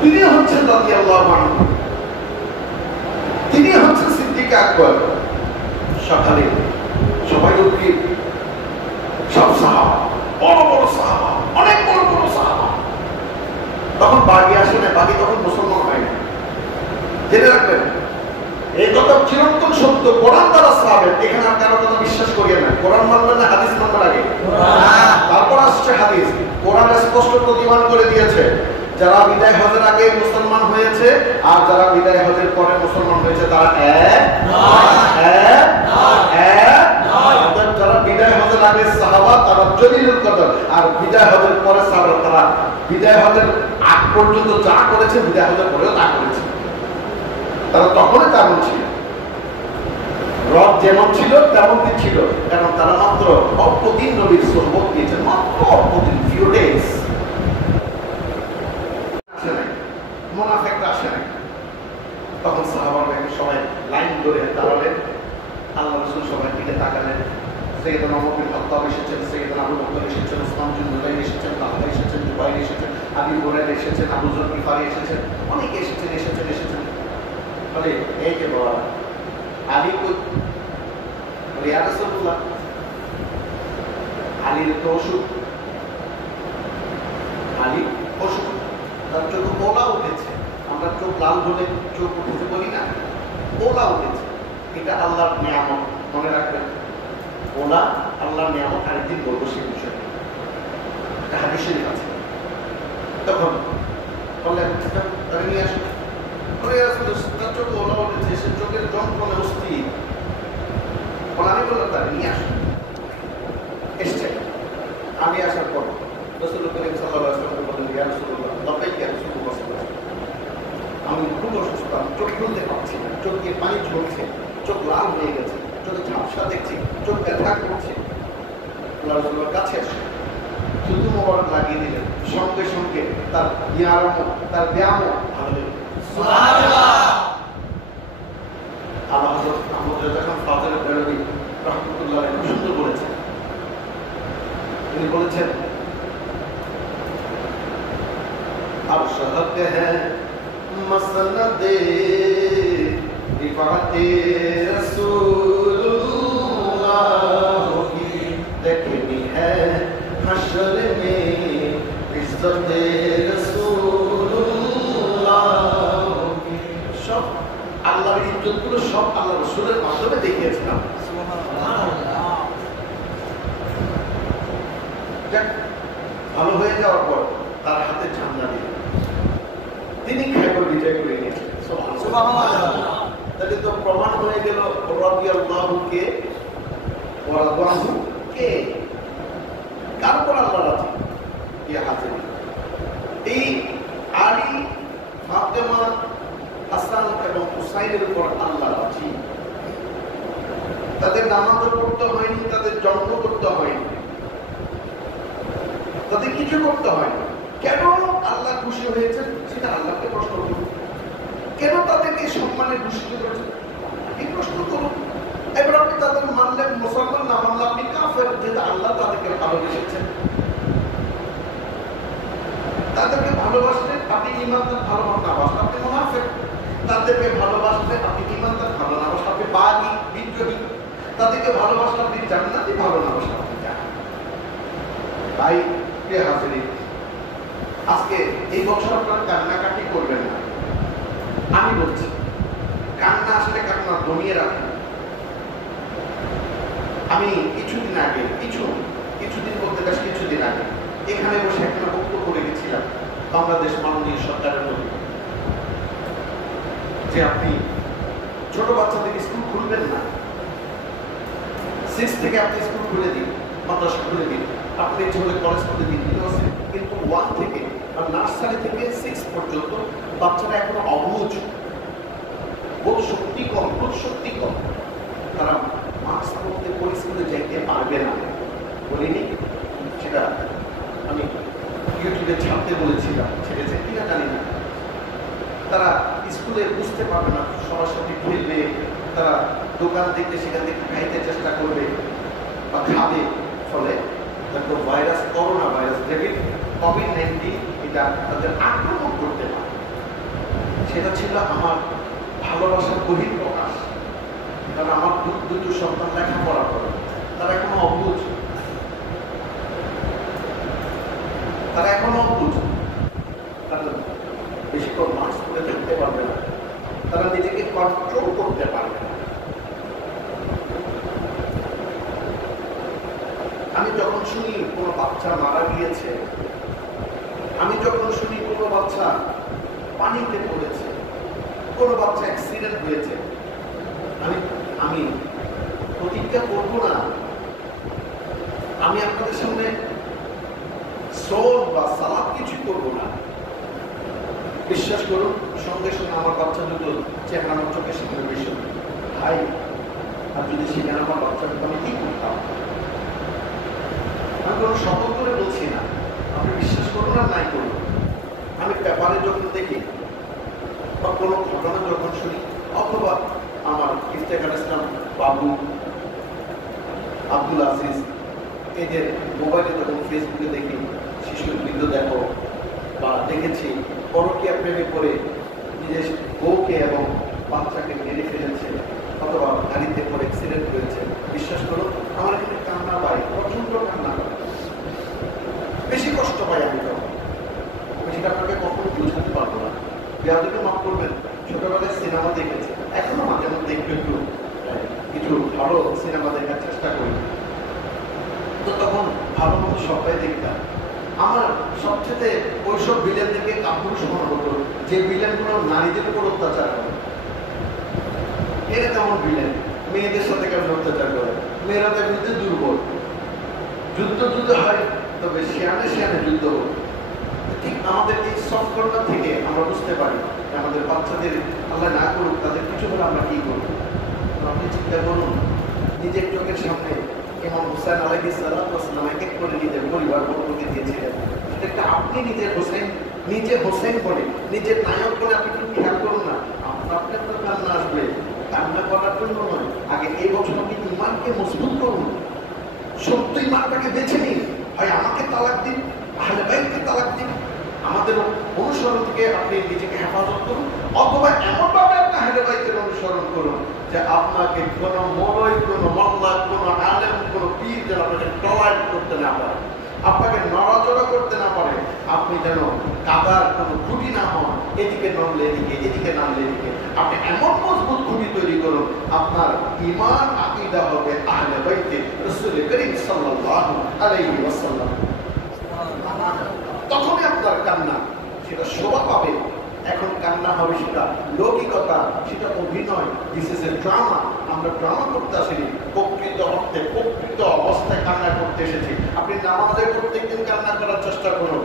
তিনি হচ্ছেন রাদিয়াল্লাহু আনহু, তিনি হচ্ছেন সিদ্দিক আকবর। সকালে সবাই উঠে, সব সাহাবা, বড় বড় সাহাবা, অনেক বড় বড় সাহাবা। তখন বাগি আসে না, বাগি তখন মুসলমান হয় না। জেনে রাখবেন, এই কথা চিরন্তন সত্য, কোরআন দ্বারা সাহাবের। এখানে আর কারো কথা বিশ্বাস করিয়ে না, কোরআন মানবেন না হাদিস মানবেন আগে, তারপর আসছে হাদিস। কোরআন স্পষ্ট প্রতিমান করে দিয়েছে, যারা বিদায় হজের আগে মুসলমান হয়েছে আর যারা বিদায় হজের পরে মুসলমান হয়েছে তারা এক নয়। যারা বিদায় হজের আগে সাহাবা তারা জলিলুল কদর, আর বিদায় হজের পরে সাহাবা তারা বিদায় হজের আগ পর্যন্ত যা করেছে বিদায় হজের পরেও তা করেছে। তারা তখনই তেমন ছিল, রব যেমন ছিল তেমনই ছিল, কারণ তারা মাত্র অল্প দিন নবীর সোহবত নিয়েছেন, মাত্র অল্প দিন, ফিউ ডেজ। মুনাফিকরা আসে নাই। তখন সাহাবারা সবাই লাইন ধরে দাঁড়ালেন, আল্লাহ রাসূল সবাই দিকে তাকালেন। সাইয়েদনা ওমর বিন খাত্তাব এসেছেন, সাইয়েদনা আবু বকর এসেছেন, ওসমান বিন নুরাইন এসেছেন, তালহা এসেছেন, জুবাইর এসেছেন, আবু হুরায়রা এসেছেন, আবু যর গিফারি এসেছেন, অনেকে এসেছেন। বলে এই যে বাবা আলী কই? বলে ইয়া রাসূলুল্লাহ, আলীর তো অসুখ, আলী অসুখ, তার চোখ ওলা উঠেছে। আমরা চোখ লাল হলে চোখ উঠেছে বলি না, ওলা উঠেছে। এটা আল্লাহর নিয়ামত, মনে রাখবেন। ওলা আল্লাহর নিয়ামত, আরেকদিন বলবো সেই বিষয়ে, একটা হাদিস শরীফ আছে। তখন বললেন তাকে নিয়ে আসুন। তার চোখ ওলা উঠেছে, সে চোখের যন্ত্রণে অস্থির। আমি বললাম তাকে নিয়ে আসুন। এসছে, আমি আসার পর রাসূল করিম সাল্লাল্লাহু আলাইহি ওয়াসাল্লাম বললেন, ইয়া রাসূলুল্লাহ, লাব্বাইক ইয়া রাসূলুল্লাহ, আমি খুব অসুস্থ, আমি চোখ খুলতে পারছি না, চোখ দিয়ে পানি ঝরছে, চোখ লাল হয়ে গেছে, চোখে ঝাপসা দেখছি, চোখ ব্যথা করছে। আল্লাহ রাসূলের কাছে আসে থুতু মোবারক লাগিয়ে দিলেন, সঙ্গে সঙ্গে তার ইয়ারামও তার ব্যায়ামও ভালো হয়ে গেল। সুবহানাল্লাহ। আল্লাহ হযরত আহমদ রাজা খান ফাজলে বেরলভী রাহমাতুল্লাহ আলাইহি সুন্দর বলেছেন, তিনি বলেছেন, আরশাদ হ্যাঁ মসনদে রিফাতে রাসূলুল্লাহ কি দেখনি হ্যাঁ হাশর মে ইজ্জতে রাসূলুল্লাহ কি। সব আল্লাহর ইজ্জতগুলো সব আল্লাহ রাসূলের মাধ্যমে দেখিয়েছিলাম। সুবহানাল্লাহ। ভালো হয়ে যাওয়ার পর তার হাতে ঝান্ডা দিলেন, তিনি খায়বার বিজয় করে নিয়েছেন। সুবহানাল্লাহ। তাহলে তো প্রমাণ হয়ে গেল রাদিয়াল্লাহু কে ওয়া রাদওয়ানহু কে, কার উপর আল্লাহ রাজি? কে হাজির। এই আলী, ফাতেমা, হাসান এবং হুসাইনের উপর আল্লাহ রাজি। তাদের নামাজ পড়তে হয়নি, তাদের জন্ম করতে হয়নি, তাদের কিছু করতে হয়নি। কেন আল্লাহ খুশি হয়েছেন সেটা আল্লাহকে প্রশ্ন করুন। কেন তাদেরকে সম্মানে ভূষিত করেছেন এই প্রশ্ন করুন। এবার আপনি তাদের মানলেন মুসলমান, না মানলে আপনি কাফের, যেহেতু আল্লাহ তাদেরকে ভালোবেসেছেন। তাদেরকে ভালোবাসলে আপনি ঈমানদার, ভালোবাসা না বাসলে আপনি মুনাফিক। তাদেরকে ভালোবাসলে আপনি ঈমানদার, ভালো না বাসলে আপনি বাগী বিদ্রোহী। তাদেরকে ভালোবাসলে আপনি জান্নাতি, ভালো না বাসলে আপনি জাহান্নামী। ভাই প্রিয় হাজিরিন, আজকে এই বছর আপনারা কান্নাকাটি করবেন না। আমি বলছি, কান্না আসলে কান্না দমিয়ে রাখেন। আমি কিছুদিন আগে, কিছুদিন বলতে বেশ কিছুদিন আগে এখানে বসে একটা বক্তব্য করে গেছিলাম বাংলাদেশ মাননীয় সরকারের প্রতি, যে আপনি ছোট বাচ্চাদের স্কুল খুলবেন না, 6 থেকে আপনি স্কুল খুলে দিন, মাদ্রাসা খুলে দিন, আপনি ইচ্ছে হলে কলেজ খুলে দিন, কিন্তু 1 থেকে আর নার্সারি থেকে 6 পর্যন্ত বাচ্চারা এখনো অবুঝ, বোধ শক্তি কম, তারা মাস্ক পরতে পরে স্কুলে যাইতে পারবে না। বলিনি সেটা, আমি ইউটিউবে ছাড়তে বলেছিলাম, ছেড়েছে কিনা জানি না। তারা স্কুলে বুঝতে পারবে না, সবার সাথে খেলবে, তারা দোকান থেকে সেখান থেকে খাইতে চেষ্টা করবে বা খাবে, ফলে ভাইরাস, করোনা ভাইরাস, কোভিড-19 এটা তাদের আক্রমণ করতে পারে। সেটা ছিল আমার ভালোবাসার বহিঃপ্রকাশ। কারণ আমার দুটো সন্তান লেখাপড়া করে, তারা এখনো অবুঝ, তারা বেশিক্ষণ মাস্ক পরে থাকতে পারবে না, তারা নিজেকে কন্ট্রোল করতে পারবে না। আমি যখন শুনি কোনো বাচ্চা মারা গিয়েছে, আমি যখন শুনি কোনো বাচ্চা পানিতে পড়েছে, কোনো বাচ্চা অ্যাক্সিডেন্ট হয়েছে, আমি প্রতিজ্ঞা করবো না, আমি আপনাদের সামনে সোল বা সালাদ কিছু করবো না। বিশ্বাস করুন, সঙ্গে সঙ্গে আমার বাচ্চা দুটো চেহারা আমার চোখের সামনে ভীষণ ভাই, আর যদি সেখানে আমার বাচ্চাকে আমি কি করতাম? আমি কোনো শপথ করে বলছি না, আপনি বিশ্বাস করুন আর নাই করুন। আমি পেপারে যখন দেখি বা কোনো ঘটনা যখন শুনি, অথবা আমার ইফতেখার ইসলাম বাবু, আব্দুল আজিজ, এদের মোবাইলে যখন ফেসবুকে দেখি শিশুর ভিডিও দেখো, বা দেখেছি পরকীয়া প্রেমে করে নিজের বউকে এবং বাচ্চাকে মেরে ফেলেছে, অথবা গাড়িতে করে অ্যাক্সিডেন্ট হয়েছে, বিশ্বাস করুন আমার এখানে কান্না পাই, প্রচন্ড কান্না পাই, বেশি কষ্ট পাই আমি তখন। সেটা আপনাকে কখনো বোঝাতে পারবো না। বিয়াদকে মাফ করবেন, ছোটবেলায় সিনেমা দেখেছি, এখনো মাঝে মধ্যে একটু কিছু ভালো সিনেমা দেখার চেষ্টা করি, তো তখন ভালো মতো সবাই দেখতাম। আমার সবচেয়ে ওইসব ভিলেন থেকে কাপুরুষ মনে হতো, যে ভিলেনগুলো নারীদের উপর অত্যাচার করে। এরা তেমন ভিলেন, মেয়েদের সাথে কেমন অত্যাচার করে, মেয়েরা তার বিরুদ্ধে দুর্বল, যুদ্ধ হয়, তবে শিয়ানে শিয়ানে যুদ্ধ হল। ঠিক আমাদের এই সফট কর্নার থেকে আমরা বুঝতে পারি যে আমাদের বাচ্চাদের আল্লাহ না করুক, তাদের কিছু হলে আমরা কি করব। আপনি চিন্তা করুন, নিজের চোখের সামনে ইমাম হুসাইন আলাইহিস সালাম এক এক করে নিজের পরিবার বর্গকে দিয়েছিলেন। সেটা আপনি নিজে হোসেন বলে, নিজের নায়ক বলে আপনি একটু খেয়াল করুন না। আপনার তো কান্না আসবে, কান্না করার জন্য নয়। আগে এই বছর আপনি ইমানকে মজবুত করুন, সত্য ইমানটাকে বেছে নিন। হয় আমাকে তালাক দিন, আহলে বাইতকে তালাক দিন, আমাদের অনুসরণ থেকে আপনি নিজেকে হেফাজত করুন, অথবা এমনভাবে আপনি আহলে বাইতের অনুসরণ করুন যে আপনাকে কোনো মৌলবি, কোনো মোল্লা, কোনো আলেম, কোনো পীর যেন আপনাকে টলারেট করতে না পারে, আপনাকে নড়াচড়া করতে না পারে। আপনি যেন কাদার কোনো খুঁটি না হন, এদিকে নড়লে এদিকে, এদিকে নামলে এদিকে। আপনি এমন মজবুত খুঁটি তৈরি করুন, আপনার ঈমান আকীদা হবে আহলে বাইতে রাসূল করিম সাল্লাল্লাহু আলাইহি ওয়াসাল্লাম। তখনই আপনার কান্না সেটা শোভা পাবে। এখন কান্না হবে সেটা লৌকিকতা, সেটা অভিনয়, দিস ইজ এ ড্রামা। আমরা ড্রামা করতে আসিনি, প্রকৃত অর্থে প্রকৃত অবস্থায় কান্না করতে এসেছি। আপনি নামাজে প্রত্যেকদিন কান্না করার চেষ্টা করুন।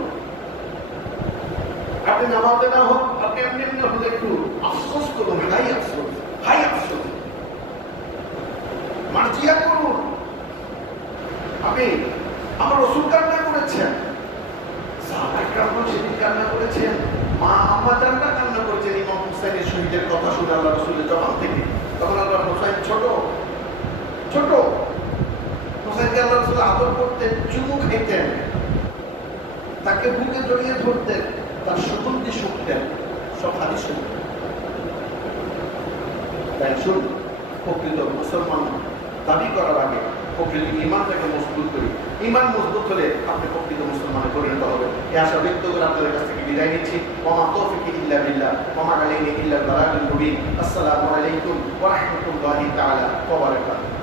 আপনি নামাজে না হোক, আপনি এমনি এমনি হলে একটু আফসোস করুন, হাই আফসোস, হাই আফসোস, মার্জিয়া করুন। আপনি আমার রাসূল কান্না করেছেন, সাহাবায়ে সেদিন কান্না করেছেন, মা আম্মা জানরা কান্না করেছেন ইমাম হুসাইনের শহীদের কথা শুনে আল্লাহ রাসূলের জবান থেকে। তখন আল্লাহ হুসাইন ছোট হুসাইনকে আল্লাহ রাসূল আদর করতেন, চুমু খাইতেন, তাকে বুকে জড়িয়ে ধরতেন, তার সুগন্ধি শুকতেন। সব হাদিস শুনতেন। তাই শুন, প্রকৃত মুসলমান দাবি করার আগে প্রকৃত ইমানটাকে মজবুত করি। ইমান মজবুত হলে আপনি প্রকৃত মুসলমানে পরিণত হবেন। এই আশা ব্যক্ত করে আপনাদের কাছ থেকে বিদায় নিচ্ছি। ওয়া মা তাওফীকি ইল্লা বিল্লাহ ওয়া মা আলাইনা ইল্লা আল বালাগুল মুবিন। আসসালামু আলাইকুম ওয়া রাহমাতুল্লাহি তাআলা ওয়া বারাকাতুহু।